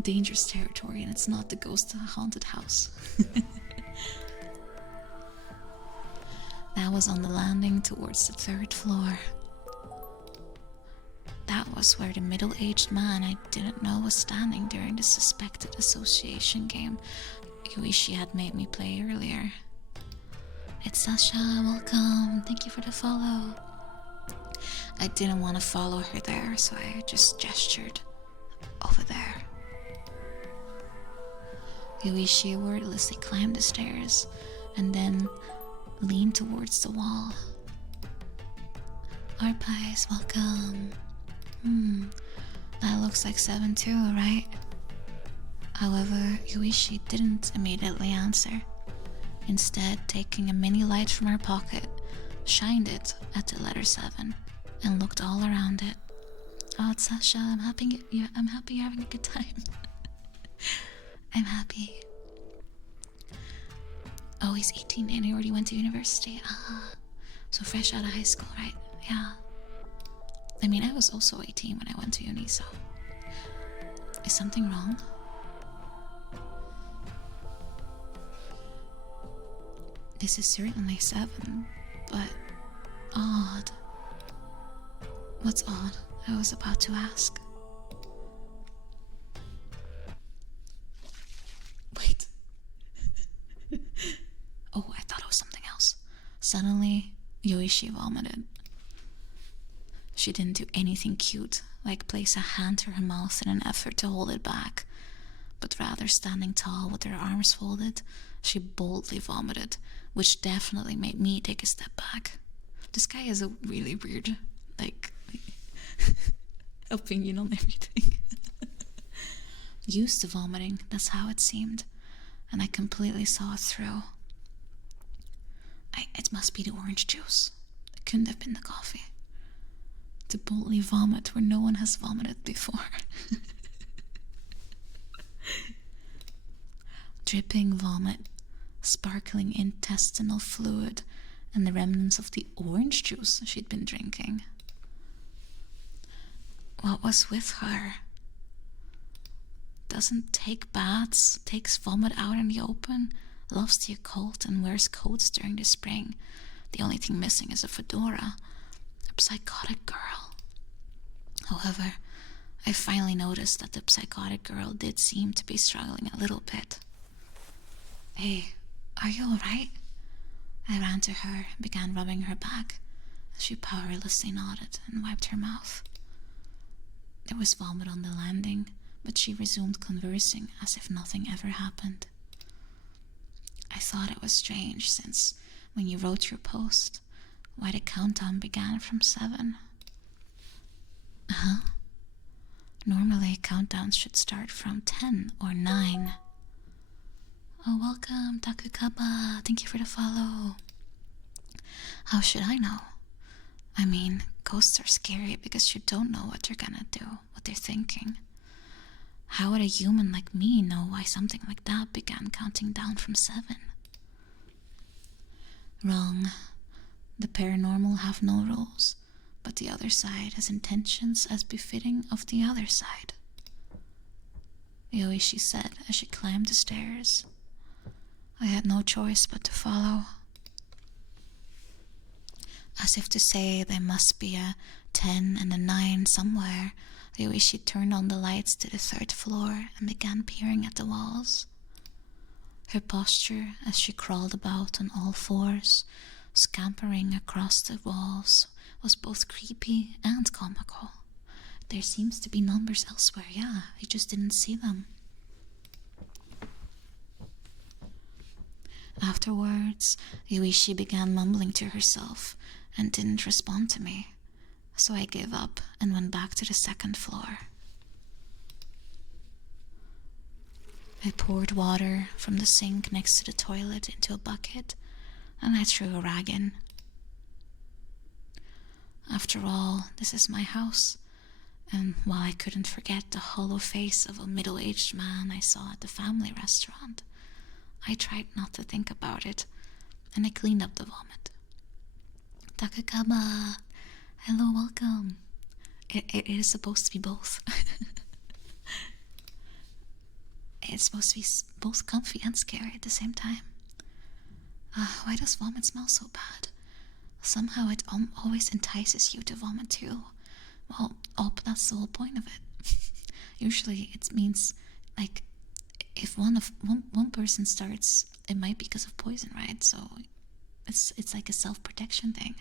Dangerous territory, and it's not the ghost of a haunted house. That was on the landing towards the 3rd floor. That was where the middle-aged man I didn't know was standing during the suspected association game Yuishi had made me play earlier. It's Sasha, welcome, thank you for the follow. I didn't want to follow her there, so I just gestured over there. Yuishi wordlessly climbed the stairs and then leaned towards the wall. Arpies, welcome. That looks like 7 too, right? However, Yuishi didn't immediately answer. Instead, taking a mini light from her pocket, shined it at the letter 7 and looked all around it. Oh, it's Sasha, I'm happy you're having a good time. I'm happy. Oh, he's 18 and he already went to university. So fresh out of high school, right? Yeah. I mean, I was also 18 when I went to uni, so... Is something wrong? This is certainly 7, but... odd. What's odd? I was about to ask. Wait. Oh, I thought it was something else. Suddenly, Yuishi vomited. She didn't do anything cute, like place a hand to her mouth in an effort to hold it back, but rather standing tall with her arms folded, she boldly vomited, which definitely made me take a step back. This guy has a really weird, opinion on everything. Used to vomiting, that's how it seemed, and I completely saw it through. It must be the orange juice. It couldn't have been the coffee. To boldly vomit where no one has vomited before. Dripping vomit, sparkling intestinal fluid, and the remnants of the orange juice she'd been drinking. What was with her? Doesn't take baths, takes vomit out in the open, loves the occult and wears coats during the spring. The only thing missing is a fedora. A psychotic girl. However, I finally noticed that the psychotic girl did seem to be struggling a little bit. Hey, are you alright? I ran to her and began rubbing her back as she powerlessly nodded and wiped her mouth. There was vomit on the landing, but she resumed conversing as if nothing ever happened. I thought it was strange since, when you wrote your post, why the countdown began from 7. Normally, countdowns should start from 10 or 9. Oh, welcome, Takukaba. Thank you for the follow. How should I know? I mean, ghosts are scary because you don't know what they're gonna do, what they're thinking. How would a human like me know why something like that began counting down from 7? Wrong. The paranormal have no rules, but the other side has intentions as befitting of the other side. Yoichi said as she climbed the stairs. I had no choice but to follow. As if to say there must be a 10 and a 9 somewhere, Yoichi turned on the lights to the 3rd floor and began peering at the walls. Her posture as she crawled about on all fours, scampering across the walls, was both creepy and comical. There seems to be numbers elsewhere, yeah, I just didn't see them. Afterwards, Yuichi began mumbling to herself and didn't respond to me, so I gave up and went back to the 2nd floor. I poured water from the sink next to the toilet into a bucket, and I threw a rag in. After all, this is my house, And while I couldn't forget the hollow face of a middle-aged man I saw at the family restaurant, I tried not to think about it, and I cleaned up the vomit. Takakaba! Hello, welcome! It is supposed to be both. It's supposed to be both comfy and scary at the same time. Why does vomit smell so bad? Somehow it always entices you to vomit too. Well, but that's the whole point of it. Usually it means, like, if one person starts, it might be because of poison, right? So it's like a self-protection thing.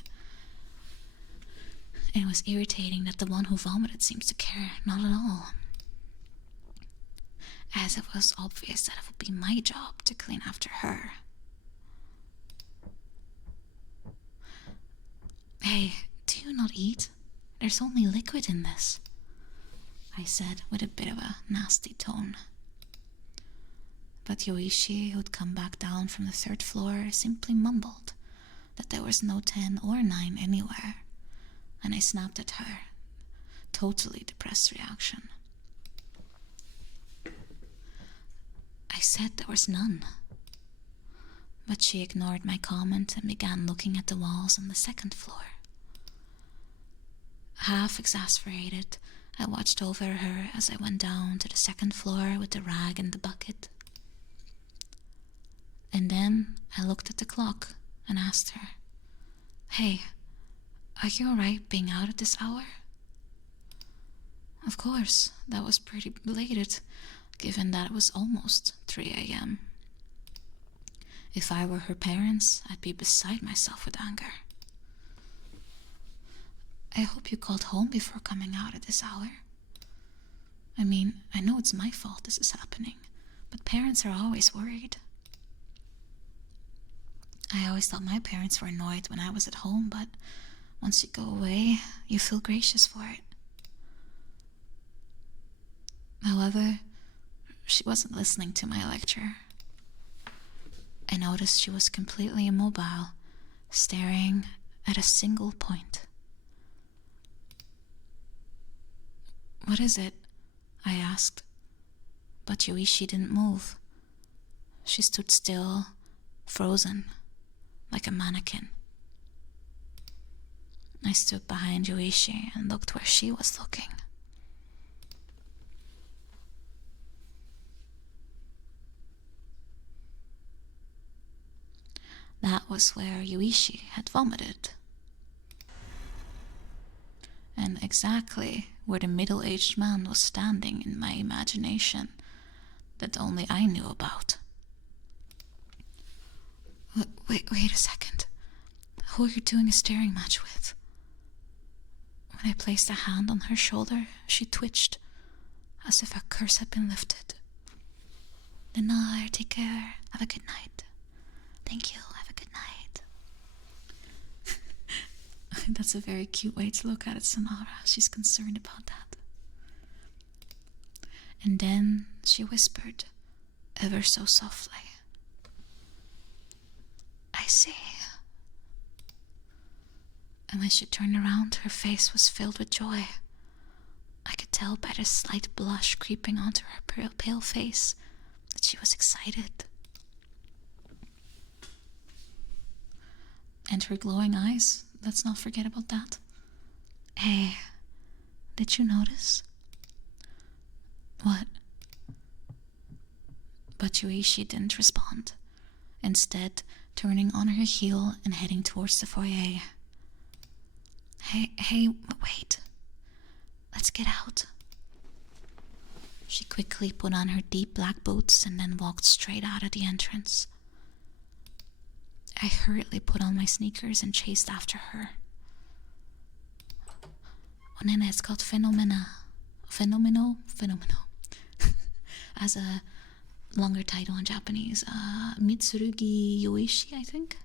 And it was irritating that the one who vomited seems to care not at all. As it was obvious that it would be my job to clean after her. Hey, do you not eat? There's only liquid in this, I said with a bit of a nasty tone. But Yoichi, who'd come back down from the 3rd floor, simply mumbled that there was no 10 or 9 anywhere, and I snapped at her. Totally depressed reaction. I said there was none. But she ignored my comment and began looking at the walls on the 2nd floor. Half exasperated, I watched over her as I went down to the 2nd floor with the rag and the bucket. And then I looked at the clock and asked her, "Hey, are you alright being out at this hour?" Of course, that was pretty belated, given that it was almost 3 a.m. If I were her parents, I'd be beside myself with anger. I hope you called home before coming out at this hour. I mean, I know it's my fault this is happening, but parents are always worried. I always thought my parents were annoyed when I was at home, but once you go away, you feel gracious for it. However, she wasn't listening to my lecture. I noticed she was completely immobile, staring at a single point. "What is it?" I asked, but Yoichi didn't move. She stood still, frozen, like a mannequin. I stood behind Yoichi and looked where she was looking. That was where Yoichi had vomited. And exactly where the middle-aged man was standing in my imagination that only I knew about. Wait a second. Who are you doing a staring match with? When I placed a hand on her shoulder, she twitched, as if a curse had been lifted. "Dinar, take care. Have a good night." "Thank you. Have a good night." That's a very cute way to look at it, Samara. She's concerned about that. And then she whispered, ever so softly, "I see." And when she turned around, her face was filled with joy. I could tell by the slight blush creeping onto her pale face that she was excited. And her glowing eyes, let's not forget about that. "Hey, did you notice?" "What?" But Yoichi didn't respond, instead turning on her heel and heading towards the foyer. Hey, wait. Let's get out." She quickly put on her deep black boots and then walked straight out of the entrance. I hurriedly put on my sneakers and chased after her. Och nej, it's called Phenomeno. As a longer title in Japanese, Mitsurugi Yoichi, I think.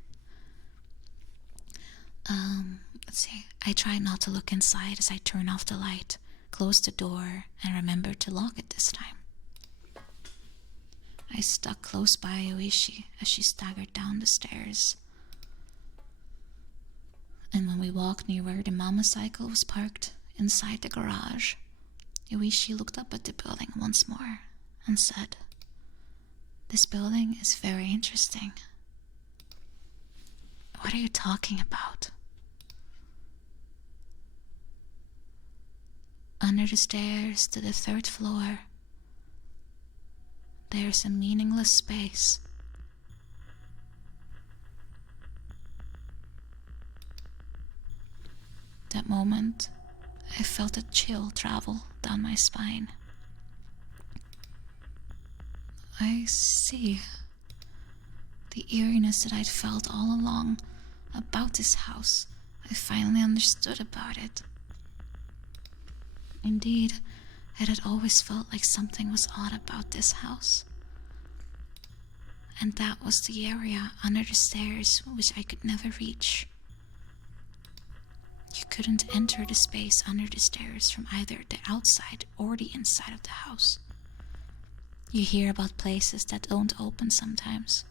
Let's see. I tried not to look inside as I turned off the light, closed the door, and remembered to lock it this time. I stuck close by Yoichi as she staggered down the stairs. And when we walked near where the mama cycle was parked, inside the garage, Yoichi looked up at the building once more and said, "This building is very interesting." "What are you talking about?" "Under the stairs to the 3rd floor, there's a meaningless space." That moment, I felt a chill travel down my spine. I see. The eeriness that I'd felt all along about this house, I finally understood about it. Indeed, it had always felt like something was odd about this house. And that was the area under the stairs which I could never reach. You couldn't enter the space under the stairs from either the outside or the inside of the house. You hear about places that don't open sometimes.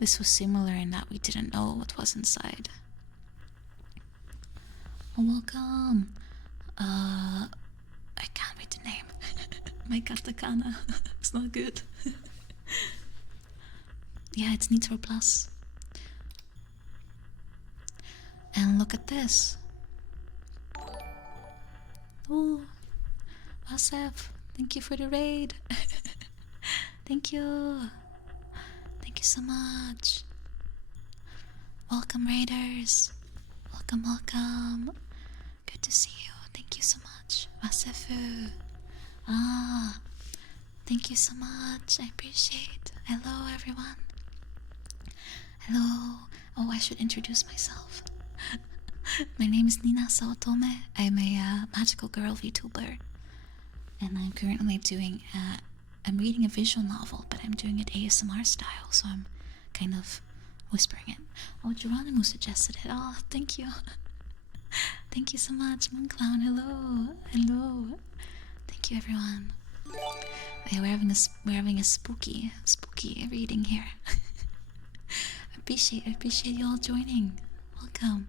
This was similar in that we didn't know what was inside. Oh, welcome. I can't read the name. My katakana. It's not good. Yeah, it's Nitro Plus. And look at this. Oh, Asaf, thank you for the raid. Thank you. Thank you so much. Welcome, raiders. Welcome, welcome. Good to see you. Thank you so much. Asafu. Thank you so much. I appreciate. Hello, everyone. Hello. Oh, I should introduce myself. My name is Nina Saotome. I'm a magical girl VTuber. And I'm currently doing I'm reading a visual novel, but I'm doing it ASMR style, so I'm kind of whispering it. Oh, Geronimo suggested it. Oh, thank you. Thank you so much, Moonclown. Hello. Hello. Thank you, everyone. Yeah, we're having a spooky reading here. I appreciate you all joining. Welcome.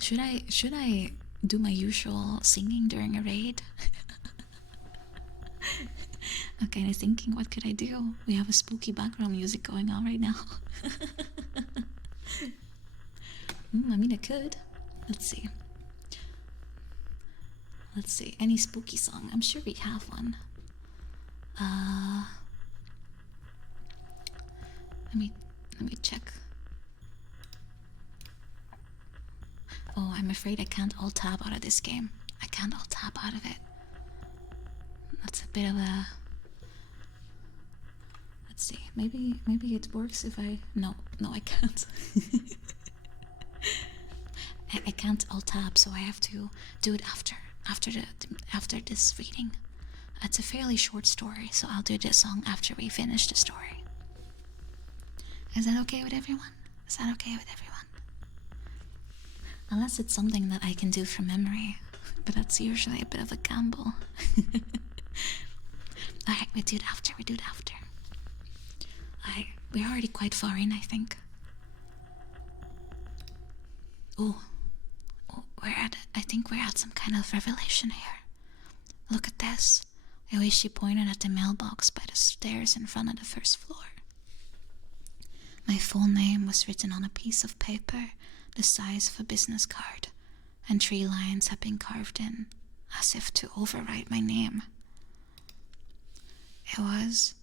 Should I do my usual singing during a raid? I'm kind of thinking, what could I do? We have a spooky background music going on right now. I mean, I could. Let's see. Any spooky song? I'm sure we have one. Let me check. Oh, I'm afraid I can't alt-tab out of this game. I can't alt-tab out of it. That's a bit of a... Let's see. Maybe it works if I... No, I can't. I can't alt-tab, so I have to do it after this reading. It's a fairly short story, so I'll do this song after we finish the story. Is that okay with everyone? Is that okay with everyone? Unless it's something that I can do from memory, but that's usually a bit of a gamble. Alright, we do it after. We're already quite far in, I think. Oh, I think we're at some kind of revelation here. Look at this. Yoichi pointed at the mailbox by the stairs in front of the 1st floor. My full name was written on a piece of paper the size of a business card, and 3 lines had been carved in, as if to overwrite my name. It was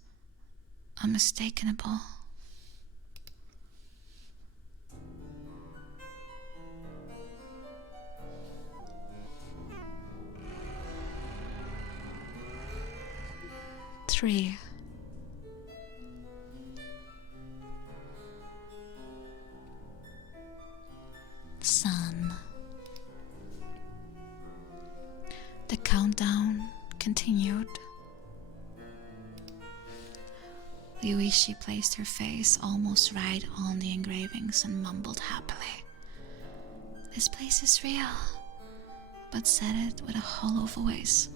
unmistakable. Three. Sun. The countdown continued. Yoichi placed her face almost right on the engravings and mumbled happily. This place is real, but said it with a hollow voice.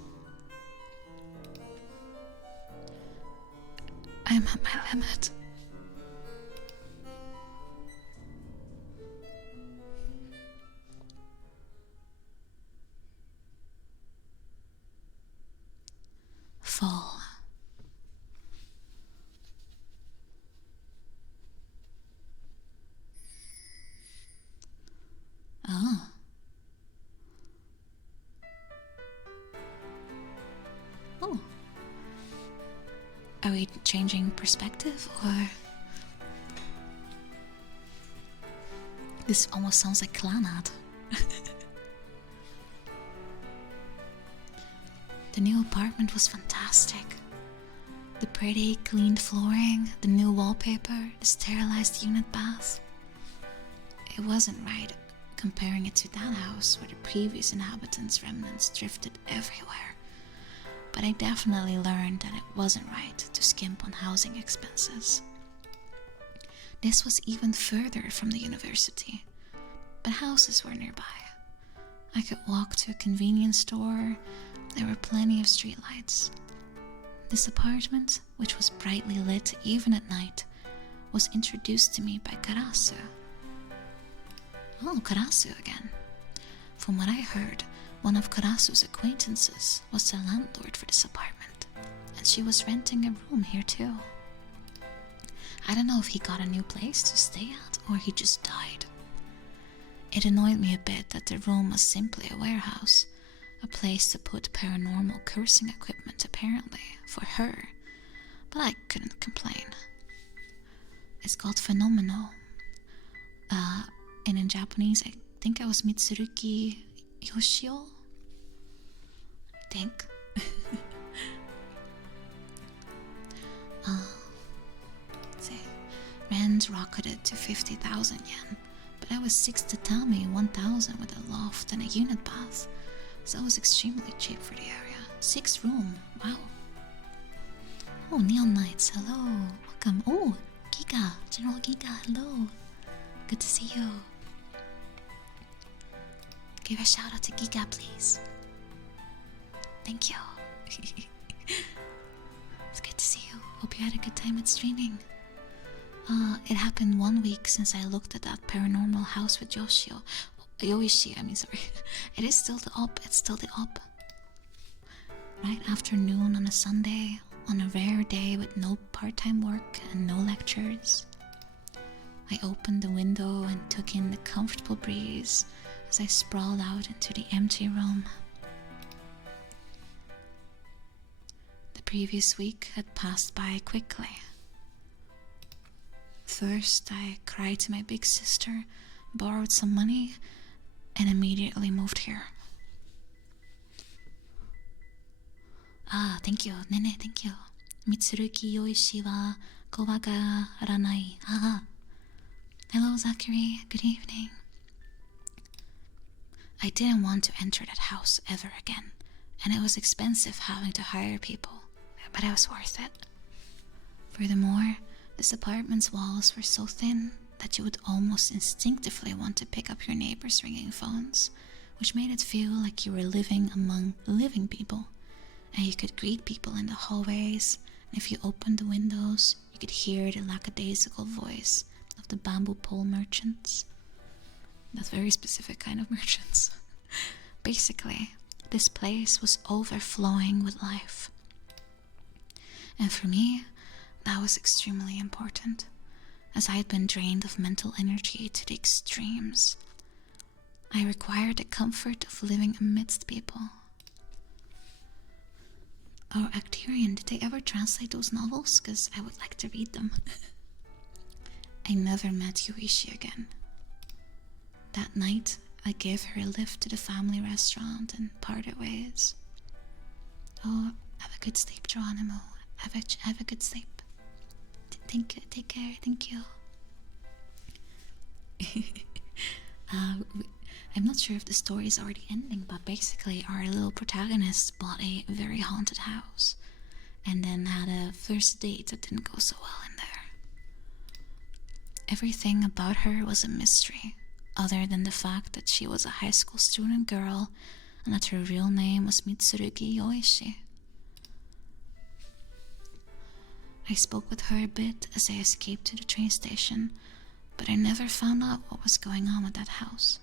I'm at my limit. Are we changing perspective, or... This almost sounds like Clanad. The new apartment was fantastic. The pretty, cleaned flooring, the new wallpaper, the sterilized unit bath. It wasn't right comparing it to that house where the previous inhabitants' remnants drifted everywhere. But I definitely learned that it wasn't right to skimp on housing expenses. This was even further from the university, but houses were nearby. I could walk to a convenience store. There were plenty of streetlights. This apartment, which was brightly lit even at night, was introduced to me by Karasu. Oh, Karasu again. From what I heard, one of Karasu's acquaintances was the landlord for this apartment, and she was renting a room here too. I don't know if he got a new place to stay at or he just died. It annoyed me a bit that the room was simply a warehouse, a place to put paranormal cursing equipment apparently, for her, but I couldn't complain. It's called Phenomenal. And in Japanese, I think I was Mitsuruki Yoshio? I think. Let's see. Rent rocketed to 50,000 yen, but I was 6 tatami, 1,000 with a loft and a unit bath, so it was extremely cheap for the area. 6 room, wow. Oh, Neon Knights, hello, welcome. Oh, Giga, General Giga, hello. Good to see you. Give a shout out to Giga, please. Thank you. It's good to see you. Hope you had a good time at streaming. It happened 1 week since I looked at that paranormal house with Yoishi, I mean, sorry. It is still the op, it's still the op. Right after noon on a Sunday, on a rare day with no part-time work and no lectures. I opened the window and took in the comfortable breeze as I sprawled out into the empty room. The previous week had passed by quickly. First, I cried to my big sister, borrowed some money, and immediately moved here. Ah, thank you, Nene, thank you. Mitsuruki Yoishi wa kowagaranai. Ah. Hello, Zachary, good evening. I didn't want to enter that house ever again, and it was expensive having to hire people, but it was worth it. Furthermore, this apartment's walls were so thin that you would almost instinctively want to pick up your neighbors' ringing phones, which made it feel like you were living among living people, and you could greet people in the hallways, and if you opened the windows, you could hear the lackadaisical voice of the bamboo pole merchants. That very specific kind of merchants. Basically, this place was overflowing with life. And for me, that was extremely important, as I had been drained of mental energy to the extremes. I required the comfort of living amidst people. Oh, Acterian, did they ever translate those novels? Because I would like to read them. I never met Yoichi again. That night, I gave her a lift to the family restaurant and parted ways. Oh, have a good sleep, Geronimo. Have a good sleep. Thank you. Take care. Thank you. I'm not sure if the story is already ending, but basically our little protagonist bought a very haunted house and then had a first date that didn't go so well in there. Everything about her was a mystery, other than the fact that she was a high school student girl and that her real name was Mitsurugi Yoichi. I spoke with her a bit as I escaped to the train station, but I never found out what was going on with that house.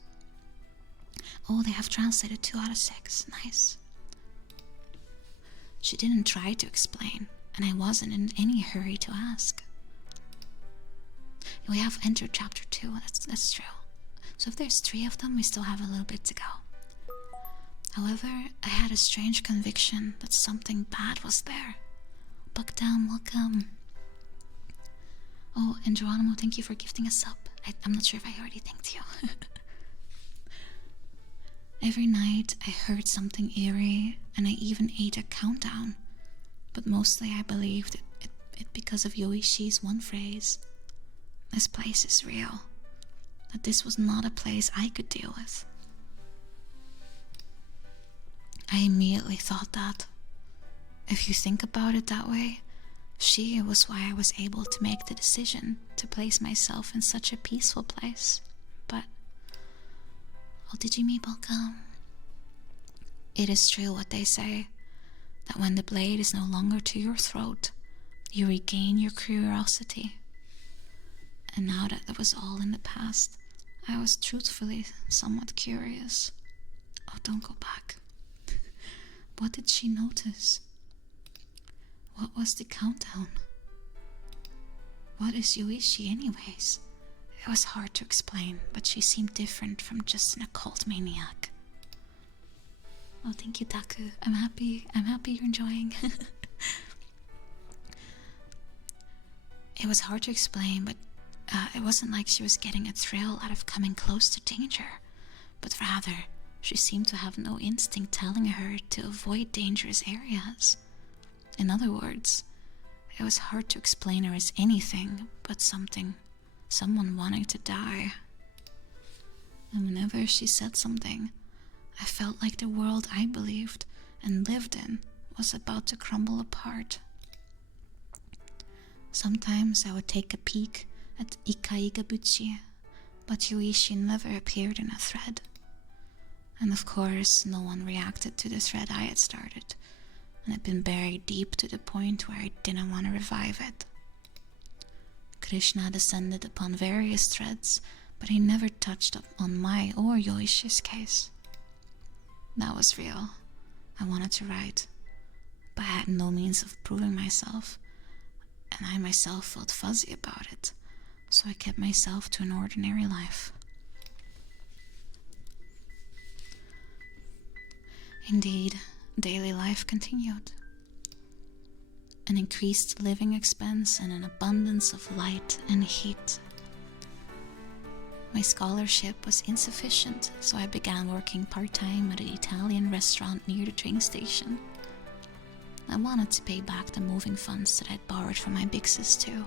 Oh, they have translated 2 out of 6. Nice. She didn't try to explain, and I wasn't in any hurry to ask. We have entered chapter 2, that's true. So if there's 3 of them, we still have a little bit to go. However, I had a strange conviction that something bad was there. Buck Down, welcome. Oh, and Geronimo, thank you for gifting a sub. I'm not sure if I already thanked you. Every night I heard something eerie, and I even ate a countdown. But mostly I believed it because of Yoishi's one phrase. This place is real. That this was not a place I could deal with. I immediately thought that. If you think about it that way, she was why I was able to make the decision to place myself in such a peaceful place. But, oh, Digimi, welcome. It is true what they say, that when the blade is no longer to your throat, you regain your curiosity. And now that it was all in the past, I was truthfully somewhat curious. Oh, don't go back. What did she notice? What was the countdown? What is Yoishi anyways? It was hard to explain, but she seemed different from just an occult maniac. Oh, thank you, Taku. I'm happy you're enjoying. It was hard to explain, but it wasn't like she was getting a thrill out of coming close to danger, but rather, she seemed to have no instinct telling her to avoid dangerous areas. In other words, it was hard to explain her as anything but someone wanting to die. And whenever she said something, I felt like the world I believed and lived in was about to crumble apart. Sometimes I would take a peek at Ikaigabuchi, but Yoichi never appeared in a thread. And of course, no one reacted to the thread I had started, and had been buried deep to the point where I didn't want to revive it. Krishna descended upon various threads, but he never touched up on my or Yoishi's case. That was real. I wanted to write, but I had no means of proving myself, and I myself felt fuzzy about it, so I kept myself to an ordinary life. Indeed, daily life continued. An increased living expense and an abundance of light and heat. My scholarship was insufficient, so I began working part-time at an Italian restaurant near the train station. I wanted to pay back the moving funds that I'd borrowed from my big sis too,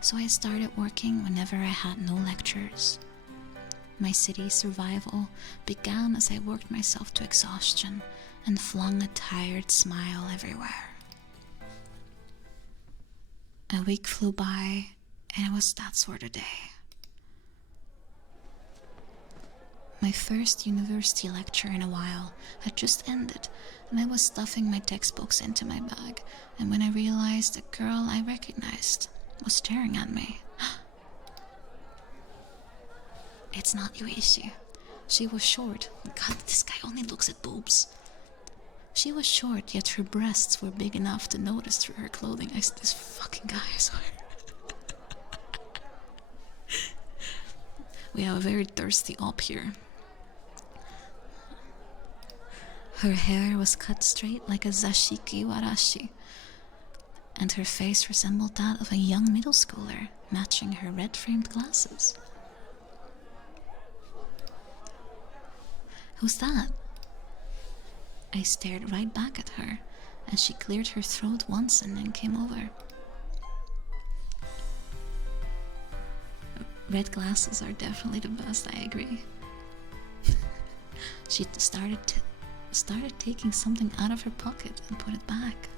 so I started working whenever I had no lectures. My city survival began as I worked myself to exhaustion and flung a tired smile everywhere. A week flew by, and it was that sort of day. My first university lecture in a while had just ended, and I was stuffing my textbooks into my bag, and when I realized a girl I recognized was staring at me. It's not Yoichi. She was short. God, this guy only looks at boobs. She was short, yet her breasts were big enough to notice through her clothing. This fucking guy, I swear. We have a very thirsty op here. Her hair was cut straight like a zashiki warashi, and her face resembled that of a young middle schooler, matching her red-framed glasses. Who's that? I stared right back at her, and she cleared her throat once and then came over. Red glasses are definitely the best, I agree. She started taking something out of her pocket and put it back.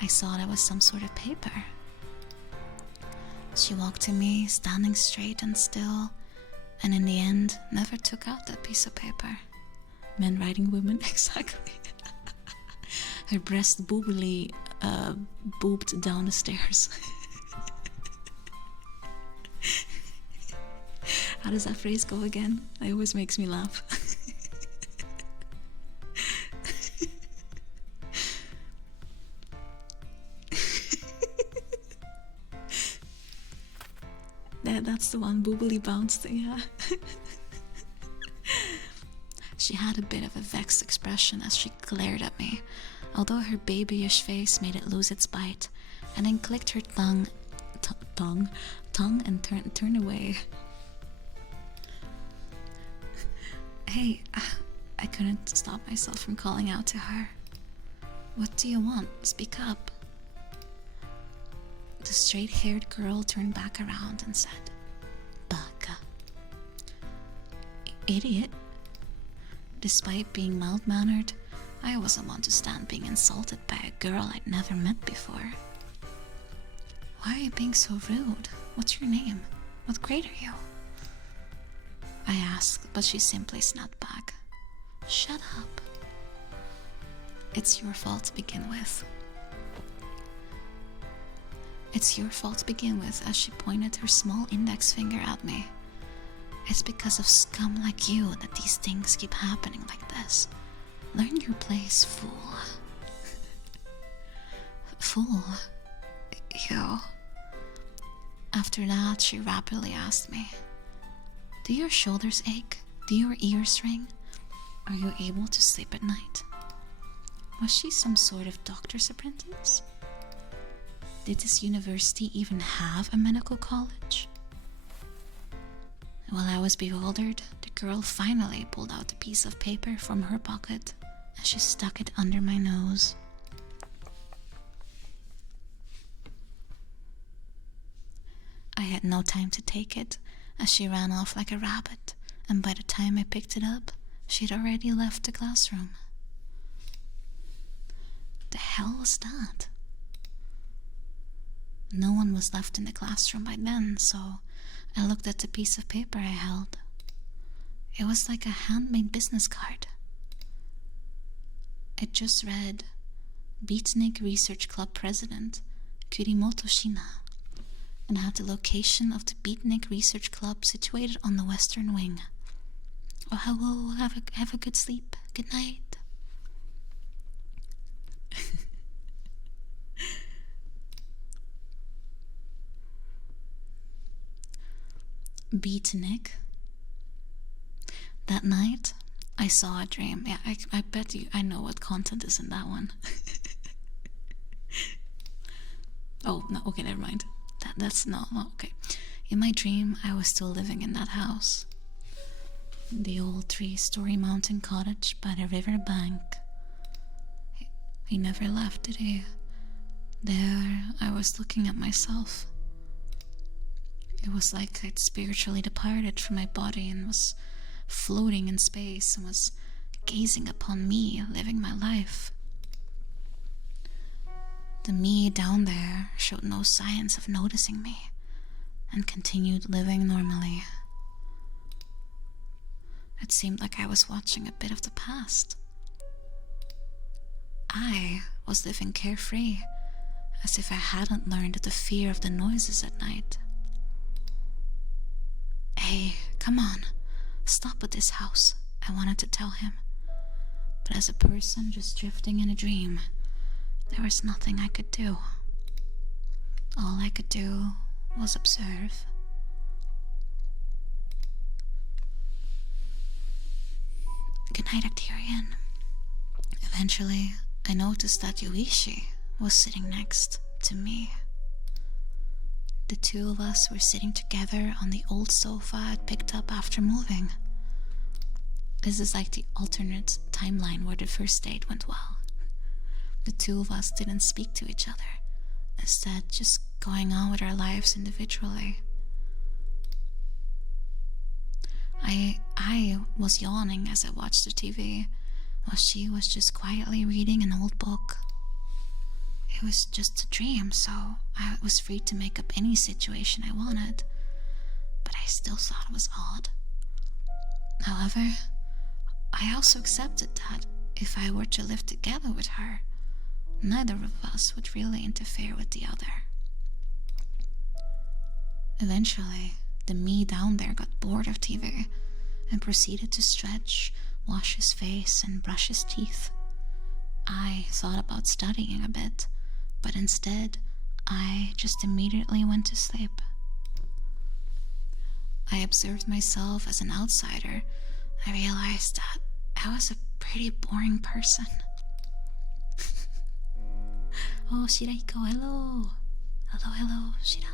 I saw that was some sort of paper. She walked to me, standing straight and still, and in the end never took out that piece of paper. Men riding women, exactly. Her breast boobily booped down the stairs. How does that phrase go again? It always makes me laugh. That's the one, boobily bounced, yeah. She had a bit of a vexed expression as she glared at me. although her babyish face made it lose its bite, and then clicked her tongue and turned away. Hey, I couldn't stop myself from calling out to her. What do you want? Speak up. The straight-haired girl turned back around and said, Baka. Idiot. Despite being mild-mannered, I wasn't one to stand being insulted by a girl I'd never met before. Why are you being so rude? What's your name? What grade are you? I asked, but she simply snapped back. Shut up. It's your fault to begin with. It's your fault to begin with, as she pointed her small index finger at me. It's because of scum like you that these things keep happening like this. Learn your place, fool. Fool. You. After that, she rapidly asked me, do your shoulders ache? Do your ears ring? Are you able to sleep at night? Was she some sort of doctor's apprentice? Did this university even have a medical college? While I was bewildered, the girl finally pulled out a piece of paper from her pocket and she stuck it under my nose. I had no time to take it, as she ran off like a rabbit, and by the time I picked it up, she'd already left the classroom. The hell was that? No one was left in the classroom by then, so I looked at the piece of paper I held. It was like a handmade business card. It just read, Beatnik Research Club President, Kurimoto Shina, and had the location of the Beatnik Research Club situated on the western wing. Oh, hello, have a good sleep. Good night. Beatnik. That night, I saw a dream. Yeah, I bet you I know what content is in that one. Oh, no, okay, never mind. That's no, okay. In my dream, I was still living in that house. The old 3-story mountain cottage by the river bank. He never left, did he? There, I was looking at myself. It was like I'd spiritually departed from my body and was floating in space and was gazing upon me, living my life. The me down there showed no signs of noticing me and continued living normally. It seemed like I was watching a bit of the past. I was living carefree, as if I hadn't learned the fear of the noises at night. Hey, come on, stop with this house, I wanted to tell him. But as a person just drifting in a dream, there was nothing I could do. All I could do was observe. Good night, Acterian. Eventually, I noticed that Yuichi was sitting next to me. The two of us were sitting together on the old sofa I'd picked up after moving. This is like the alternate timeline where the first date went well. The two of us didn't speak to each other, instead just going on with our lives individually. I was yawning as I watched the TV, while she was just quietly reading an old book. It was just a dream, so I was free to make up any situation I wanted, but I still thought it was odd. However, I also accepted that if I were to live together with her, neither of us would really interfere with the other. Eventually, the me down there got bored of TV and proceeded to stretch, wash his face, and brush his teeth. I thought about studying a bit, but instead, I just immediately went to sleep. I observed myself as an outsider. I realized that I was a pretty boring person. Oh, Shiraiko, hello. Hello, Shira.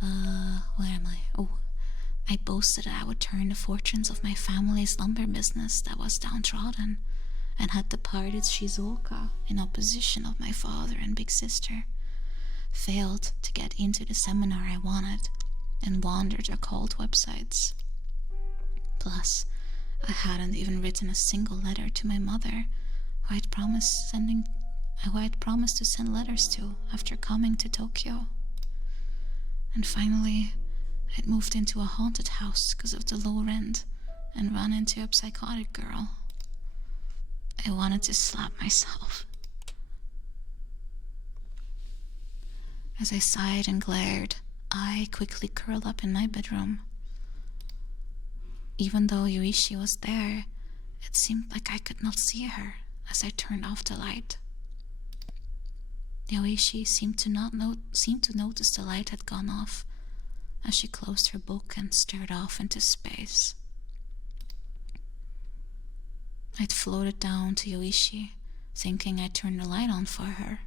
Where am I? Oh, I boasted I would turn the fortunes of my family's lumber business that was downtrodden, and had departed Shizuoka in opposition of my father and big sister, failed to get into the seminar I wanted, and wandered occult websites. Plus, I hadn't even written a single letter to my mother, who I'd promised to send letters to after coming to Tokyo. And finally, I'd moved into a haunted house because of the low rent and run into a psychotic girl. I wanted to slap myself. As I sighed and glared, I quickly curled up in my bedroom. Even though Yuichi was there, it seemed like I could not see her as I turned off the light. Yuichi seemed to notice the light had gone off as she closed her book and stared off into space. I'd floated down to Yuichi, thinking I'd turn the light on for her.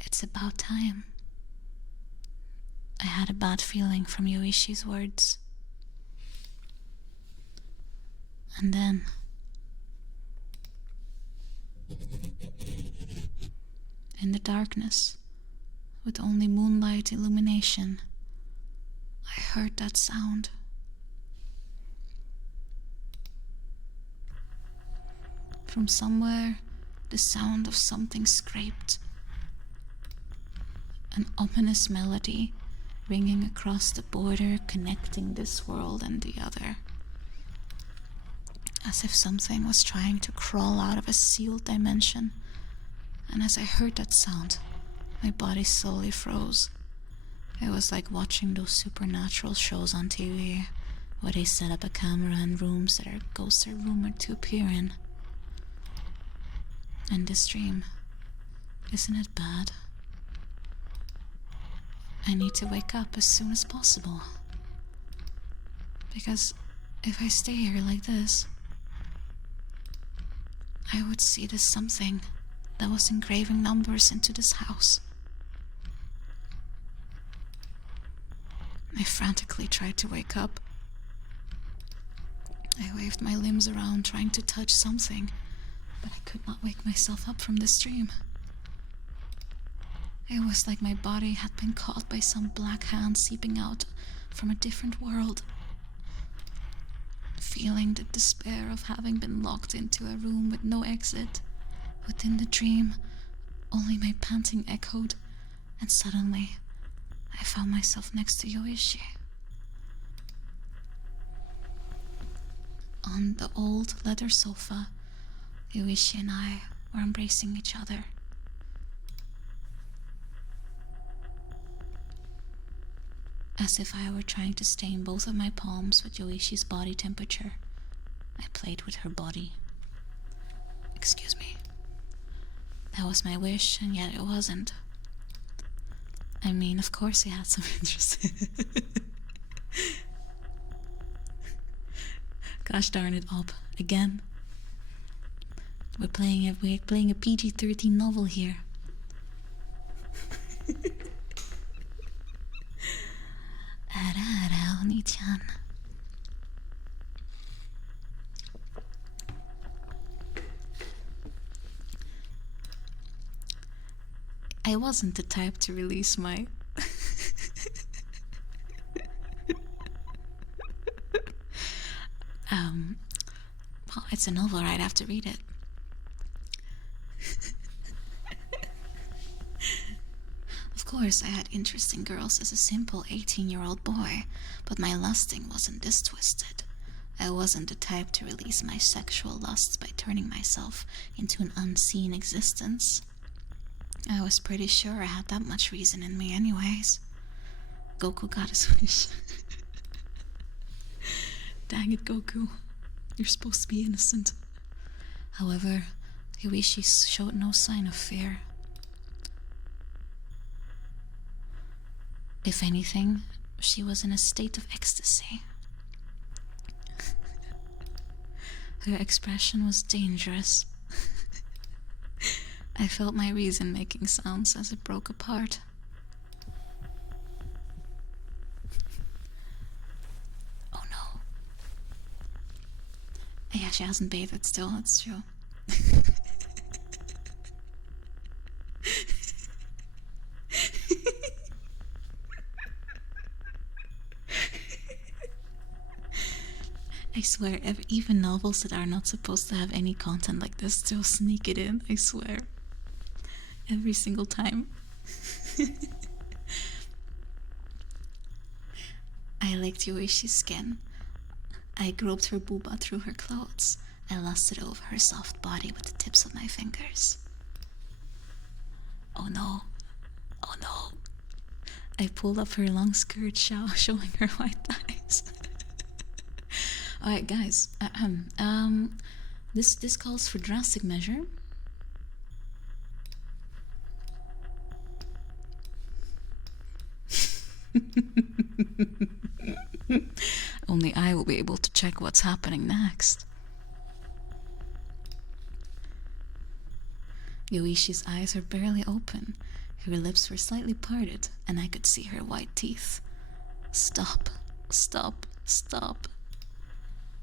It's about time. I had a bad feeling from Yuichi's words. And then, in the darkness, with only moonlight illumination, I heard that sound. From somewhere, the sound of something scraped. An ominous melody ringing across the border connecting this world and the other. As if something was trying to crawl out of a sealed dimension. And as I heard that sound, my body slowly froze. It was like watching those supernatural shows on TV, where they set up a camera in rooms that ghosts are rumored to appear in. And this dream, isn't it bad? I need to wake up as soon as possible. Because if I stay here like this, I would see this something that was engraving numbers into this house. I frantically tried to wake up. I waved my limbs around trying to touch something, but I could not wake myself up from this dream. It was like my body had been caught by some black hand seeping out from a different world. Feeling the despair of having been locked into a room with no exit. Within the dream, only my panting echoed, and suddenly, I found myself next to Yoichi. On the old leather sofa, Yoichi and I were embracing each other. As if I were trying to stain both of my palms with Yoishi's body temperature, I played with her body. Excuse me. That was my wish, and yet it wasn't. I mean, of course he had some interest. Gosh darn it, Ob. Again. We're playing a PG-13 novel here. Ara, Oni-chan. I wasn't the type to release my... well, it's a novel, right? I have to read it. Of course, I had interest in girls as a simple 18-year-old boy, but my lusting wasn't this twisted. I wasn't the type to release my sexual lusts by turning myself into an unseen existence. I was pretty sure I had that much reason in me anyways. Goku got his wish. Dang it, Goku. You're supposed to be innocent. However, Yoichi showed no sign of fear. If anything, she was in a state of ecstasy. Her expression was dangerous. I felt my reason making sounds as it broke apart. Oh no. Yeah, she hasn't bathed still, that's true. I swear, even novels that are not supposed to have any content like this still sneak it in, I swear. Every single time. I licked Yoishi's skin. I groped her booba through her clothes. I lusted over her soft body with the tips of my fingers. Oh no. Oh no. I pulled up her long skirt, showing her white thighs. Alright, guys. This calls for drastic measure. Only I will be able to check what's happening next. Yoishi's eyes were barely open. Her lips were slightly parted, and I could see her white teeth. Stop, stop, stop.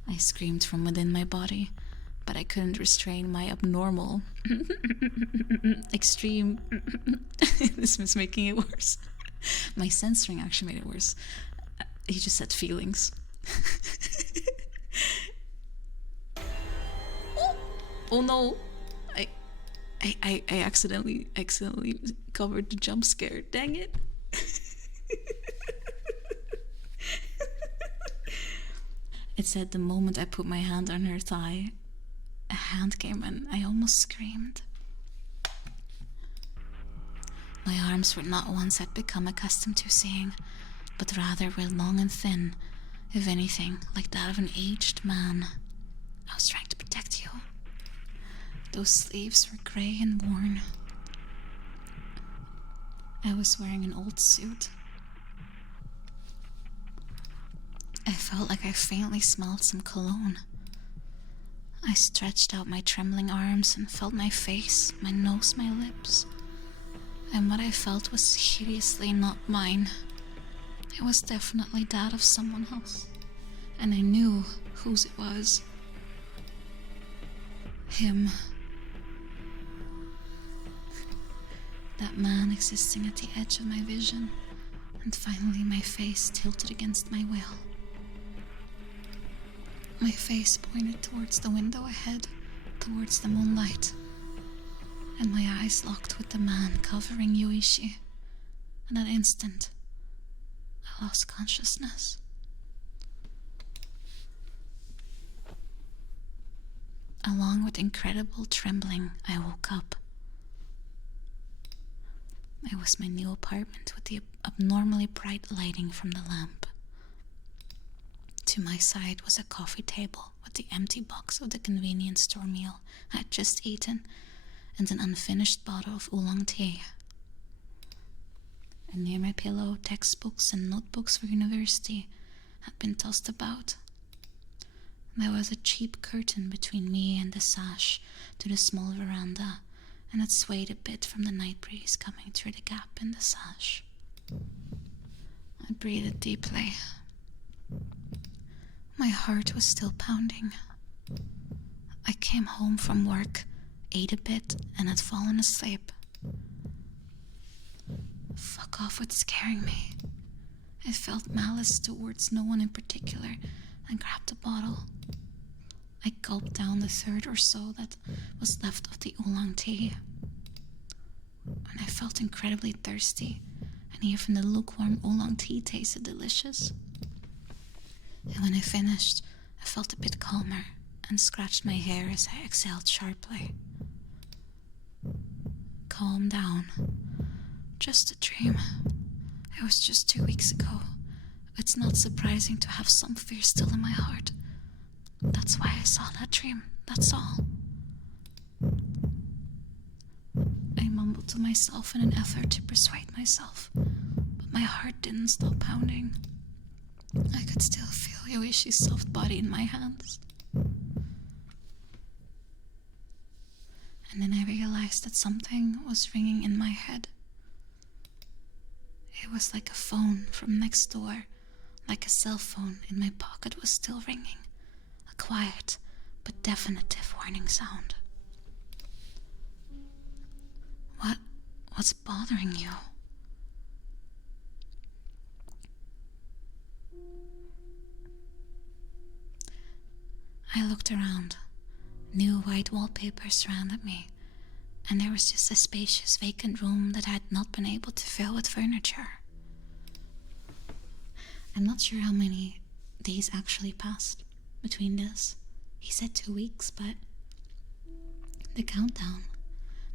I screamed from within my body, but I couldn't restrain my abnormal, extreme. This was making it worse. My censoring actually made it worse. He just said feelings. Oh no! I accidentally covered the jump scare. Dang it! It said the moment I put my hand on her thigh, a hand came in. I almost screamed. My arms were not ones I'd become accustomed to seeing, but rather were long and thin, if anything, like that of an aged man. I was trying to protect you. Those sleeves were grey and worn. I was wearing an old suit. I felt like I faintly smelled some cologne. I stretched out my trembling arms and felt my face, my nose, my lips. And what I felt was hideously not mine. It was definitely that of someone else. And I knew whose it was. Him. That man existing at the edge of my vision. And finally my face tilted against my will. My face pointed towards the window ahead, towards the moonlight. And my eyes locked with the man covering Yoichi. In that instant, I lost consciousness. Along with incredible trembling, I woke up. It was my new apartment with the abnormally bright lighting from the lamp. To my side was a coffee table with the empty box of the convenience store meal I had just eaten and an unfinished bottle of oolong tea. And near my pillow, textbooks and notebooks for university had been tossed about. There was a cheap curtain between me and the sash to the small veranda, and it swayed a bit from the night breeze coming through the gap in the sash. I breathed deeply. My heart was still pounding. I came home from work, ate a bit, and had fallen asleep. Fuck off with scaring me. I felt malice towards no one in particular and grabbed the bottle. I gulped down the third or so that was left of the oolong tea. And I felt incredibly thirsty, and even the lukewarm oolong tea tasted delicious. And when I finished, I felt a bit calmer and scratched my hair as I exhaled sharply. Calm down. Just a dream. It was just 2 weeks ago. It's not surprising to have some fear still in my heart. That's why I saw that dream, that's all. I mumbled to myself in an effort to persuade myself, but my heart didn't stop pounding. I could still feel Yoishi's soft body in my hands. And then I realized that something was ringing in my head. It was like a phone from next door, like a cell phone in my pocket was still ringing. A quiet but definitive warning sound. What's bothering you? I looked around. New white wallpaper surrounded me, and there was just a spacious vacant room that I had not been able to fill with furniture. I'm not sure how many days actually passed between this. He said 2 weeks, but the countdown,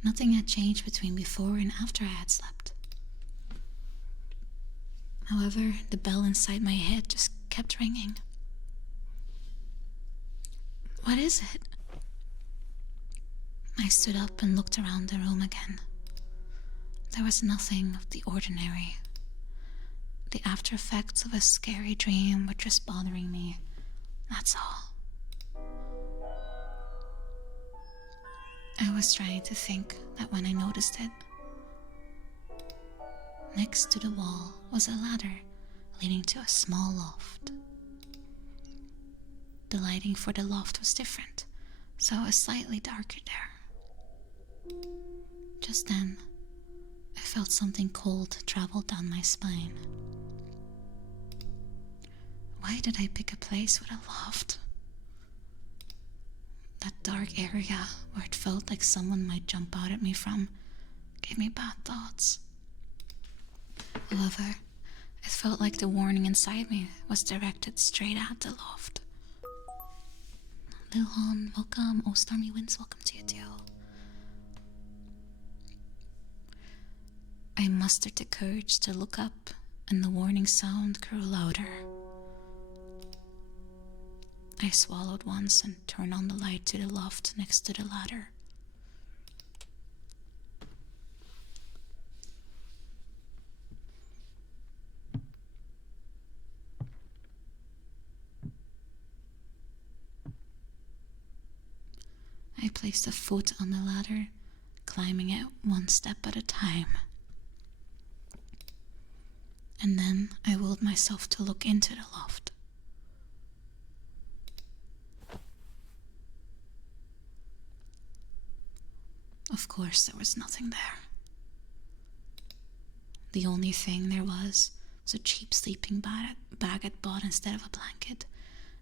nothing had changed between before and after I had slept. However, the bell inside my head just kept ringing. What is it? I stood up and looked around the room again. There was nothing of the ordinary. The after effects of a scary dream were just bothering me. That's all. I was trying to think that when I noticed it. Next to the wall was a ladder leading to a small loft. The lighting for the loft was different, so it was slightly darker there. Just then, I felt something cold travel down my spine. Why did I pick a place with a loft? That dark area where it felt like someone might jump out at me from gave me bad thoughts. However, it felt like the warning inside me was directed straight at the loft. Lil Hon, welcome. Oh, Stormy Winds, welcome to you too. I mustered the courage to look up, and the warning sound grew louder. I swallowed once and turned on the light to the loft next to the ladder. I placed a foot on the ladder, climbing it one step at a time. And then I willed myself to look into the loft. Of course, there was nothing there. The only thing there was a cheap sleeping bag I'd bought instead of a blanket,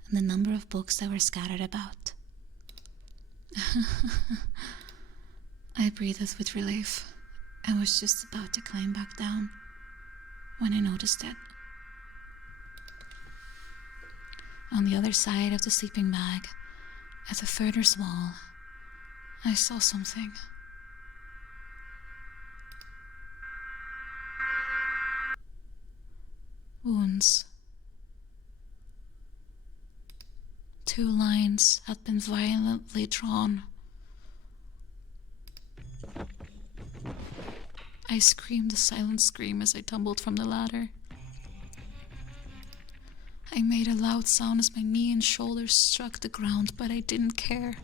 and the number of books that were scattered about. I breathed with relief and was just about to climb back down when I noticed it. On the other side of the sleeping bag, at the furthest wall, I saw something. Wounds. 2 lines had been violently drawn. I screamed a silent scream as I tumbled from the ladder. I made a loud sound as my knee and shoulders struck the ground, but I didn't care.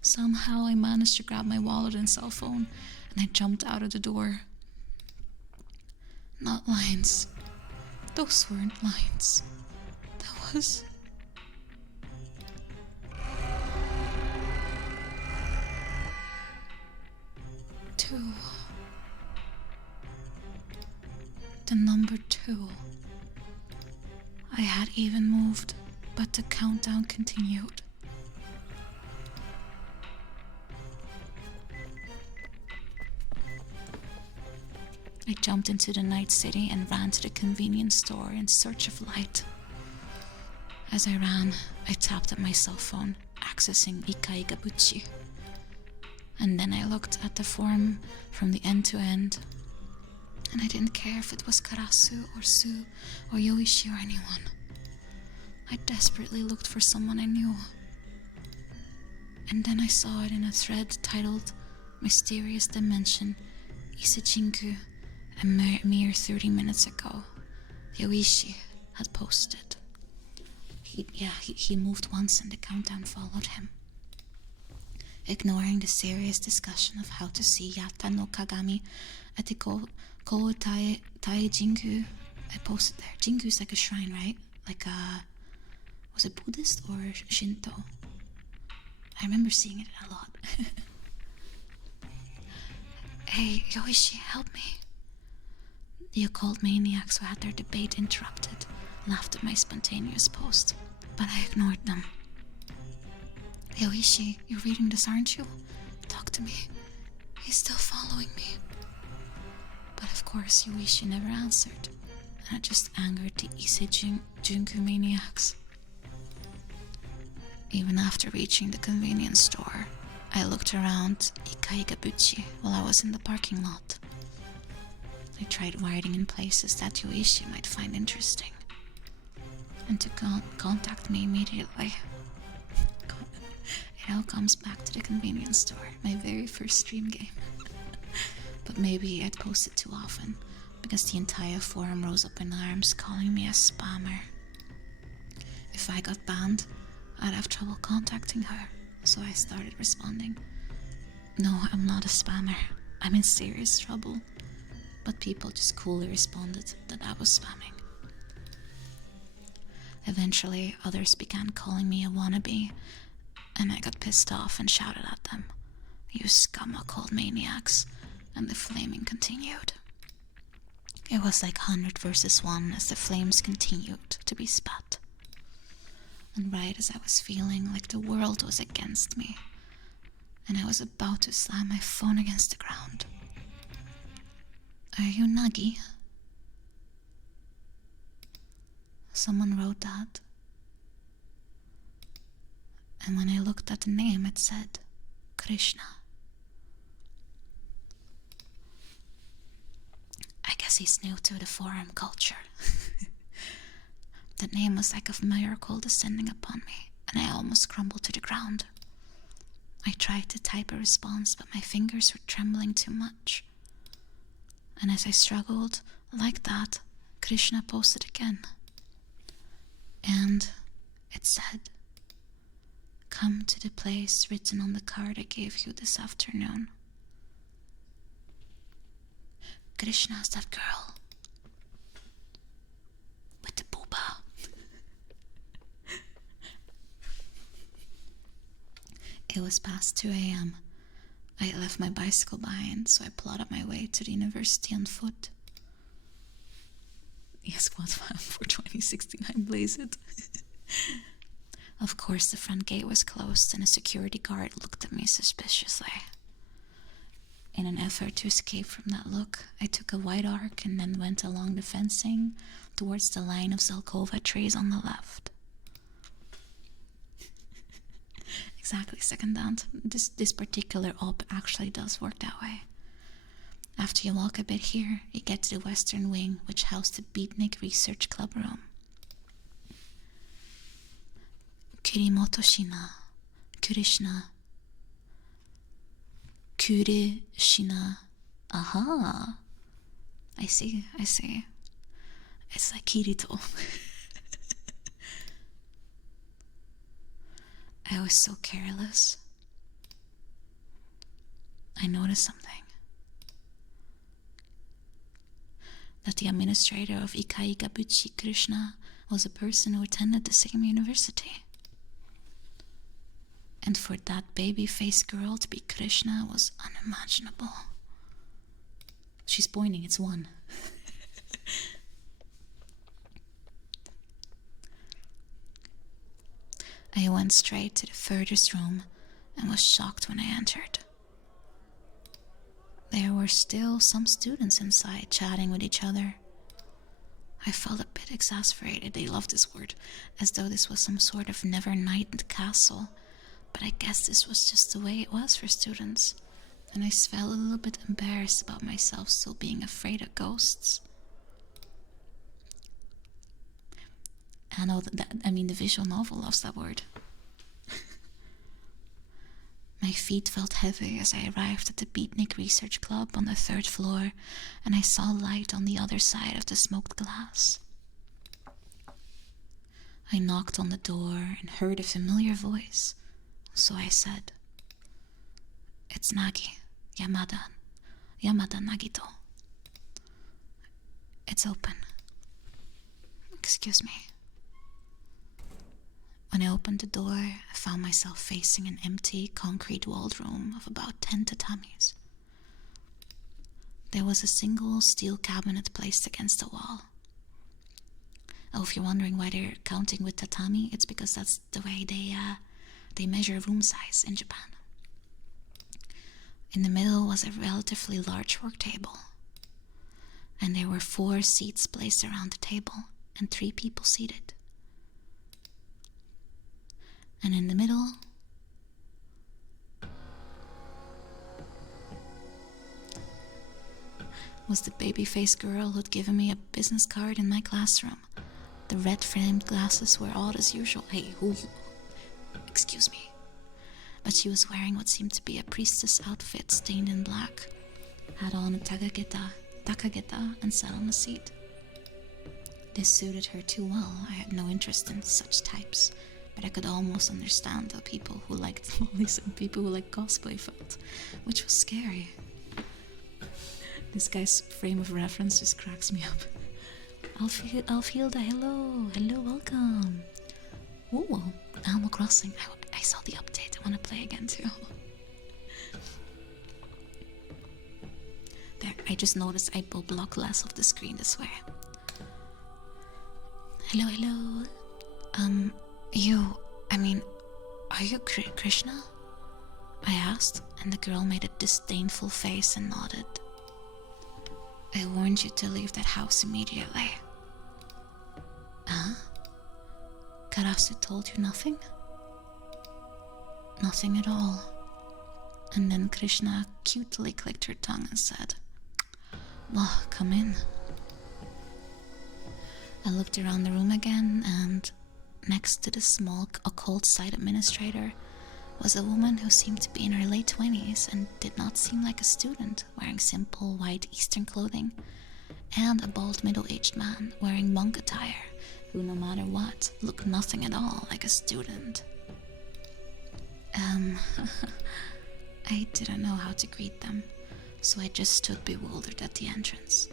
Somehow I managed to grab my wallet and cell phone, and I jumped out of the door. Not lines. Those weren't lines. That was... two. The number 2. I had even moved, but the countdown continued. I jumped into the night city and ran to the convenience store in search of light. As I ran, I tapped at my cell phone, accessing Ikai Gabuchi. And then I looked at the form from the end to end, and I didn't care if it was Karasu or Su or Yoichi or anyone. I desperately looked for someone I knew. And then I saw it in a thread titled Mysterious Dimension, Isijinku, a mere 30 minutes ago. Yoichi had posted. He moved once and the countdown followed him. ignoring the serious discussion of how to see Yata no Kagami at the Tai Jingu. I posted there. Jingu is like a shrine, right? Like a... Was it Buddhist or Shinto? I remember seeing it a lot. Hey, Yoichi, help me. The occult maniacs who had their debate interrupted laughed at my spontaneous post, but I ignored them. Yoichi, you're reading this, aren't you? Talk to me. He's still following me. But of course, Yoichi never answered, and it just angered the Ise Junku maniacs. Even after reaching the convenience store, I looked around Ikaigabuchi while I was in the parking lot. I tried writing in places that Yoichi might find interesting, and to contact me immediately. It all comes back to the convenience store, my very first stream game. But maybe I'd posted too often, because the entire forum rose up in arms calling me a spammer. If I got banned, I'd have trouble contacting her, so I started responding. No, I'm not a spammer. I'm in serious trouble. But people just coolly responded that I was spamming. Eventually, others began calling me a wannabe, and I got pissed off and shouted at them, "You scum occult maniacs," and the flaming continued. It was like 100 versus 1 as the flames continued to be spat. And right as I was feeling like the world was against me, and I was about to slam my phone against the ground. Are you Nagi? Someone wrote that. And when I looked at the name, it said Krishna. I guess he's new to the forum culture. That name was like a miracle descending upon me, and I almost crumbled to the ground. I tried to type a response, but my fingers were trembling too much. And as I struggled, like that, Krishna posted again. And it said, "Come to the place written on the card I gave you this afternoon." Krishna's that girl with the booba. It was past 2 a.m. I had left my bicycle behind, so I plodded my way to the university on foot. Yes, what for 2069, blaze it. Of course, the front gate was closed and a security guard looked at me suspiciously. In an effort to escape from that look, I took a wide arc and then went along the fencing towards the line of Zelkova trees on the left. Exactly, second that. This particular op actually does work that way. After you walk a bit here, you get to the western wing, which housed the Beatnik Research Club room. Kurimoto Shina, Kurishna, Kurishina. Aha! I see. It's like Kirito. I was so careless. I noticed something. That the administrator of Ikaigabuchi, Krishna, was a person who attended the same university. And for that baby-faced girl to be Krishna was unimaginable. She's pointing, it's one. I went straight to the furthest room and was shocked when I entered. There were still some students inside chatting with each other. I felt a bit exasperated, they love this word, as though this was some sort of never-nighted castle. But I guess this was just the way it was for students, and I felt a little bit embarrassed about myself still being afraid of ghosts. I know the visual novel loves that word. My feet felt heavy as I arrived at the Beatnik Research Club on the 3rd floor, and I saw light on the other side of the smoked glass. I knocked on the door and heard a familiar voice, so I said, It's Nagi. Yamada Nagito. It's open. Excuse me. When I opened the door, I found myself facing an empty, concrete-walled room of about 10 tatamis. There was a single steel cabinet placed against the wall. Oh, if you're wondering why they're counting with tatami, it's because that's the way they measure room size in Japan. In the middle was a relatively large work table, and there were 4 seats placed around the table and 3 people seated. And in the middle was the baby-faced girl who'd given me a business card in my classroom. The red-framed glasses were odd as usual. Hey, who you? Excuse me. But she was wearing what seemed to be a priestess outfit stained in black, had on a takageta, and sat on a seat. This suited her too well. I had no interest in such types, but I could almost understand how people who liked lollies and people who liked cosplay felt, which was scary. This guy's frame of reference just cracks me up. Alfilda, hello, welcome. Ooh, Animal Crossing. I saw the update. I want to play again too. There, I just noticed I will block less of the screen this way. Hello. Are you Krishna? I asked, and the girl made a disdainful face and nodded. I warned you to leave that house immediately. Huh? Karasu told you nothing? Nothing at all. And then Krishna cutely clicked her tongue and said, "Well, come in." I looked around the room again, and next to the small occult site administrator was a woman who seemed to be in her late 20s and did not seem like a student, wearing simple white Eastern clothing, and a bald middle-aged man wearing monk attire who, no matter what, looked nothing at all like a student. I didn't know how to greet them, so I just stood bewildered at the entrance,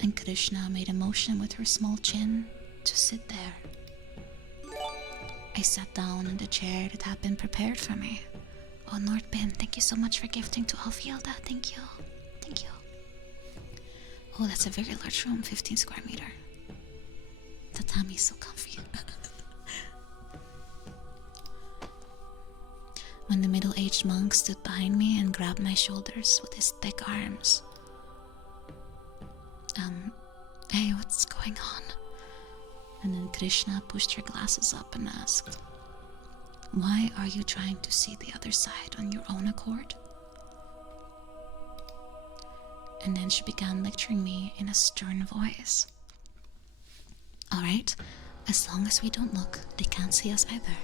and Krishna made a motion with her small chin to sit there. I sat down in the chair that had been prepared for me. Oh, Nordbin, thank you so much for gifting to Alfilda. Thank you. Oh, that's a very large room, 15 square meter. Tatami's so comfy. When the middle-aged monk stood behind me and grabbed my shoulders with his thick arms. Hey, what's going on? And then Krishna pushed her glasses up and asked, "Why are you trying to see the other side on your own accord?" And then she began lecturing me in a stern voice. "Alright, as long as we don't look, they can't see us either.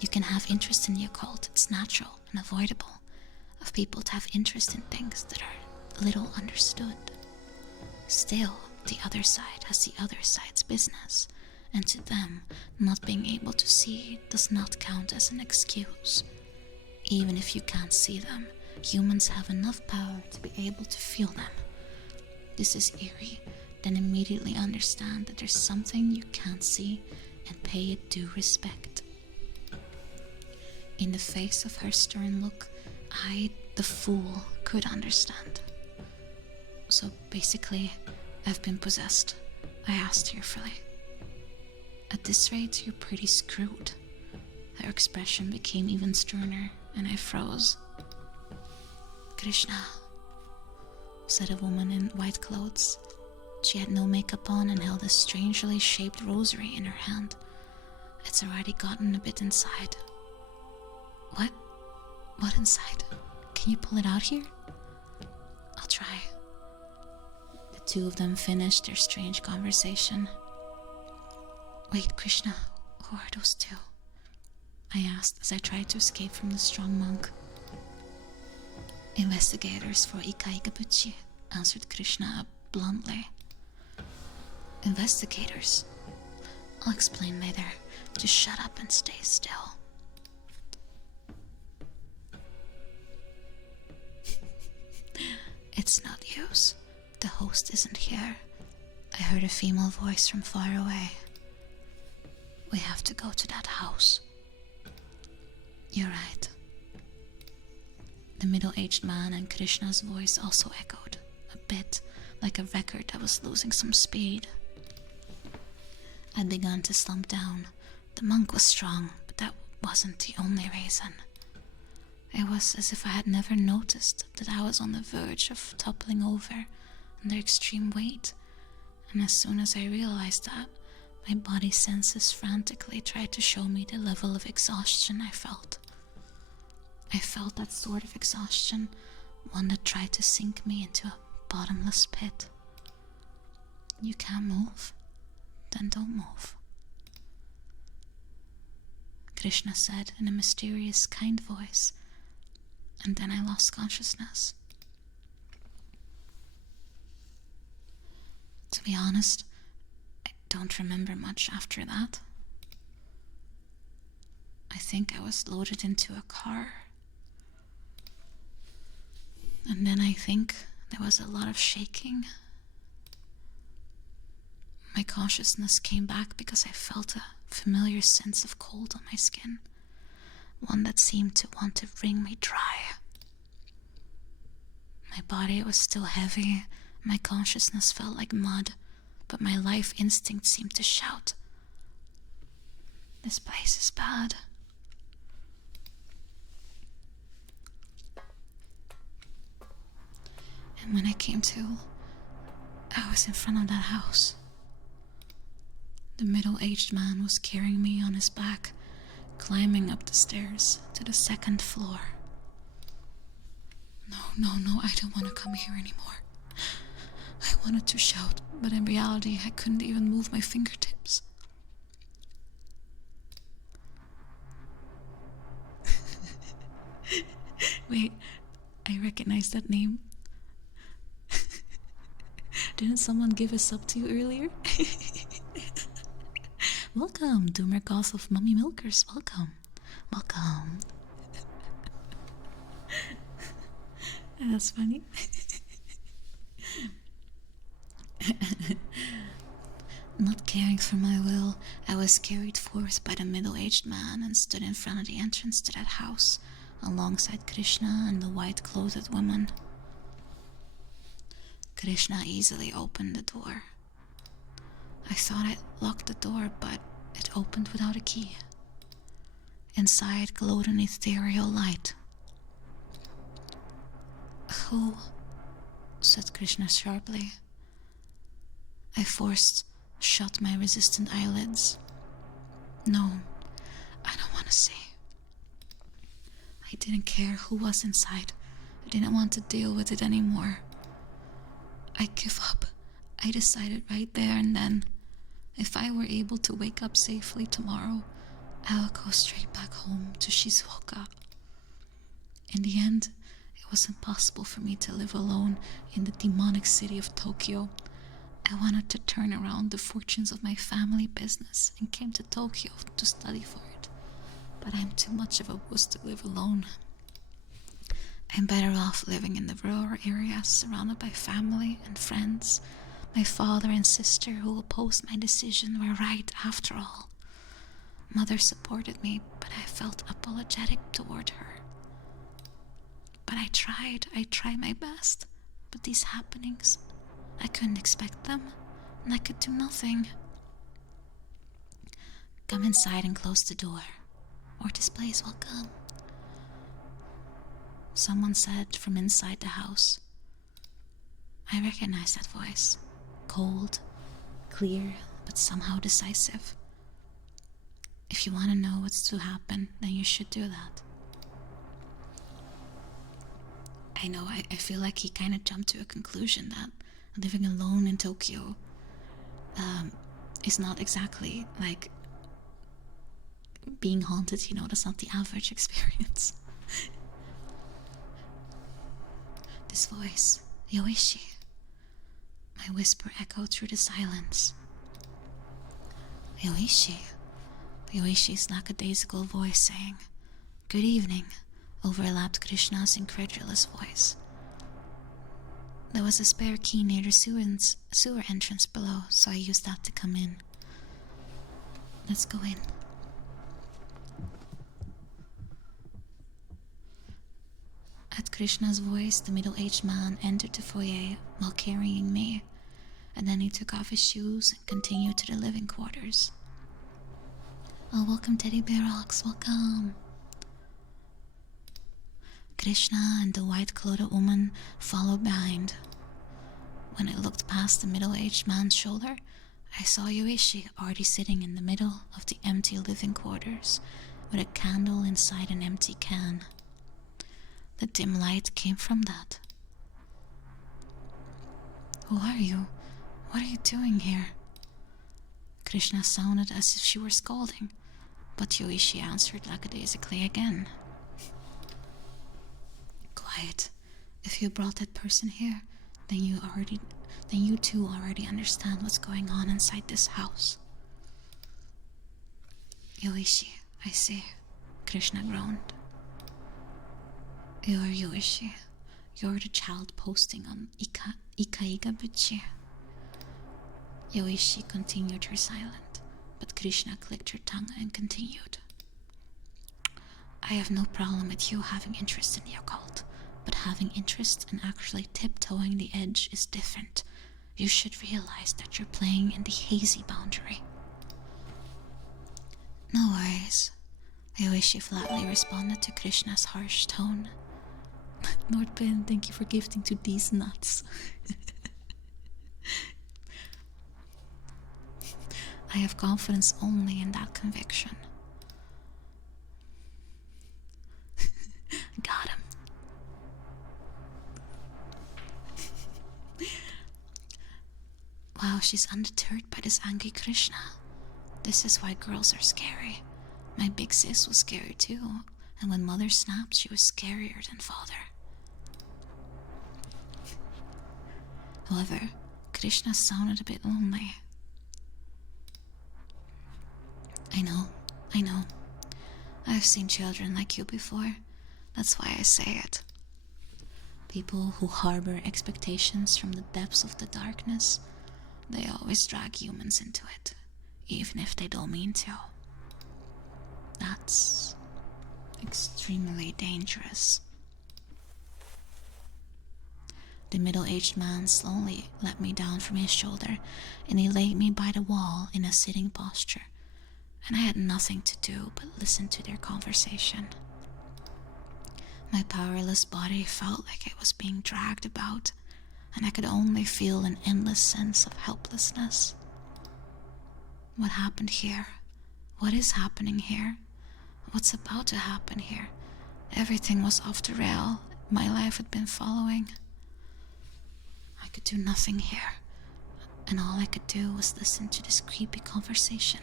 You can have interest in the occult, it's natural and avoidable of people to have interest in things that are little understood. Still, the other side has the other side's business, and to them, not being able to see does not count as an excuse. Even if you can't see them, humans have enough power to be able to feel them. This is eerie, then immediately understand that there's something you can't see and pay it due respect." In the face of her stern look, I, the fool, could understand. "So basically, I've been possessed?" I asked tearfully. "At this rate, you're pretty screwed." Her expression became even sterner, and I froze. "Krishna," said a woman in white clothes. She had no makeup on and held a strangely shaped rosary in her hand. It's already gotten a bit inside. "What? What inside? Can you pull it out here?" "I'll try." The two of them finished their strange conversation. "Wait, Krishna, who are those two?" I asked as I tried to escape from the strong monk. "Investigators for Ikaikabuchi," answered Krishna bluntly. "Investigators? I'll explain later. Just shut up and stay still." It's not use. The host isn't here. I heard a female voice from far away. We have to go to that house. You're right. The middle-aged man and Krishna's voice also echoed, a bit like a record that was losing some speed. I'd begun to slump down. The monk was strong, but that wasn't the only reason. It was as if I had never noticed that I was on the verge of toppling over under extreme weight, and as soon as I realized that, my body senses frantically tried to show me the level of exhaustion I felt. I felt that sort of exhaustion, one that tried to sink me into a bottomless pit. You can't move? Then don't move. Krishna said in a mysterious, kind voice, and then I lost consciousness. To be honest, I don't remember much after that. I think I was loaded into a car. And then I think there was a lot of shaking. My consciousness came back because I felt a familiar sense of cold on my skin, one that seemed to want to wring me dry. My body was still heavy, my consciousness felt like mud, but my life instinct seemed to shout, "This place is bad." And when I came to, I was in front of that house. The middle-aged man was carrying me on his back, climbing up the stairs to the second floor. No, I don't want to come here anymore. I wanted to shout, but in reality I couldn't even move my fingertips. Wait, I recognize that name. Didn't someone give us up to you earlier? Welcome, Doomer Goth of Mummy Milkers. Welcome. That's funny. Not caring for my will, I was carried forth by the middle-aged man and stood in front of the entrance to that house, alongside Krishna and the white-clothed woman. Krishna easily opened the door. I thought I'd locked the door, but it opened without a key. Inside glowed an ethereal light. "Who?" said Krishna sharply. I forced shut my resistant eyelids. No, I don't want to see. I didn't care who was inside. I didn't want to deal with it anymore. I give up. I decided right there and then, if I were able to wake up safely tomorrow, I would go straight back home to Shizuoka. In the end, it was impossible for me to live alone in the demonic city of Tokyo. I wanted to turn around the fortunes of my family business and came to Tokyo to study for it. But I'm too much of a wuss to live alone. I'm better off living in the rural areas, surrounded by family and friends. My father and sister, who opposed my decision, were right after all. Mother supported me, but I felt apologetic toward her. But I tried my best. But these happenings, I couldn't expect them, and I could do nothing. Come inside and close the door, or this place will come. Someone said from inside the house. I recognized that voice. Cold, clear, but somehow decisive. If you want to know what's to happen, then you should do that. I know, I feel like he kind of jumped to a conclusion that living alone in Tokyo is not exactly like being haunted, that's not the average experience. This voice, Yoichi. My whisper echoed through the silence. Yoichi. Yoishi's lackadaisical voice saying, "Good evening," overlapped Krishna's incredulous voice. There was a spare key near the sewer entrance below, so I used that to come in. Let's go in. At Krishna's voice, the middle-aged man entered the foyer while carrying me, and then he took off his shoes and continued to the living quarters. Oh, welcome Teddy Bear Rocks, welcome! Krishna and the white-clothed woman followed behind. When I looked past the middle-aged man's shoulder, I saw Yoichi already sitting in the middle of the empty living quarters with a candle inside an empty can. The dim light came from that. Who are you? What are you doing here? Krishna sounded as if she were scolding, but Yoichi answered lackadaisically again. Quiet. If you brought that person here, then you two already understand what's going on inside this house. Yoichi, I see, Krishna groaned. You're Yoichi. You're the child posting on Ikaiga Buchi. Yoichi continued her silent, but Krishna clicked her tongue and continued. I have no problem with you having interest in the occult, but having interest in actually tiptoeing the edge is different. You should realize that you're playing in the hazy boundary. No worries, Yoichi flatly responded to Krishna's harsh tone. Nordpin, thank you for gifting to these nuts. I have confidence only in that conviction. Got him. Wow, she's undeterred by this angry Krishna. This is why girls are scary. My big sis was scary too, and when mother snapped, she was scarier than father. However, Krishna sounded a bit lonely. I know. I've seen children like you before. That's why I say it. People who harbor expectations from the depths of the darkness, they always drag humans into it, even if they don't mean to. That's extremely dangerous. The middle-aged man slowly let me down from his shoulder, and he laid me by the wall in a sitting posture, and I had nothing to do but listen to their conversation. My powerless body felt like it was being dragged about, and I could only feel an endless sense of helplessness. What happened here? What is happening here? What's about to happen here? Everything was off the rail my life had been following. I could do nothing here, and all I could do was listen to this creepy conversation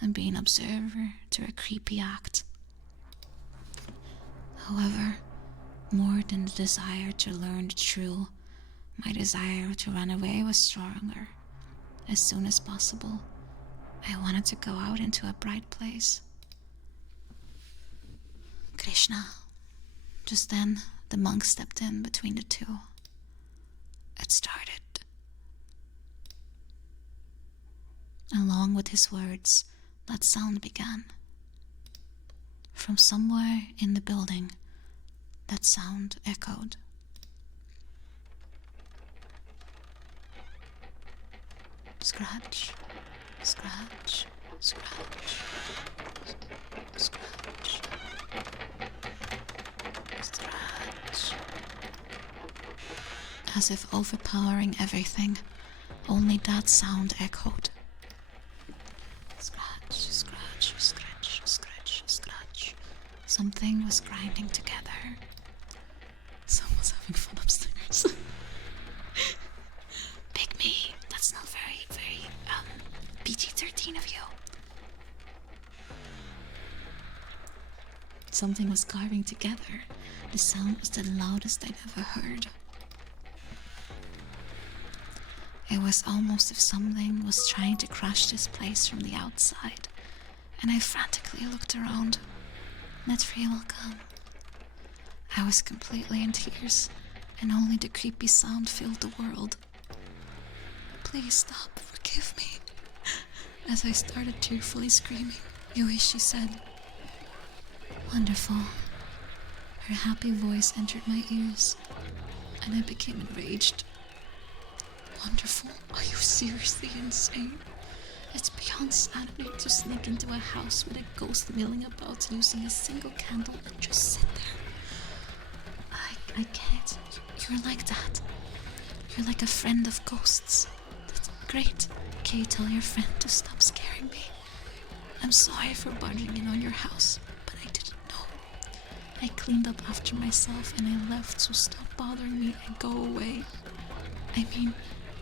and be an observer to a creepy act. However, more than the desire to learn the truth, my desire to run away was stronger. As soon as possible, I wanted to go out into a bright place. Krishna. Just then, the monk stepped in between the two. It started. Along with his words, that sound began. From somewhere in the building, that sound echoed. Scratch, scratch, scratch, scratch, scratch. As if overpowering everything, only that sound echoed. Scratch, scratch, scratch, scratch, scratch. Something was grinding together. Someone's having fun upstairs. Pick me. That's not very PG-13 of you. Something was carving together. The sound was the loudest I'd ever heard. It was almost as if something was trying to crush this place from the outside, and I frantically looked around. Net free welcome. I was completely in tears. and only the creepy sound filled the world. Please stop, forgive me. As I started tearfully screaming, Yoichi said, "Wonderful." Her happy voice entered my ears, and I became enraged. Wonderful? Are you seriously insane? It's beyond sanity to sneak into a house with a ghost milling about using a single candle and just sit there. I can't. You're like that. You're like a friend of ghosts. That's great. Can you tell your friend to stop scaring me? I'm sorry for barging in on your house, but I didn't know. I cleaned up after myself and I left, so stop bothering me and go away. I mean,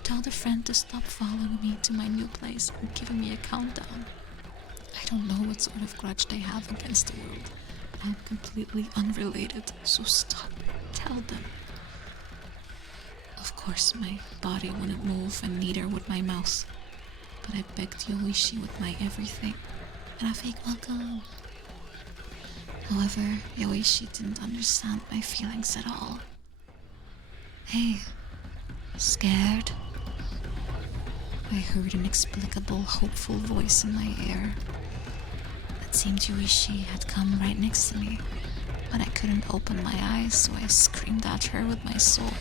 tell the friend to stop following me to my new place and giving me a countdown. I don't know what sort of grudge they have against the world. I'm completely unrelated, so stop. Tell them. Of course, my body wouldn't move and neither would my mouth. But I begged Yoichi with my everything. And a fake welcome. However, Yoichi didn't understand my feelings at all. Hey, scared? I heard an inexplicable, hopeful voice in my ear. It seemed Yoichi had come right next to me, but I couldn't open my eyes, so I screamed at her with my soul.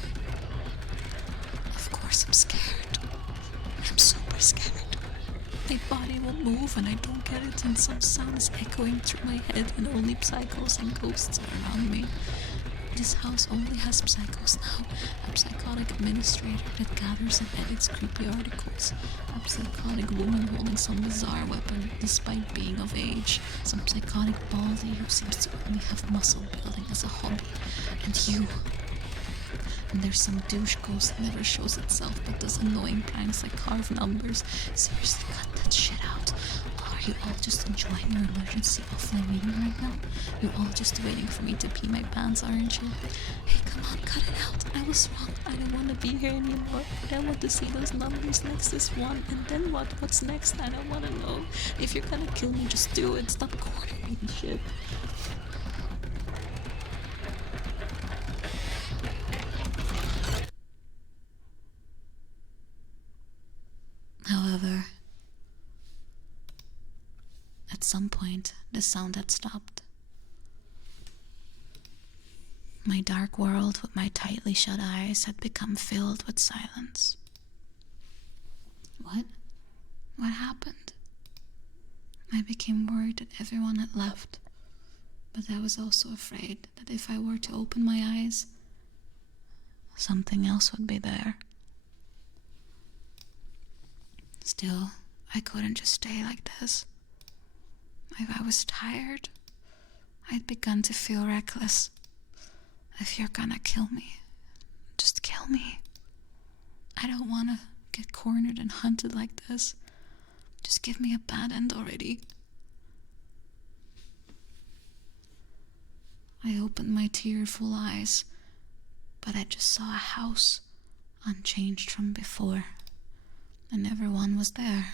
Of course I'm scared. I'm super scared. My body won't move and I don't get it, and some sound is echoing through my head and only psychos and ghosts are around me. This house only has psychos now. A psychotic administrator that gathers and edits creepy articles. A psychotic woman holding some bizarre weapon despite being of age. Some psychotic baldy who seems to only have muscle building as a hobby. And you. And there's some douche ghost that never shows itself but does annoying pranks like carve numbers. Seriously, cut that shit out. Are you all just enjoying your emergency offline meeting right now? You're all just waiting for me to pee my pants, aren't you? Hey, come on, cut it out. I was wrong. I don't want to be here anymore. I don't want to see those numbers next to this one. And then what? What's next? I don't want to know. If you're gonna kill me, just do it. Stop cornering me and shit. However, at some point, the sound had stopped. My dark world with my tightly shut eyes had become filled with silence. What? What happened? I became worried that everyone had left, but I was also afraid that if I were to open my eyes, something else would be there. Still, I couldn't just stay like this. If I was tired, I'd begun to feel reckless. If you're gonna kill me, just kill me. I don't wanna get cornered and hunted like this. Just give me a bad end already. I opened my tearful eyes, but I just saw a house, unchanged from before. And everyone was there.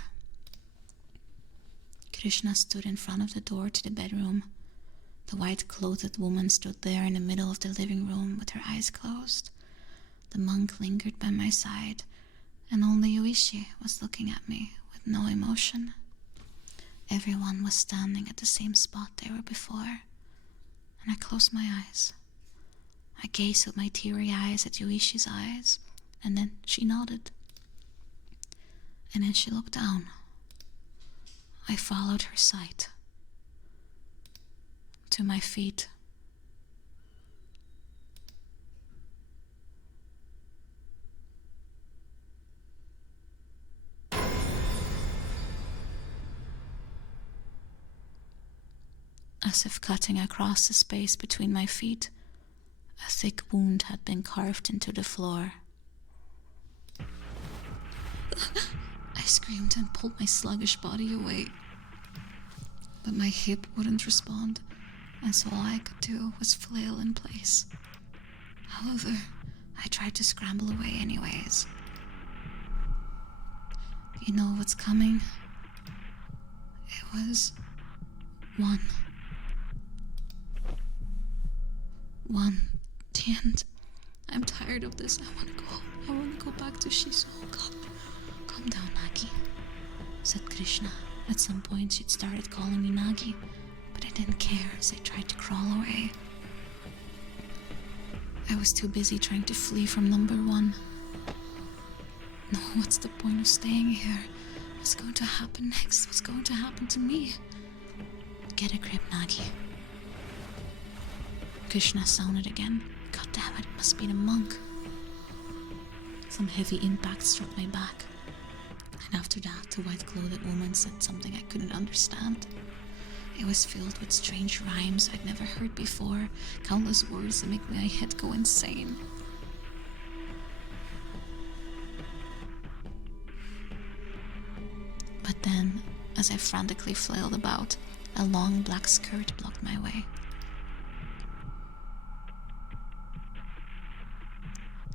Krishna stood in front of the door to the bedroom. The white-clothed woman stood there in the middle of the living room with her eyes closed. The monk lingered by my side, and only Yoichi was looking at me with no emotion. Everyone was standing at the same spot they were before, and I closed my eyes. I gazed with my teary eyes at Yoichi's eyes, and then she nodded. And then she looked down. I followed her sight to my feet. As if cutting across the space between my feet, a thick wound had been carved into the floor. I screamed and pulled my sluggish body away. But my hip wouldn't respond, and so all I could do was flail in place. However, I tried to scramble away anyways. You know what's coming? It was one. The end. I'm tired of this. I wanna go home. I wanna go back to Shiso. Calm down, Nagi, said Krishna. At some point she'd started calling me Nagi, but I didn't care as I tried to crawl away. I was too busy trying to flee from number 1. No, what's the point of staying here? What's going to happen next? What's going to happen to me? Get a grip, Nagi. Krishna sounded again. God damn it must be the monk. Some heavy impact struck my back. And after that, the white-clothed woman said something I couldn't understand. It was filled with strange rhymes I'd never heard before, countless words that make my head go insane. But then, as I frantically flailed about, a long black skirt blocked my way.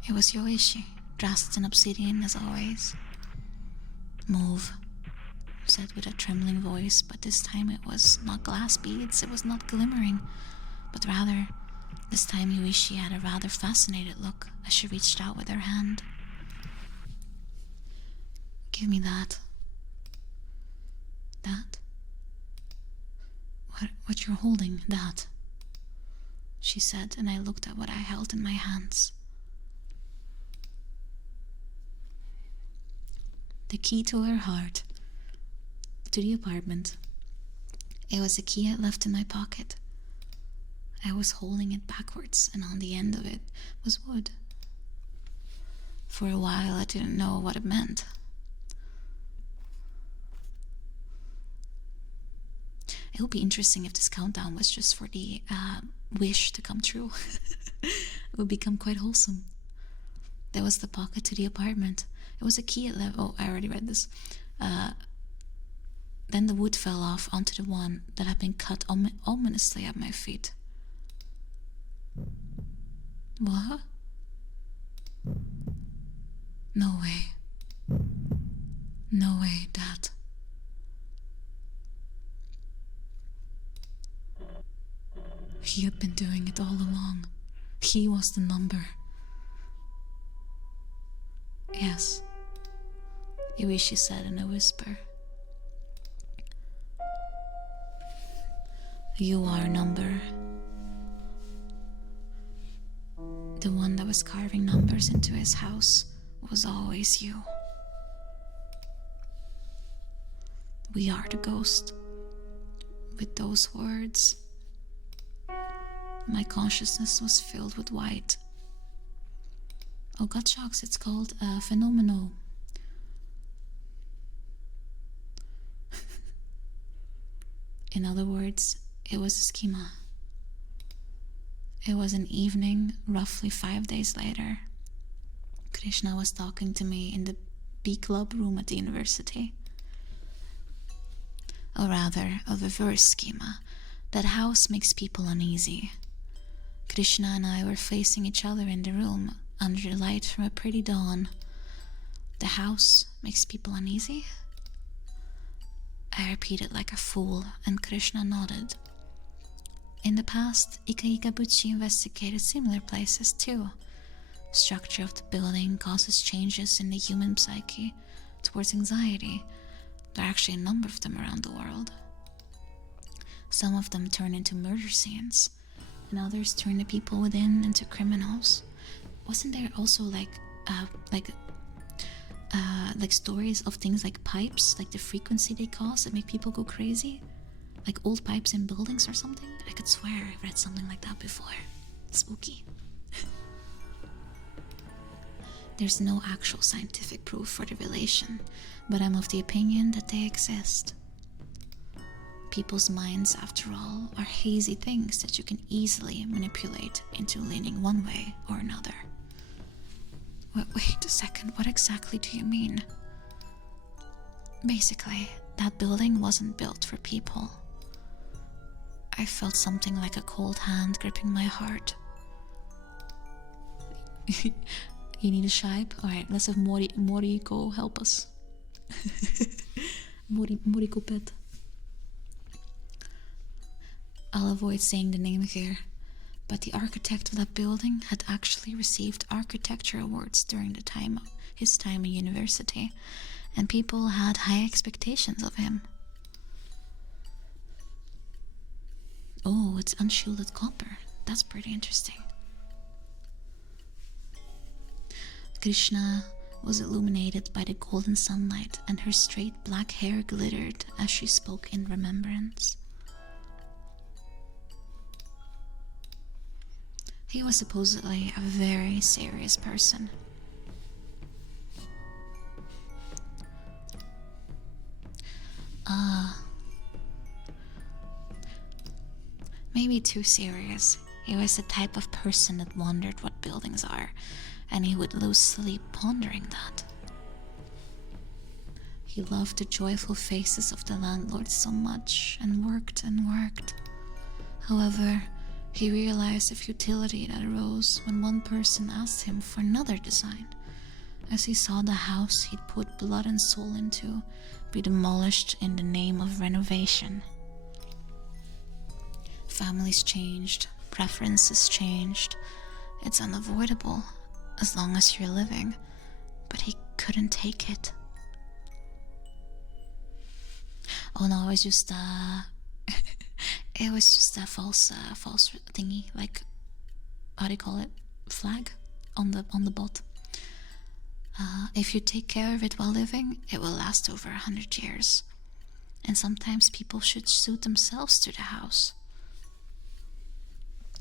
It was Yoichi, dressed in obsidian as always. Move, said with a trembling voice, but this time it was not glass beads, it was not glimmering, but rather, this time Yoichi had a rather fascinated look as she reached out with her hand. Give me that. That? What you're holding, that, she said, and I looked at what I held in my hands. The key to her heart, to the apartment. It was a key I'd left in my pocket. I was holding it backwards, and on the end of it was wood. For a while I didn't know what it meant. It would be interesting if this countdown was just for the wish to come true. It would become quite wholesome. There was the pocket to the apartment. It was a key at level. Oh, I already read this. Then the wood fell off onto the one that had been cut ominously at my feet. What? No way. No way, Dad. He had been doing it all along. He was the number. Yes, Yoichi said in a whisper. You are number. The one that was carving numbers into his house was always you. We are the ghost. With those words, my consciousness was filled with white. Oh god shocks, it's called phenomenal. In other words, it was a schema. It was an evening, roughly 5 days later. Krishna was talking to me in the B club room at the university. Or rather, a reverse schema. That house makes people uneasy. Krishna and I were facing each other in the room, under the light from a pretty dawn. The house makes people uneasy? I repeated like a fool, and Krishna nodded. In the past, Ika Ikabuchi investigated similar places too. The structure of the building causes changes in the human psyche towards anxiety. There are actually a number of them around the world. Some of them turn into murder scenes, and others turn the people within into criminals. Wasn't there also like stories of things like pipes, like the frequency they cause that make people go crazy? Like old pipes in buildings or something? I could swear I've read something like that before. Spooky. There's no actual scientific proof for the relation, but I'm of the opinion that they exist. People's minds, after all, are hazy things that you can easily manipulate into leaning one way or another. Wait a second, what exactly do you mean? Basically, that building wasn't built for people. I felt something like a cold hand gripping my heart. You need a shipe? Alright, let's have Mori go help us. Mori go pet. I'll avoid saying the name here, but the architect of that building had actually received architecture awards during his time in university, and people had high expectations of him. Oh, it's unshielded copper. That's pretty interesting. Krishna was illuminated by the golden sunlight, and her straight black hair glittered as she spoke in remembrance. He was supposedly a very serious person. Maybe too serious. He was the type of person that wondered what buildings are, and he would lose sleep pondering that. He loved the joyful faces of the landlords so much, and worked and worked. However, he realized the futility that arose when one person asked him for another design, as he saw the house he'd put blood and soul into be demolished in the name of renovation. Families changed, preferences changed. It's unavoidable as long as you're living, but he couldn't take it. Oh no, it was just it was just a false thingy, like, how do you call it? Flag on the bot. If you take care of it while living, it will last over 100 years. And sometimes people should suit themselves to the house.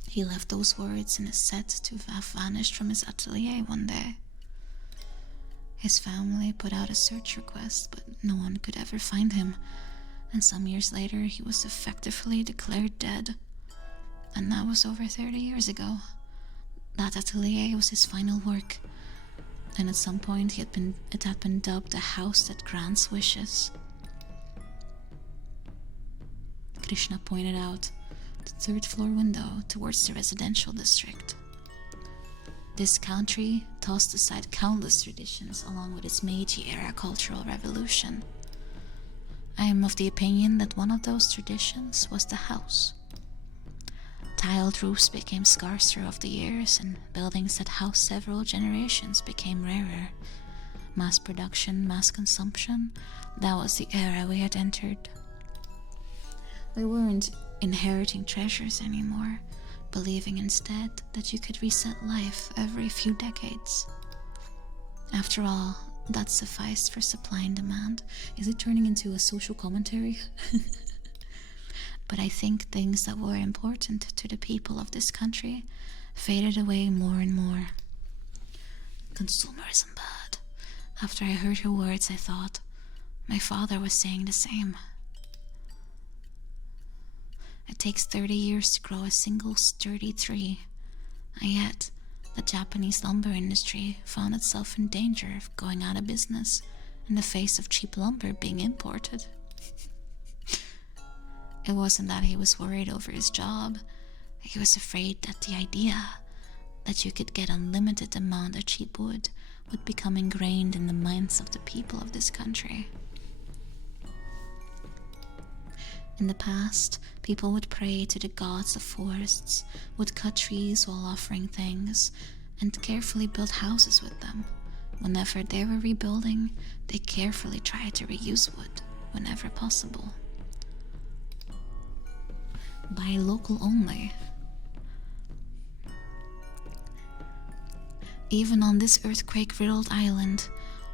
He left those words in a set to have vanished from his atelier one day. His family put out a search request, but no one could ever find him, and some years later he was effectively declared dead. And that was over 30 years ago. That atelier was his final work, and at some point it had been dubbed a house that grants wishes. Krishna pointed out the third-floor window towards the residential district. This country tossed aside countless traditions along with its Meiji-era cultural revolution. I am of the opinion that one of those traditions was the house. Tiled roofs became scarcer over the years, and buildings that housed several generations became rarer. Mass production, mass consumption, that was the era we had entered. We weren't inheriting treasures anymore, believing instead that you could reset life every few decades. After all, that sufficed for supply and demand. Is it turning into a social commentary? But I think things that were important to the people of this country faded away more and more. Consumerism bad. After I heard her words, I thought, my father was saying the same. It takes 30 years to grow a single sturdy tree, and yet the Japanese lumber industry found itself in danger of going out of business in the face of cheap lumber being imported. It wasn't that he was worried over his job. He was afraid that the idea that you could get unlimited amount of cheap wood would become ingrained in the minds of the people of this country. In the past, people would pray to the gods of forests, would cut trees while offering things, and carefully build houses with them. Whenever they were rebuilding, they carefully tried to reuse wood whenever possible. Buy local only. Even on this earthquake-riddled island,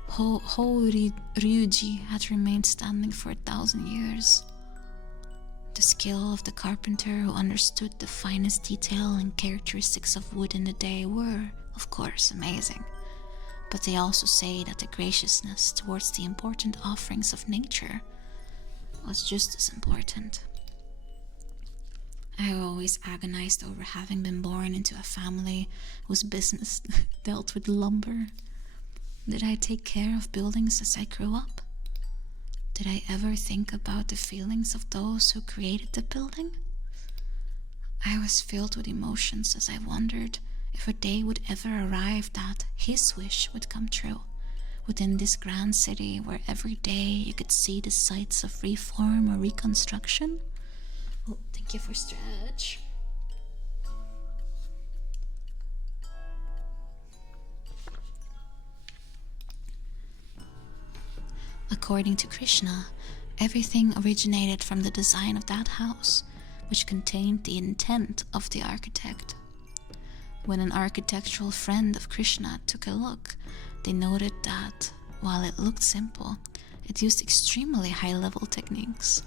Ryuji had remained standing for 1,000 years. The skill of the carpenter who understood the finest detail and characteristics of wood in the day were, of course, amazing. But they also say that the graciousness towards the important offerings of nature was just as important. I always agonized over having been born into a family whose business dealt with lumber. Did I take care of buildings as I grew up? Did I ever think about the feelings of those who created the building? I was filled with emotions as I wondered if a day would ever arrive that his wish would come true, within this grand city where every day you could see the sights of reform or reconstruction. Oh, thank you for stretch. according to Krishna, everything originated from the design of that house, which contained the intent of the architect. When an architectural friend of Krishna took a look, they noted that, while it looked simple, it used extremely high-level techniques.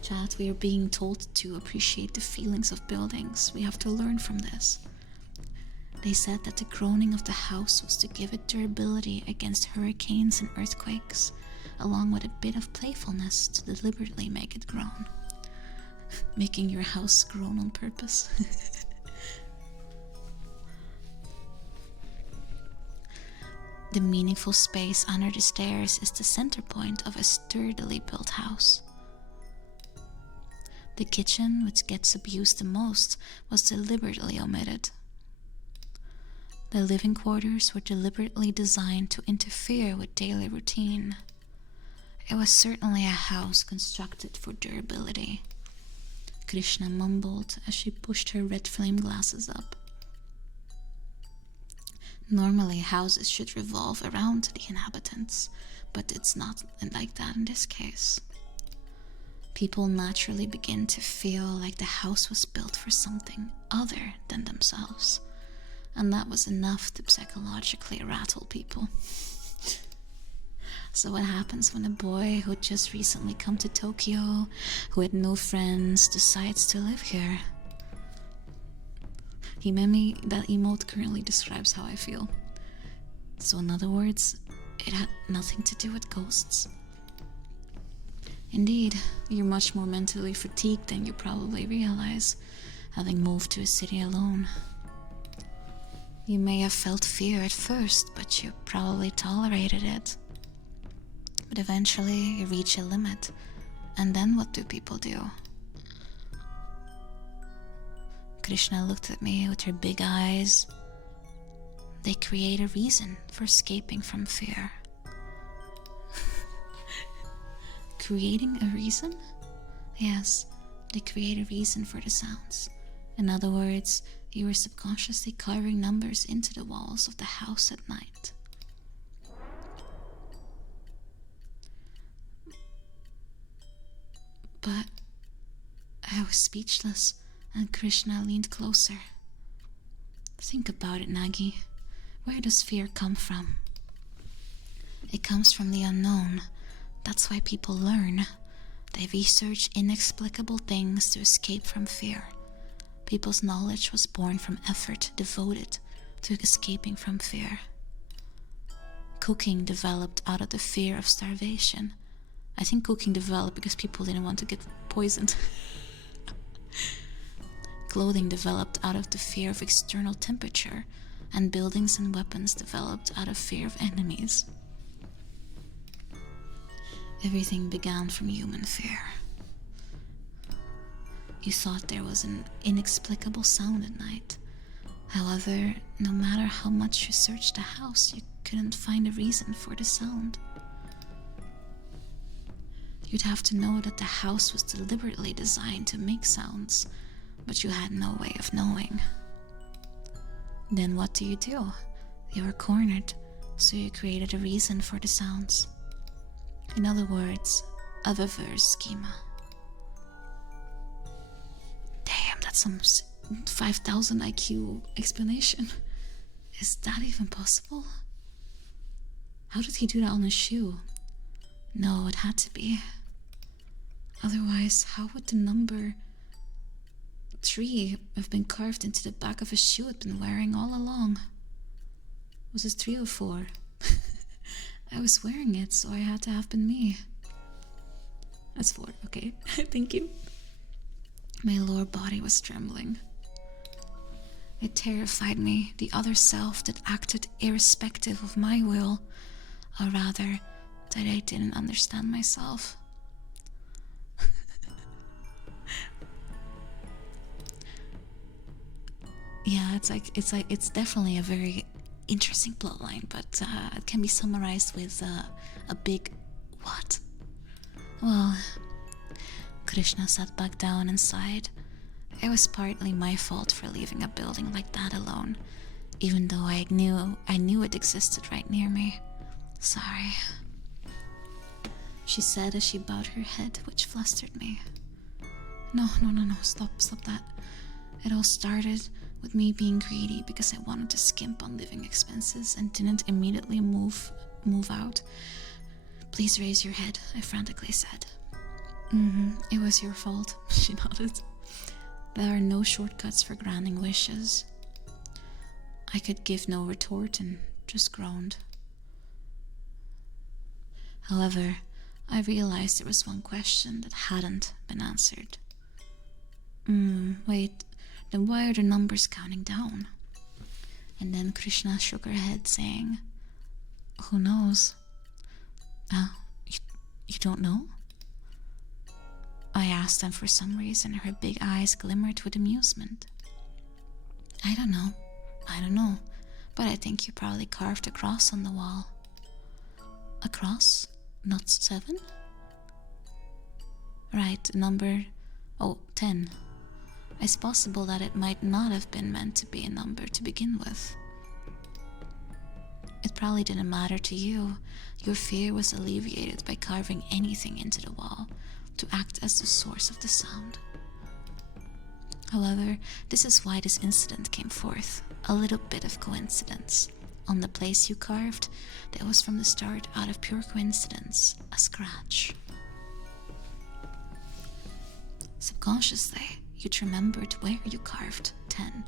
Chat, we are being told to appreciate the feelings of buildings. We have to learn from this. They said that the groaning of the house was to give it durability against hurricanes and earthquakes, along with a bit of playfulness to deliberately make it groan. Making your house groan on purpose. The meaningful space under the stairs is the center point of a sturdily built house. The kitchen, which gets abused the most, was deliberately omitted. The living quarters were deliberately designed to interfere with daily routine. It was certainly a house constructed for durability. Krishna mumbled as she pushed her red flame glasses up. Normally, houses should revolve around the inhabitants, but it's not like that in this case. People naturally begin to feel like the house was built for something other than themselves, and that was enough to psychologically rattle people. So what happens when a boy who just recently come to Tokyo, who had no friends, decides to live here? Himemi, that emote currently describes how I feel. So in other words, it had nothing to do with ghosts. Indeed, you're much more mentally fatigued than you probably realize, having moved to a city alone. You may have felt fear at first, but you probably tolerated it. But eventually you reach a limit, and then what do people do? Krishna looked at me with her big eyes. They create a reason for escaping from fear. Creating a reason? Yes, they create a reason for the sounds. In other words, you were subconsciously carving numbers into the walls of the house at night. But I was speechless, and Krishna leaned closer. Think about it, Nagi. Where does fear come from? It comes from the unknown. That's why people learn. They research inexplicable things to escape from fear. People's knowledge was born from effort devoted to escaping from fear. Cooking developed out of the fear of starvation. I think cooking developed because people didn't want to get poisoned. Clothing developed out of the fear of external temperature, and buildings and weapons developed out of fear of enemies. Everything began from human fear. You thought there was an inexplicable sound at night. However, no matter how much you searched the house, you couldn't find a reason for the sound. You'd have to know that the house was deliberately designed to make sounds, but you had no way of knowing. Then what do? You were cornered, so you created a reason for the sounds. In other words, a reverse schema. Damn, that's some 5,000 IQ explanation. Is that even possible? How did he do that on a shoe? No, it had to be. Otherwise, how would the number 3 have been carved into the back of a shoe I'd been wearing all along? Was it 3 or 4? I was wearing it, so I had to have been me. That's 4, okay. Thank you. My lower body was trembling. It terrified me, the other self that acted irrespective of my will, or rather, that I didn't understand myself. Yeah, it's definitely a very interesting plotline, but it can be summarized with a big what? Well, Krishna sat back down and sighed. It was partly my fault for leaving a building like that alone, even though I knew it existed right near me. Sorry. she said as she bowed her head, which flustered me. No, stop that. It all started with me being greedy because I wanted to skimp on living expenses and didn't immediately move out. Please raise your head, I frantically said. It was your fault, she nodded. There are no shortcuts for granting wishes. I could give no retort and just groaned. However, I realized there was one question that hadn't been answered. Wait, then why are the numbers counting down? And then Krishna shook her head, saying, Who knows? You don't know? I asked, and for some reason her big eyes glimmered with amusement. I don't know, but I think you probably carved a cross on the wall. A cross? Not 7? Right, number 10. It's possible that it might not have been meant to be a number to begin with. It probably didn't matter to you. Your fear was alleviated by carving anything into the wall to act as the source of the sound. However, this is why this incident came forth. A little bit of coincidence. On the place you carved, there was from the start, out of pure coincidence, a scratch. Subconsciously, you'd remembered where you carved 10,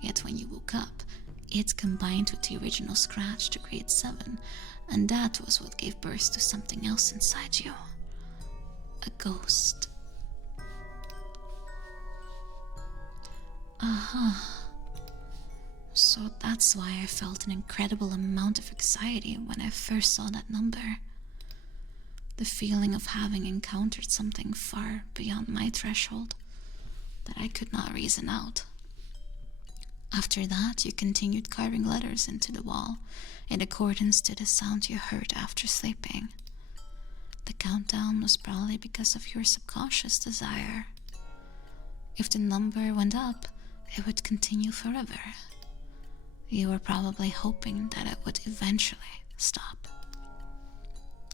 yet when you woke up, it combined with the original scratch to create 7, and that was what gave birth to something else inside you. A ghost. So that's why I felt an incredible amount of anxiety when I first saw that number. The feeling of having encountered something far beyond my threshold that I could not reason out. After that, you continued carving letters into the wall in accordance to the sound you heard after sleeping. The countdown was probably because of your subconscious desire. If the number went up, it would continue forever. You were probably hoping that it would eventually stop.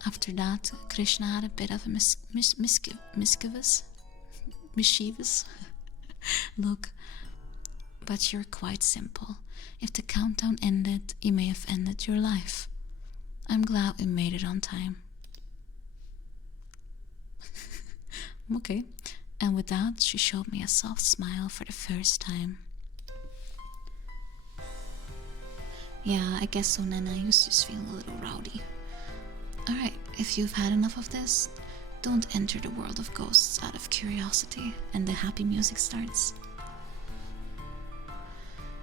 After that, Krishna had a bit of a mischievous look. But you're quite simple. If the countdown ended, you may have ended your life. I'm glad we made it on time. Okay. And with that, she showed me a soft smile for the first time. Yeah, I guess so, Nana. I was just feeling a little rowdy. Alright, if you've had enough of this, don't enter the world of ghosts out of curiosity, and the happy music starts.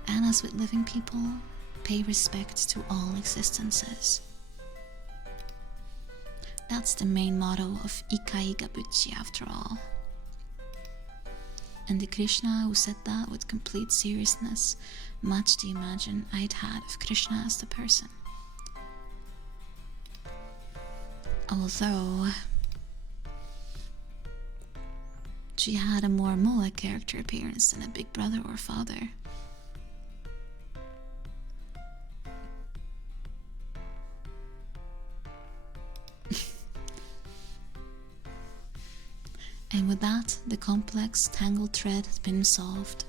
And as with living people, pay respect to all existences. That's the main motto of Ikai Gabuchi after all. And the Krishna who said that with complete seriousness matched the imagine I'd had of Krishna as the person. Although she had a more Moa character appearance than a big brother or father. And with that, the complex, tangled thread had been solved.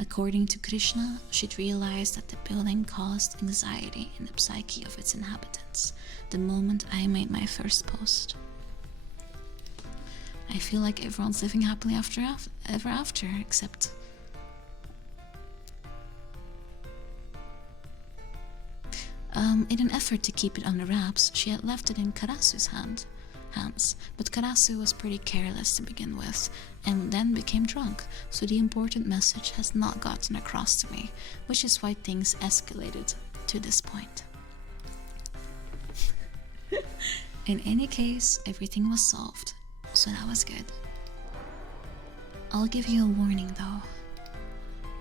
According to Krishna, she'd realized that the building caused anxiety in the psyche of its inhabitants the moment I made my first post. I feel like everyone's living happily ever after, except... in an effort to keep it under wraps, she had left it in Karasu's hands, but Karasu was pretty careless to begin with, and then became drunk, so the important message has not gotten across to me, which is why things escalated to this point. In any case, everything was solved, so that was good. I'll give you a warning though.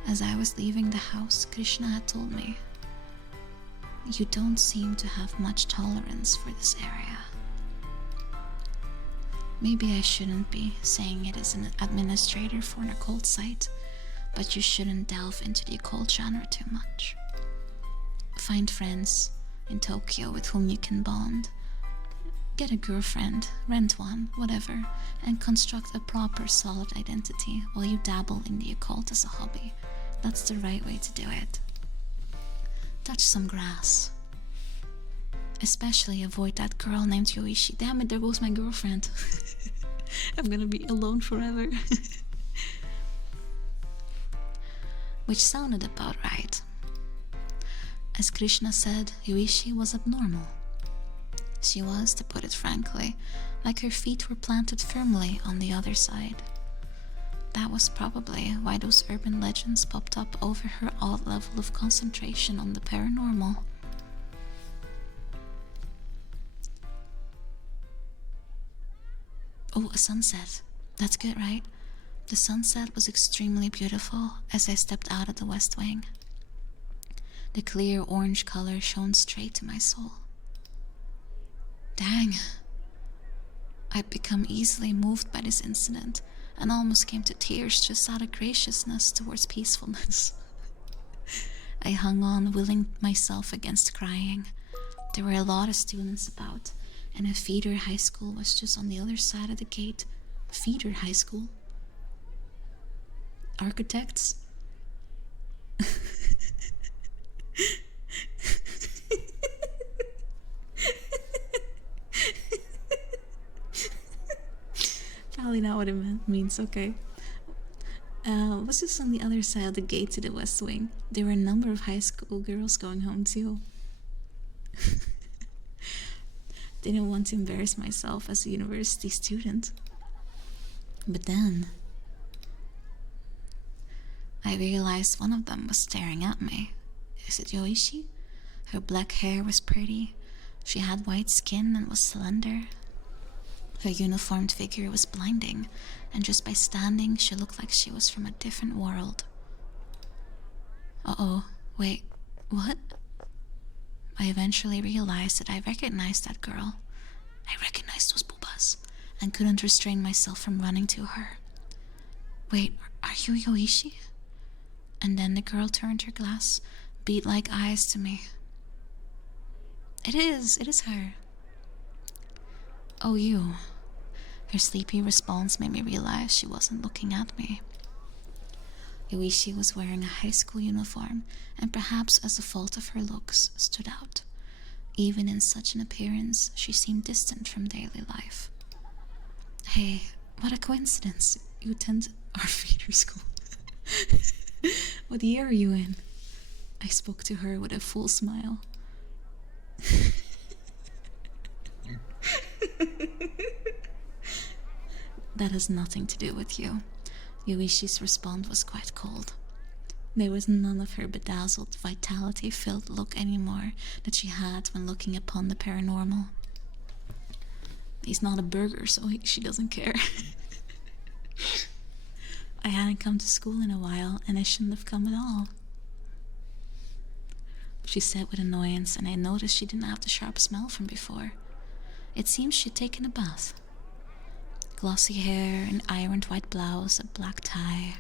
As I was leaving the house, Krishna had told me, you don't seem to have much tolerance for this area. Maybe I shouldn't be saying it as an administrator for an occult site, but you shouldn't delve into the occult genre too much. Find friends in Tokyo with whom you can bond, Get a girlfriend, rent one, whatever, and construct a proper solid identity while you dabble in the occult as a hobby. That's the right way to do it. Touch some grass. Especially avoid that girl named Yoichi. Damn it, there goes my girlfriend. I'm gonna be alone forever. Which sounded about right. As Krishna said, Yoichi was abnormal. She was, to put it frankly, like her feet were planted firmly on the other side. That was probably why those urban legends popped up over her odd level of concentration on the paranormal. Oh, a sunset. That's good, right? The sunset was extremely beautiful as I stepped out of the West Wing. The clear orange color shone straight to my soul. Dang. I'd become easily moved by this incident and almost came to tears just out of graciousness towards peacefulness. I hung on, willing myself against crying. There were a lot of students about, and a feeder high school was just on the other side of the gate. Feeder high school? Architects? Probably not what it means, okay. Was just on the other side of the gate to the West Wing. There were a number of high school girls going home too. Didn't want to embarrass myself as a university student. But then I realized one of them was staring at me. Is it Yoichi? Her black hair was pretty. She had white skin and was slender. Her uniformed figure was blinding, and just by standing, she looked like she was from a different world. Uh-oh, wait, what? I eventually realized that I recognized that girl. I recognized those boobas, and couldn't restrain myself from running to her. Wait, are you Yoichi? And then the girl turned her glass, bead-like eyes to me. It is her. Oh, you. Her sleepy response made me realize she wasn't looking at me. Yoichi was wearing a high school uniform, and perhaps as a fault of her looks, stood out. Even in such an appearance, she seemed distant from daily life. Hey, what a coincidence. You attend our feeder school. What year are you in? I spoke to her with a full smile. That has nothing to do with you. Yoichi's response was quite cold. There was none of her bedazzled, vitality-filled look anymore that she had when looking upon the paranormal. He's not a burger, so she doesn't care. I hadn't come to school in a while, and I shouldn't have come at all. She said with annoyance, and I noticed she didn't have the sharp smell from before. It seems she'd taken a bath. Glossy hair, an ironed white blouse, a black tie.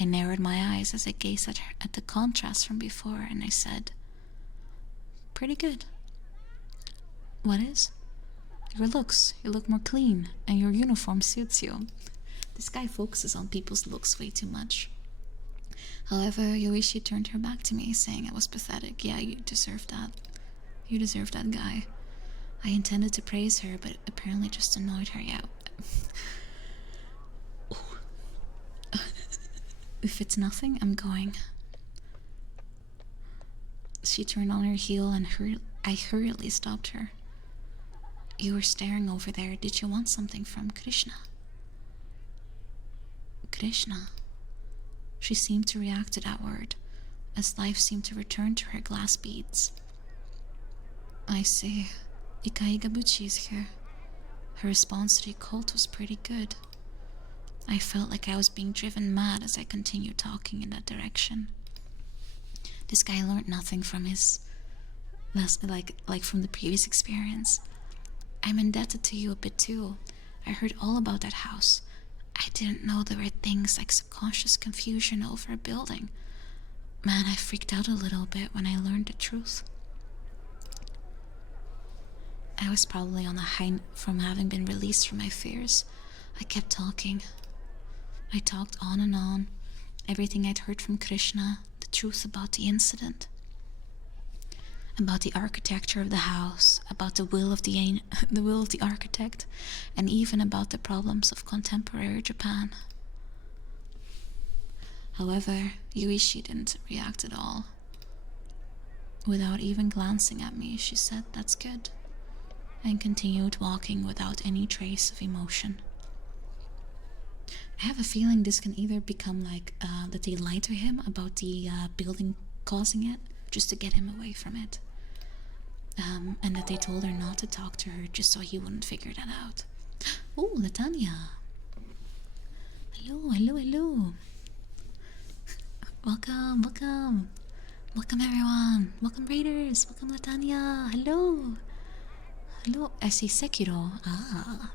I narrowed my eyes as I gazed at her, at the contrast from before, and I said, "Pretty good." "What is?" "Your looks. You look more clean, and your uniform suits you." This guy focuses on people's looks way too much. However, Yoichi turned her back to me, saying I was pathetic. Yeah, you deserve that. You deserve that guy. I intended to praise her, but apparently just annoyed her. Yeah. If it's nothing, I'm going. She turned on her heel and I hurriedly stopped her. "You were staring over there. Did you want something from Krishna?" Krishna. She seemed to react to that word, as life seemed to return to her glass beads. "I see. Ikai Gabuchi is here." Her response to the occult was pretty good. I felt like I was being driven mad as I continued talking in that direction. This guy learned nothing from his like from the previous experience. "I'm indebted to you a bit too. I heard all about that house. I didn't know there were things like subconscious confusion over a building. Man, I freaked out a little bit when I learned the truth." I was probably on a high from having been released from my fears. I kept talking. I talked on and on, everything I'd heard from Krishna, the truth about the incident, about the architecture of the house, about the will of the will of the architect, and even about the problems of contemporary Japan. However, Yuichi didn't react at all. Without even glancing at me, she said, "That's good," and continued walking without any trace of emotion. I have a feeling this can either become like that they lied to him about the building causing it, just to get him away from it. And that they told her not to talk to her just so he wouldn't figure that out. Oh, Latanya. Hello, hello, hello. Welcome, welcome. Welcome everyone. Welcome Raiders. Welcome Latanya. Hello. Hello. I see Sekiro. Ah.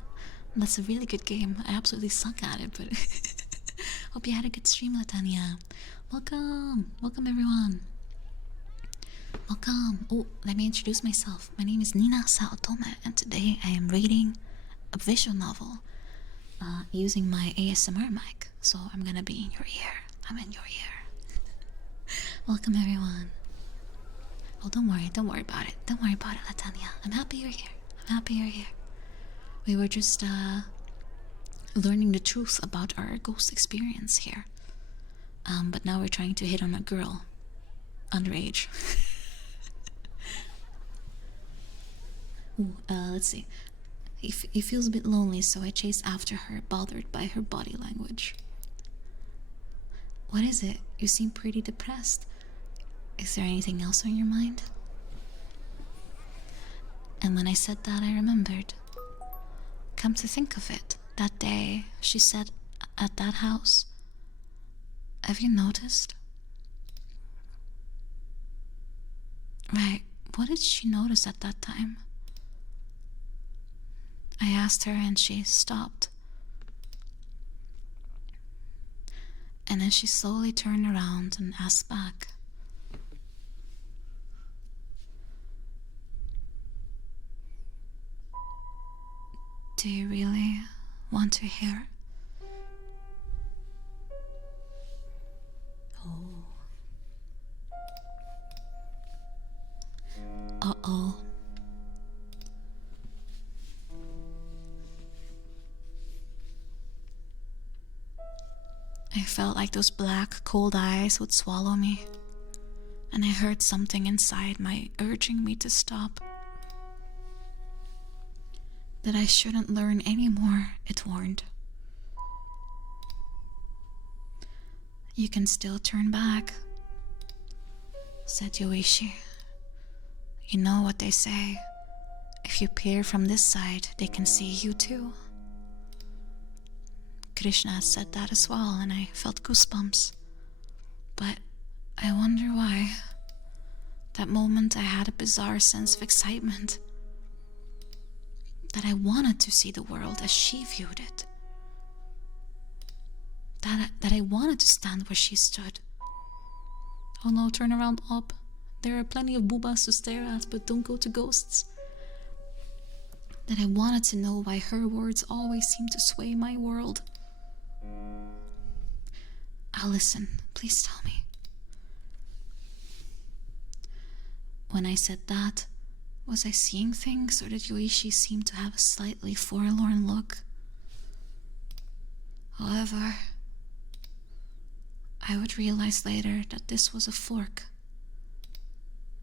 That's a really good game. I absolutely suck at it, but hope you had a good stream, Latanya. Welcome. Welcome everyone. Welcome. Oh, let me introduce myself. My name is Nina Saotome, and today I am reading a visual novel using my ASMR mic. So I'm gonna be in your ear. I'm in your ear. Welcome everyone. Oh, don't worry about it. Don't worry about it, Latanya. I'm happy you're here. I'm happy you're here. We were just learning the truth about our ghost experience here. But now we're trying to hit on a girl. Underage. Ooh, let's see. He feels a bit lonely, so I chase after her, bothered by her body language. What is it? You seem pretty depressed. Is there anything else on your mind? And when I said that, I remembered. Come to think of it, that day, she said, at that house. Have you noticed? Right, what did she notice at that time? I asked her and she stopped. And then she slowly turned around and asked back. Do you really want to hear? Oh. Uh-oh. I felt like those black, cold eyes would swallow me, and I heard something inside urging me to stop. That I shouldn't learn anymore, it warned. You can still turn back, said Yoichi. You know what they say. If you peer from this side, they can see you too. Krishna said that as well, and I felt goosebumps. But I wonder why. That moment I had a bizarre sense of excitement. That I wanted to see the world as she viewed it. That I wanted to stand where she stood. Oh no, turn around up. There are plenty of boobas to stare at, but don't go to ghosts. That I wanted to know why her words always seemed to sway my world. I'll listen, please tell me. When I said that, was I seeing things, or did Yoichi seem to have a slightly forlorn look? However, I would realize later that this was a fork.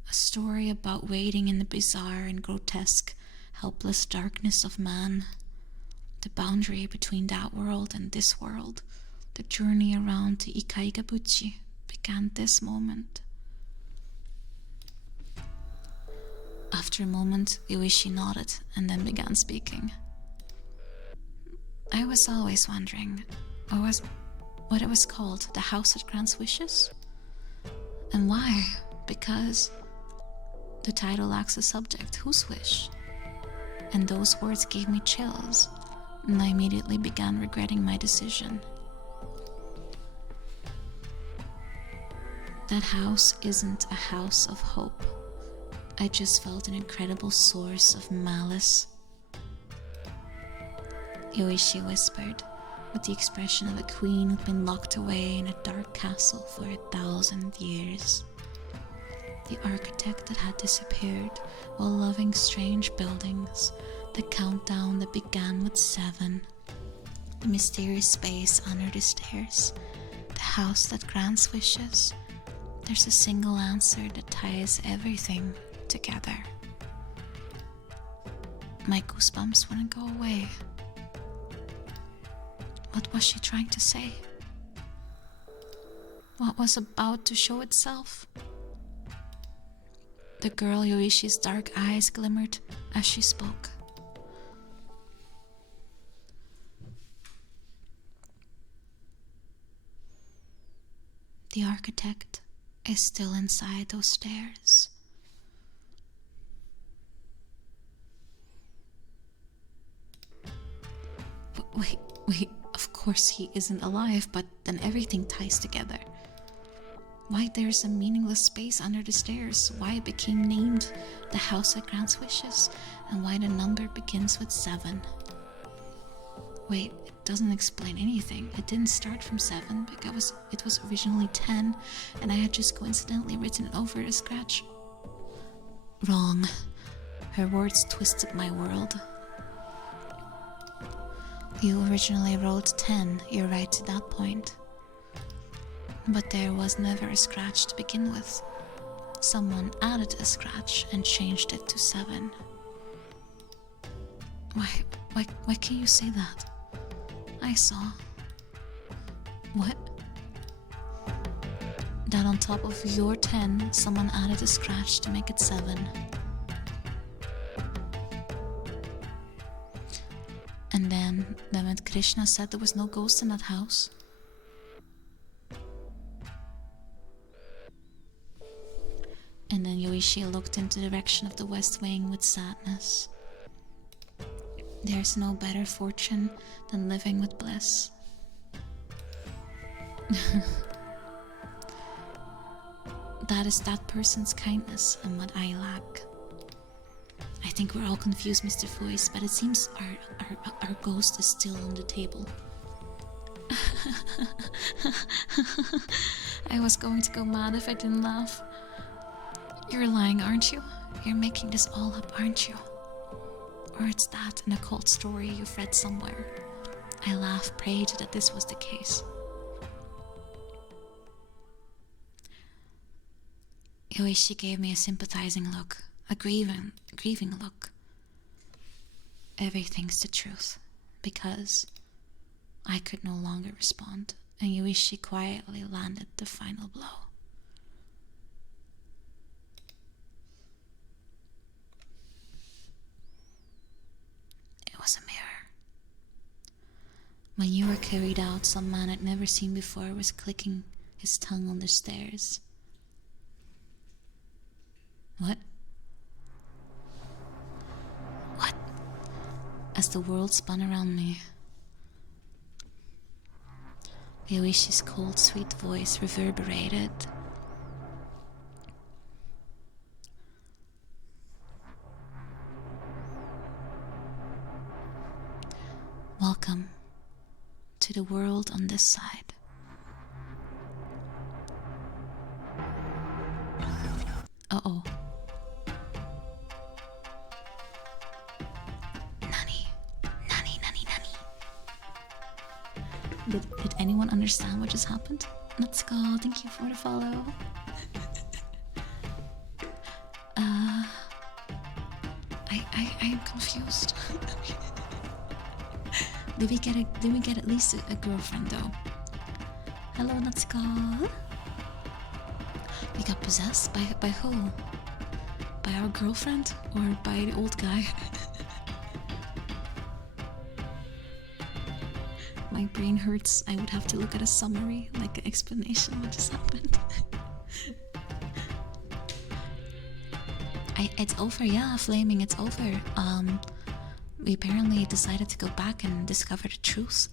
A story about waiting in the bizarre and grotesque, helpless darkness of man. The boundary between that world and this world. The journey around the Ikaigabuchi began this moment. After a moment, Yoichi nodded and then began speaking. I was always wondering, what it was called, the house that grants wishes? And why? Because the title lacks a subject, whose wish? And those words gave me chills, and I immediately began regretting my decision. That house isn't a house of hope. I just felt an incredible source of malice. Yoichi whispered, with the expression of a queen who'd been locked away in a dark castle for 1,000 years. The architect that had disappeared while loving strange buildings, the countdown that began with 7, the mysterious space under the stairs, the house that grants wishes. There's a single answer that ties everything together. My goosebumps wouldn't go away. What was she trying to say? What was about to show itself? The girl Yoishi's dark eyes glimmered as she spoke. The architect is still inside those stairs. Wait, of course he isn't alive, but then everything ties together. Why there's a meaningless space under the stairs, why it became named the house that grants wishes, and why the number begins with 7. Wait, it doesn't explain anything. It didn't start from 7 because it was originally 10, and I had just coincidentally written it over a scratch. Wrong. Her words twisted my world. You originally wrote 10, you're right to that point. But there was never a scratch to begin with. Someone added a scratch and changed it to 7. Why can you say that? I saw. What? That on top of your 10, someone added a scratch to make it 7. And then when Krishna said there was no ghost in that house. And then Yoichi looked into the direction of the west wing with sadness. There's no better fortune than living with bliss. That is that person's kindness and what I lack. I think we're all confused, Mr. Voice, but it seems our ghost is still on the table. I was going to go mad if I didn't laugh. You're lying, aren't you? You're making this all up, aren't you? Or it's that an occult story you've read somewhere. I laugh, prayed that this was the case. Yoichi gave me a sympathizing look, a grieving look. Everything's the truth, because I could no longer respond, and Yoichi quietly landed the final blow. It was a mirror. When you were carried out, some man I'd never seen before was clicking his tongue on the stairs. What? What? As the world spun around me, Yoishi's cold, sweet voice reverberated. Welcome to the world on this side. Uh-oh. Did anyone understand what just happened? Let's go. Thank you for the follow. I am confused. Did we get at least a girlfriend though? Hello, Natsuko. We got possessed by who? By our girlfriend or by the old guy? My brain hurts. I would have to look at a summary, like an explanation of what just happened. It's over, yeah, Flaming, it's over. We apparently decided to go back and discover the truth.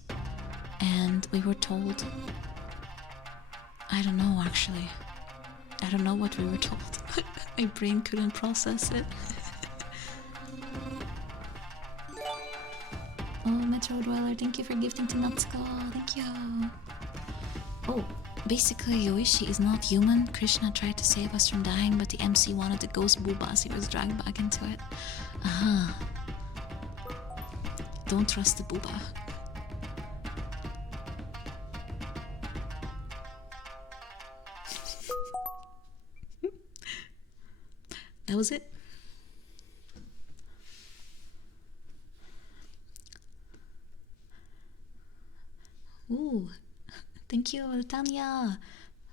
And we were told... I don't know, actually. I don't know what we were told. My brain couldn't process it. Oh, Metro Dweller, thank you for gifting to Natsuko. Thank you. Oh, basically, Yoichi is not human. Krishna tried to save us from dying, but the MC wanted the ghost boobas. He was dragged back into it. Aha. Don't trust the booba. That was it. Ooh, thank you, Tanya.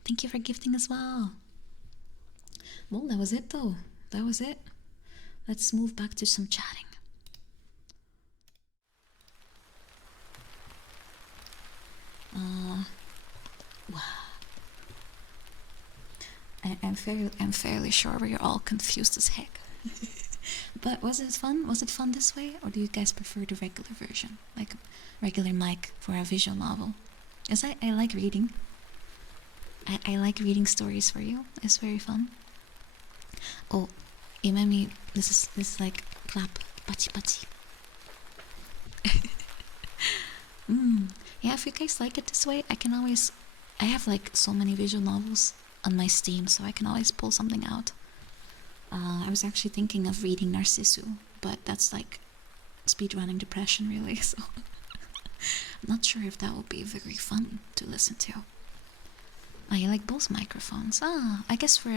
Thank you for gifting as well. Well, that was it though. That was it. Let's move back to some chatting. Wow. I'm fairly sure we're all confused as heck. But was it fun? Was it fun this way, or do you guys prefer the regular version, like regular mic for a visual novel? As I like reading. I like reading stories for you. It's very fun. Oh, Imemi, this is like clap, pachi pachi. Yeah, if you guys like it this way, I have like so many visual novels on my Steam, so I can always pull something out. I was actually thinking of reading Narcissu, but that's like speedrunning depression, really, so I'm not sure if that would be very fun to listen to. Oh, you like both microphones? Ah, I guess for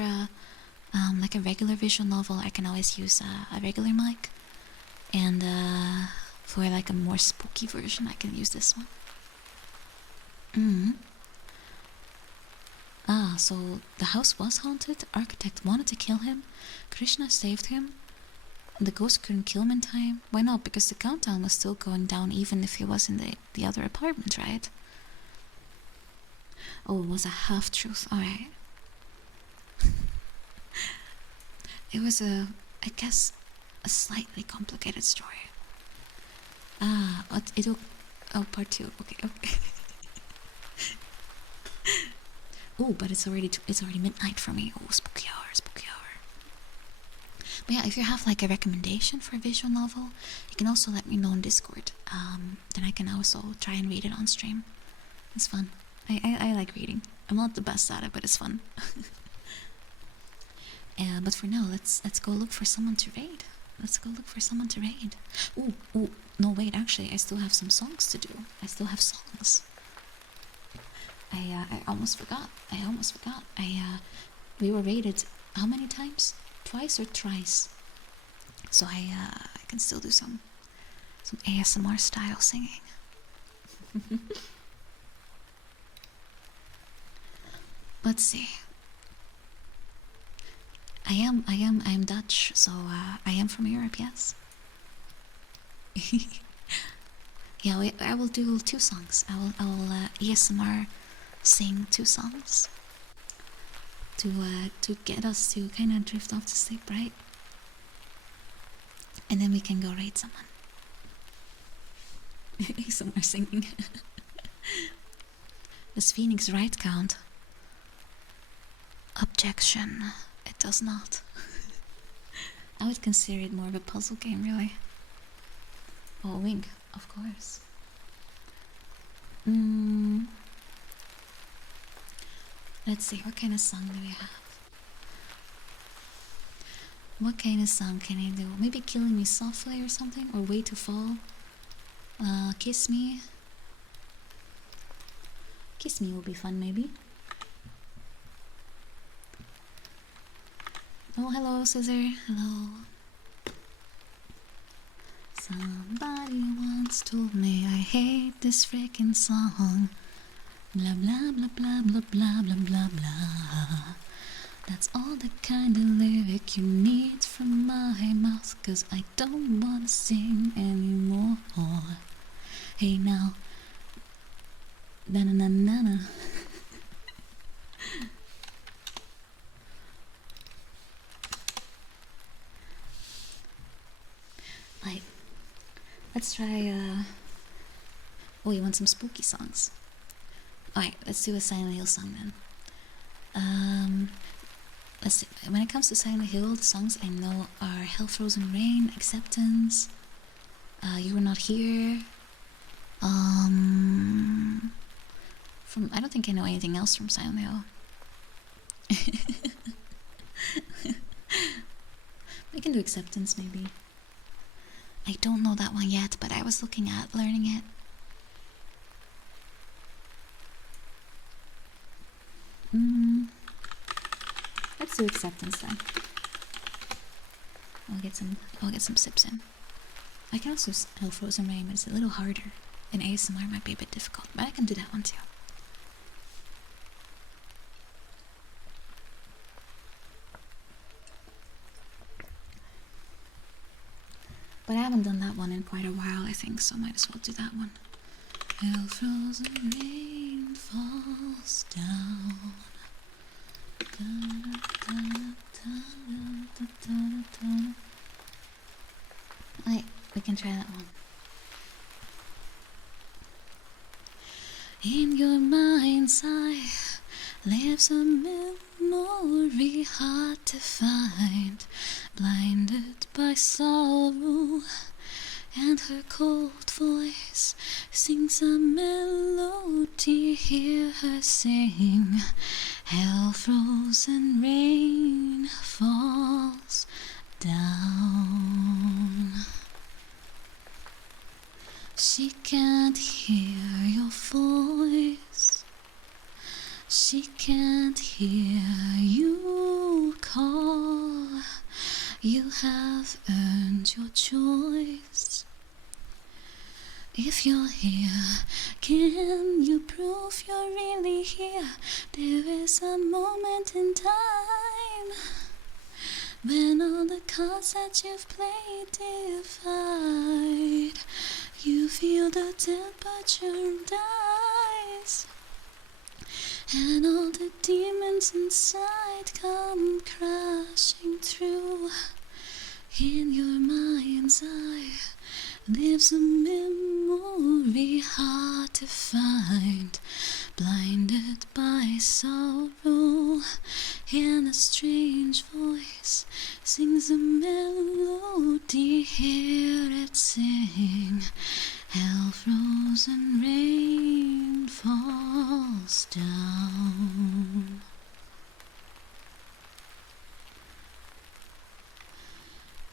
like a regular visual novel, I can always use a regular mic, and for like a more spooky version, I can use this one. Ah, so the house was haunted, the architect wanted to kill him, Krishna saved him, the ghost couldn't kill him in time. Why not? Because the countdown was still going down even if he was in the other apartment, right? Oh, it was a half-truth, alright. It was I guess, a slightly complicated story. Ah, oh, part 2, okay. Oh, but it's already midnight for me. Oh, spooky hour. But yeah, if you have like a recommendation for a visual novel, you can also let me know on Discord. Then I can also try and read it on stream. It's fun. I like reading. I'm not the best at it, but it's fun. But for now, let's go look for someone to raid. Ooh, no wait, actually, I still have some songs to do. I almost forgot. We were raided how many times? Twice or thrice? So I can still do some ASMR style singing. Let's see. I am Dutch, so I am from Europe, yes. Yeah, I will do 2 songs. I will ASMR sing 2 songs to get us to kind of drift off to sleep, right? And then we can go raid someone. ASMR singing. Does Phoenix right count? Objection. It does not. I would consider it more of a puzzle game, really. Oh, Wink, of course. Let's see, what kind of song do we have? What kind of song can I do? Maybe Killing Me Softly or something? Or Way to Fall? Kiss Me? Kiss Me will be fun, maybe. Oh, hello, Scissor. Hello. Somebody once told me I hate this freaking song. Blah blah blah blah blah blah blah blah blah. That's all the kind of lyric you need from my mouth, 'cause I don't wanna sing anymore. Hey now. Na na na na na. Like, let's try oh, you want some spooky songs? Alright, let's do a Silent Hill song then. let's see. When it comes to Silent Hill, the songs I know are Hell Frozen Rain, Acceptance, You Were Not Here. From I don't think I know anything else from Silent Hill. We can do Acceptance maybe. I don't know that one yet, but I was looking at learning it. Let's do Acceptance then. I'll get some sips in. I can also Hell Frozen Rain, but it's a little harder. And ASMR might be a bit difficult, but I can do that one too. But I haven't done that one in quite a while, I think, so might as well do that one. Hell frozen rain falls down. Alright, we can try that one. In your mind's eye lives a memory hard to find, blinded by sorrow, and her cold voice sings a melody. Hear her sing, hell frozen rain falls down. She can't hear your voice, she can't hear you call. You have earned your choice. If you're here, can you prove you're really here? There is a moment in time when all the cards that you've played divide. You feel the temperature rise, and all the demons inside come crashing through. In your mind's eye lives a memory hard to find, blinded by sorrow, and a strange voice sings a melody. Hear it sing, hell frozen rain falls down.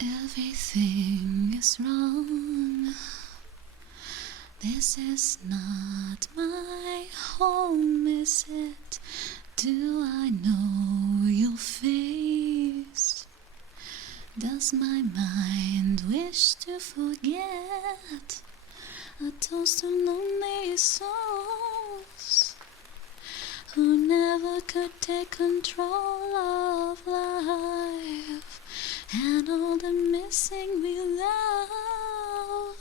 Everything is wrong. This is not my home, is it? Do I know your face? Does my mind wish to forget a toast of lonely souls who never could take control of life, and all the missing we love?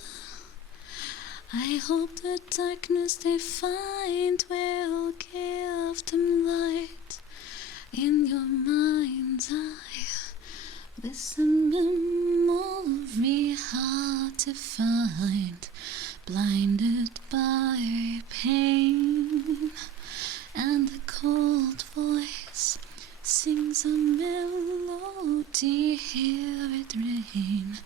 I hope the darkness they find will give them light. In your mind's eye, this a memory hard to find, blinded by pain, and the cold voice sings a melody. Hear it rain,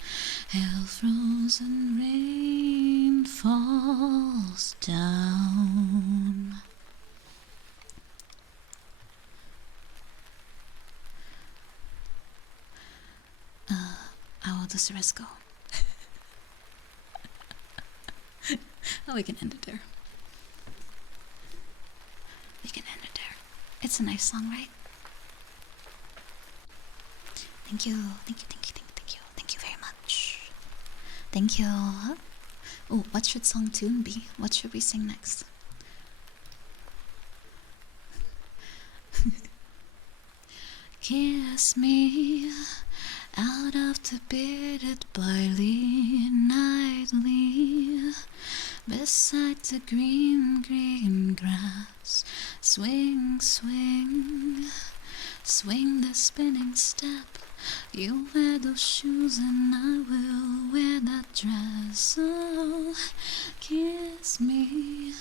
hell frozen rain falls down. How does the rest go? Oh, we can end it there. We can end it there. It's a nice song, right? Thank you, thank you, thank you, thank you, thank you, thank you very much. Thank you. Oh, what should song tune be? What should we sing next? Kiss me out of the bearded barley nightly, beside the green, green grass. Swing, swing, swing the spinning step. You wear those shoes and I will wear that dress. Oh, kiss me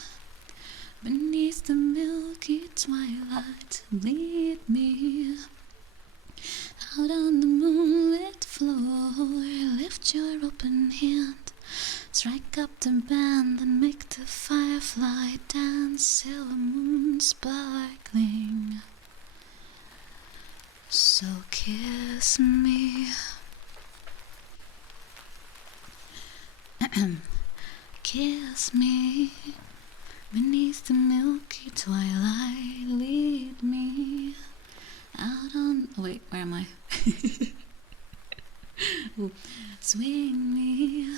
beneath the milky twilight. Lead me Out on the moonlit floor, lift your open hand, strike up the band and make the firefly dance, silver moon sparkling. So kiss me. Kiss me beneath the milky twilight, lead me out on... Oh wait, where am I? Swing me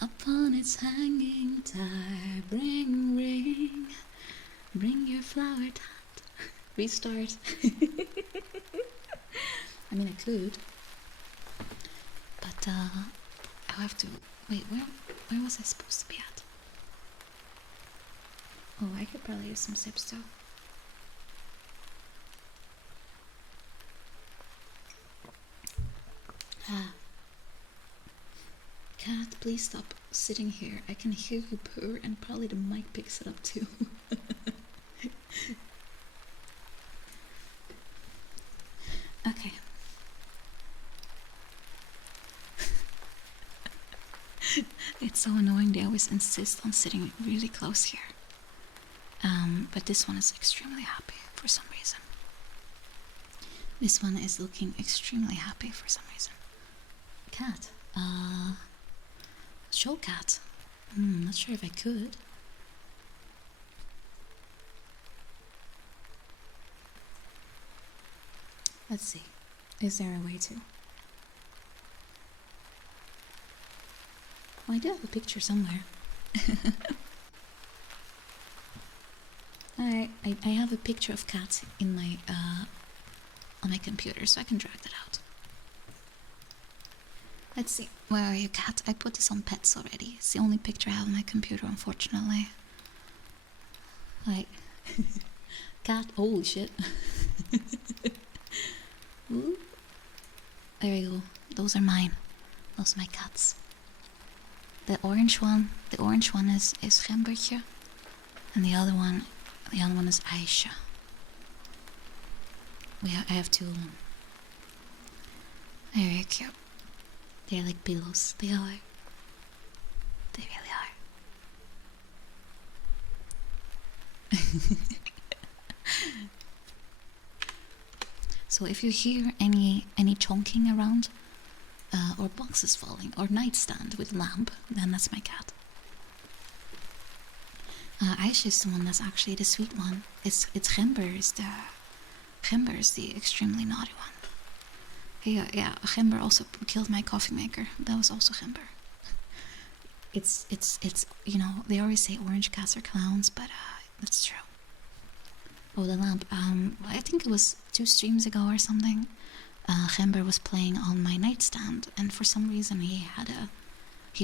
upon its hanging tire, bring your flower tat. Restart. I mean, I could, but I'll have to... Wait, where was I supposed to be at? Oh, I could probably use some sips too. Cat, please stop sitting here. I can hear you purr and probably the mic picks it up too. Okay. It's so annoying, they always insist on sitting really close here. But this one is extremely happy for some reason. This one is looking extremely happy for some reason. Cat. Show cat. Not sure if I could. Let's see. Is there a way to? Well, I do have a picture somewhere. I have a picture of cat in my on my computer, so I can drag that out. Let's see. Where are you, cat? I put this on pets already. It's the only picture I have on my computer, unfortunately. Like, cat. Holy shit. Ooh. There you go. Those are mine. Those are my cats. The orange one is Gembertje, and the other one is Aisha. I have two of them. They're very cute. They're like pillows. They are. They really are. So if you hear any chonking around, or boxes falling, or nightstand with lamp, then that's my cat. Aisha is the one that's actually the sweet one. It's Gember is the extremely naughty one. Yeah, Gember also killed my coffee maker. That was also Gember. It's you know, they always say orange cats are clowns, but that's true. Oh, the lamp. I think it was 2 streams ago or something. Gember was playing on my nightstand, and for some reason he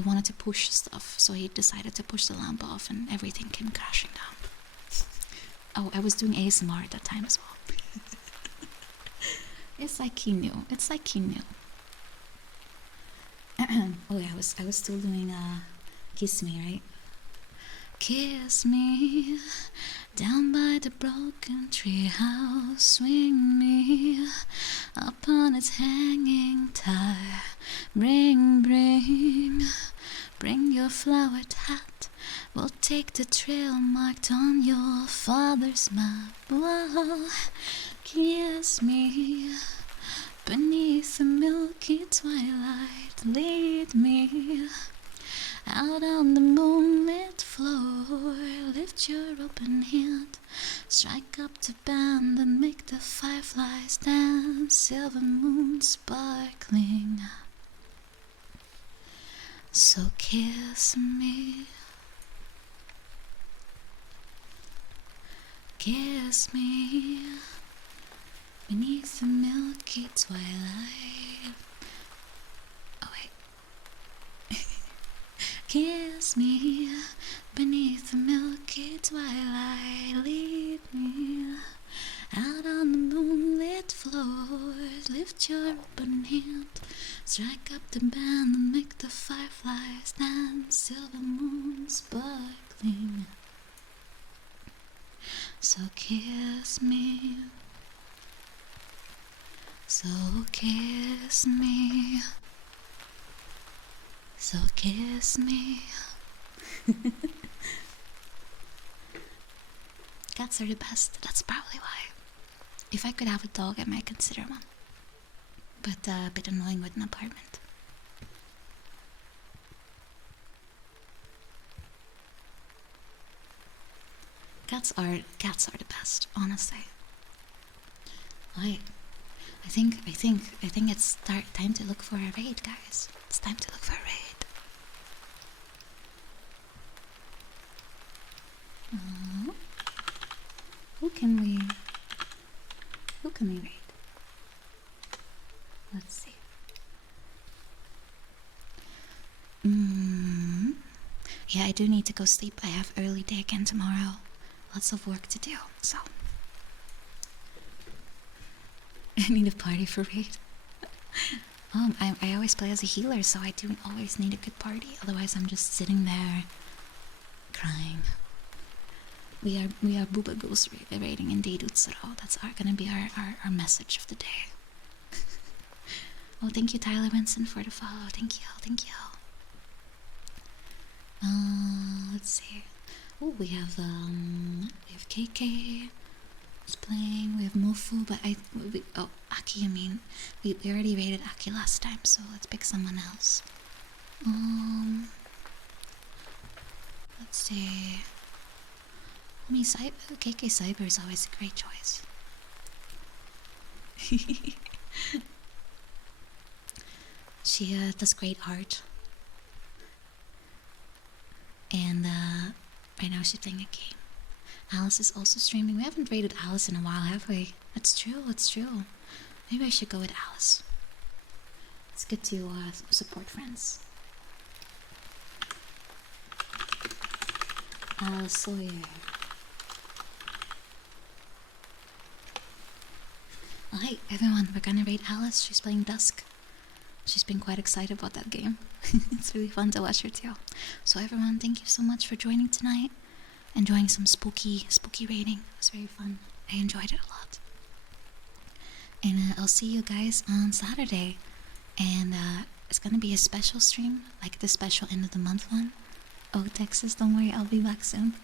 wanted to push stuff, so he decided to push the lamp off, and everything came crashing down. Oh, I was doing ASMR at that time as well. It's like he knew. It's like he knew. Oh yeah, I was still doing Kiss Me, right? Kiss me down by the broken treehouse, swing me up on its hanging tire, bring your flowered hat, we'll take the trail marked on your father's map. Whoa, kiss me beneath the milky twilight, lead me out on the moonlit floor, lift your open hand, strike up the band and make the fireflies dance, silver moon sparkling. So kiss me, kiss me beneath the milky twilight. Oh wait. Kiss me beneath the milky twilight, lead me out on the moonlit floor, lift your open hand, strike up the band and make the fireflies dance, silver moon sparkling. So kiss me So kiss me. So kiss me. Cats are the best. That's probably why. If I could have a dog, I might consider one. But a bit annoying with an apartment. Cats are the best, honestly. I think it's time to look for a raid, guys. It's time to look for a raid. Who can we raid? Let's see. Yeah, I do need to go sleep. I have early day again tomorrow. Lots of work to do, so I need a party for raid. I always play as a healer, so I do always need a good party. Otherwise, I'm just sitting there crying. We are Booba Goose raiding indeed, Utsuro. That's gonna be our message of the day. Oh, thank you, Tyler Benson, for the follow. Thank you. Let's see. Oh, we have KK is playing. We have Mofu, but Aki. I mean, we already raided Aki last time, so let's pick someone else. Let's see. I mean, KK Cyber is always a great choice. She does great art. And right now she's playing a game. Alice is also streaming. We haven't raided Alice in a while, have we? That's true. Maybe I should go with Alice. It's good to support friends. Alice Sawyer. Hi everyone, we're gonna raid Alice. She's playing Dusk. She's been quite excited about that game. It's really fun to watch her too. So everyone, thank you so much for joining tonight. Enjoying some spooky raiding. It was very fun. I enjoyed it a lot. And I'll see you guys on Saturday. And it's gonna be a special stream, like the special end of the month one. Oh, Texas, don't worry, I'll be back soon.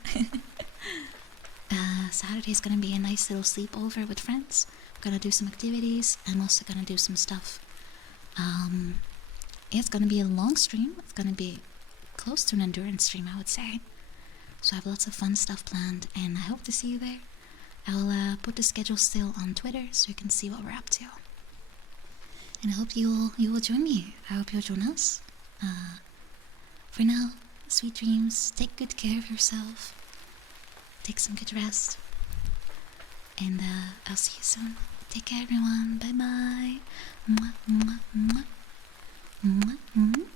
Saturday is gonna be a nice little sleepover with friends. We're gonna do some activities. I'm also gonna do some stuff. It's gonna be a long stream. It's gonna be close to an endurance stream, I would say. So I have lots of fun stuff planned, and I hope to see you there. I'll put the schedule still on Twitter so you can see what we're up to. And I hope you will join me. I hope you'll join us. For now, sweet dreams. Take good care of yourself. Take some good rest. And I'll see you soon. Take care, everyone. Bye bye. Mwah, mwah, mwah. Mwah, mwah.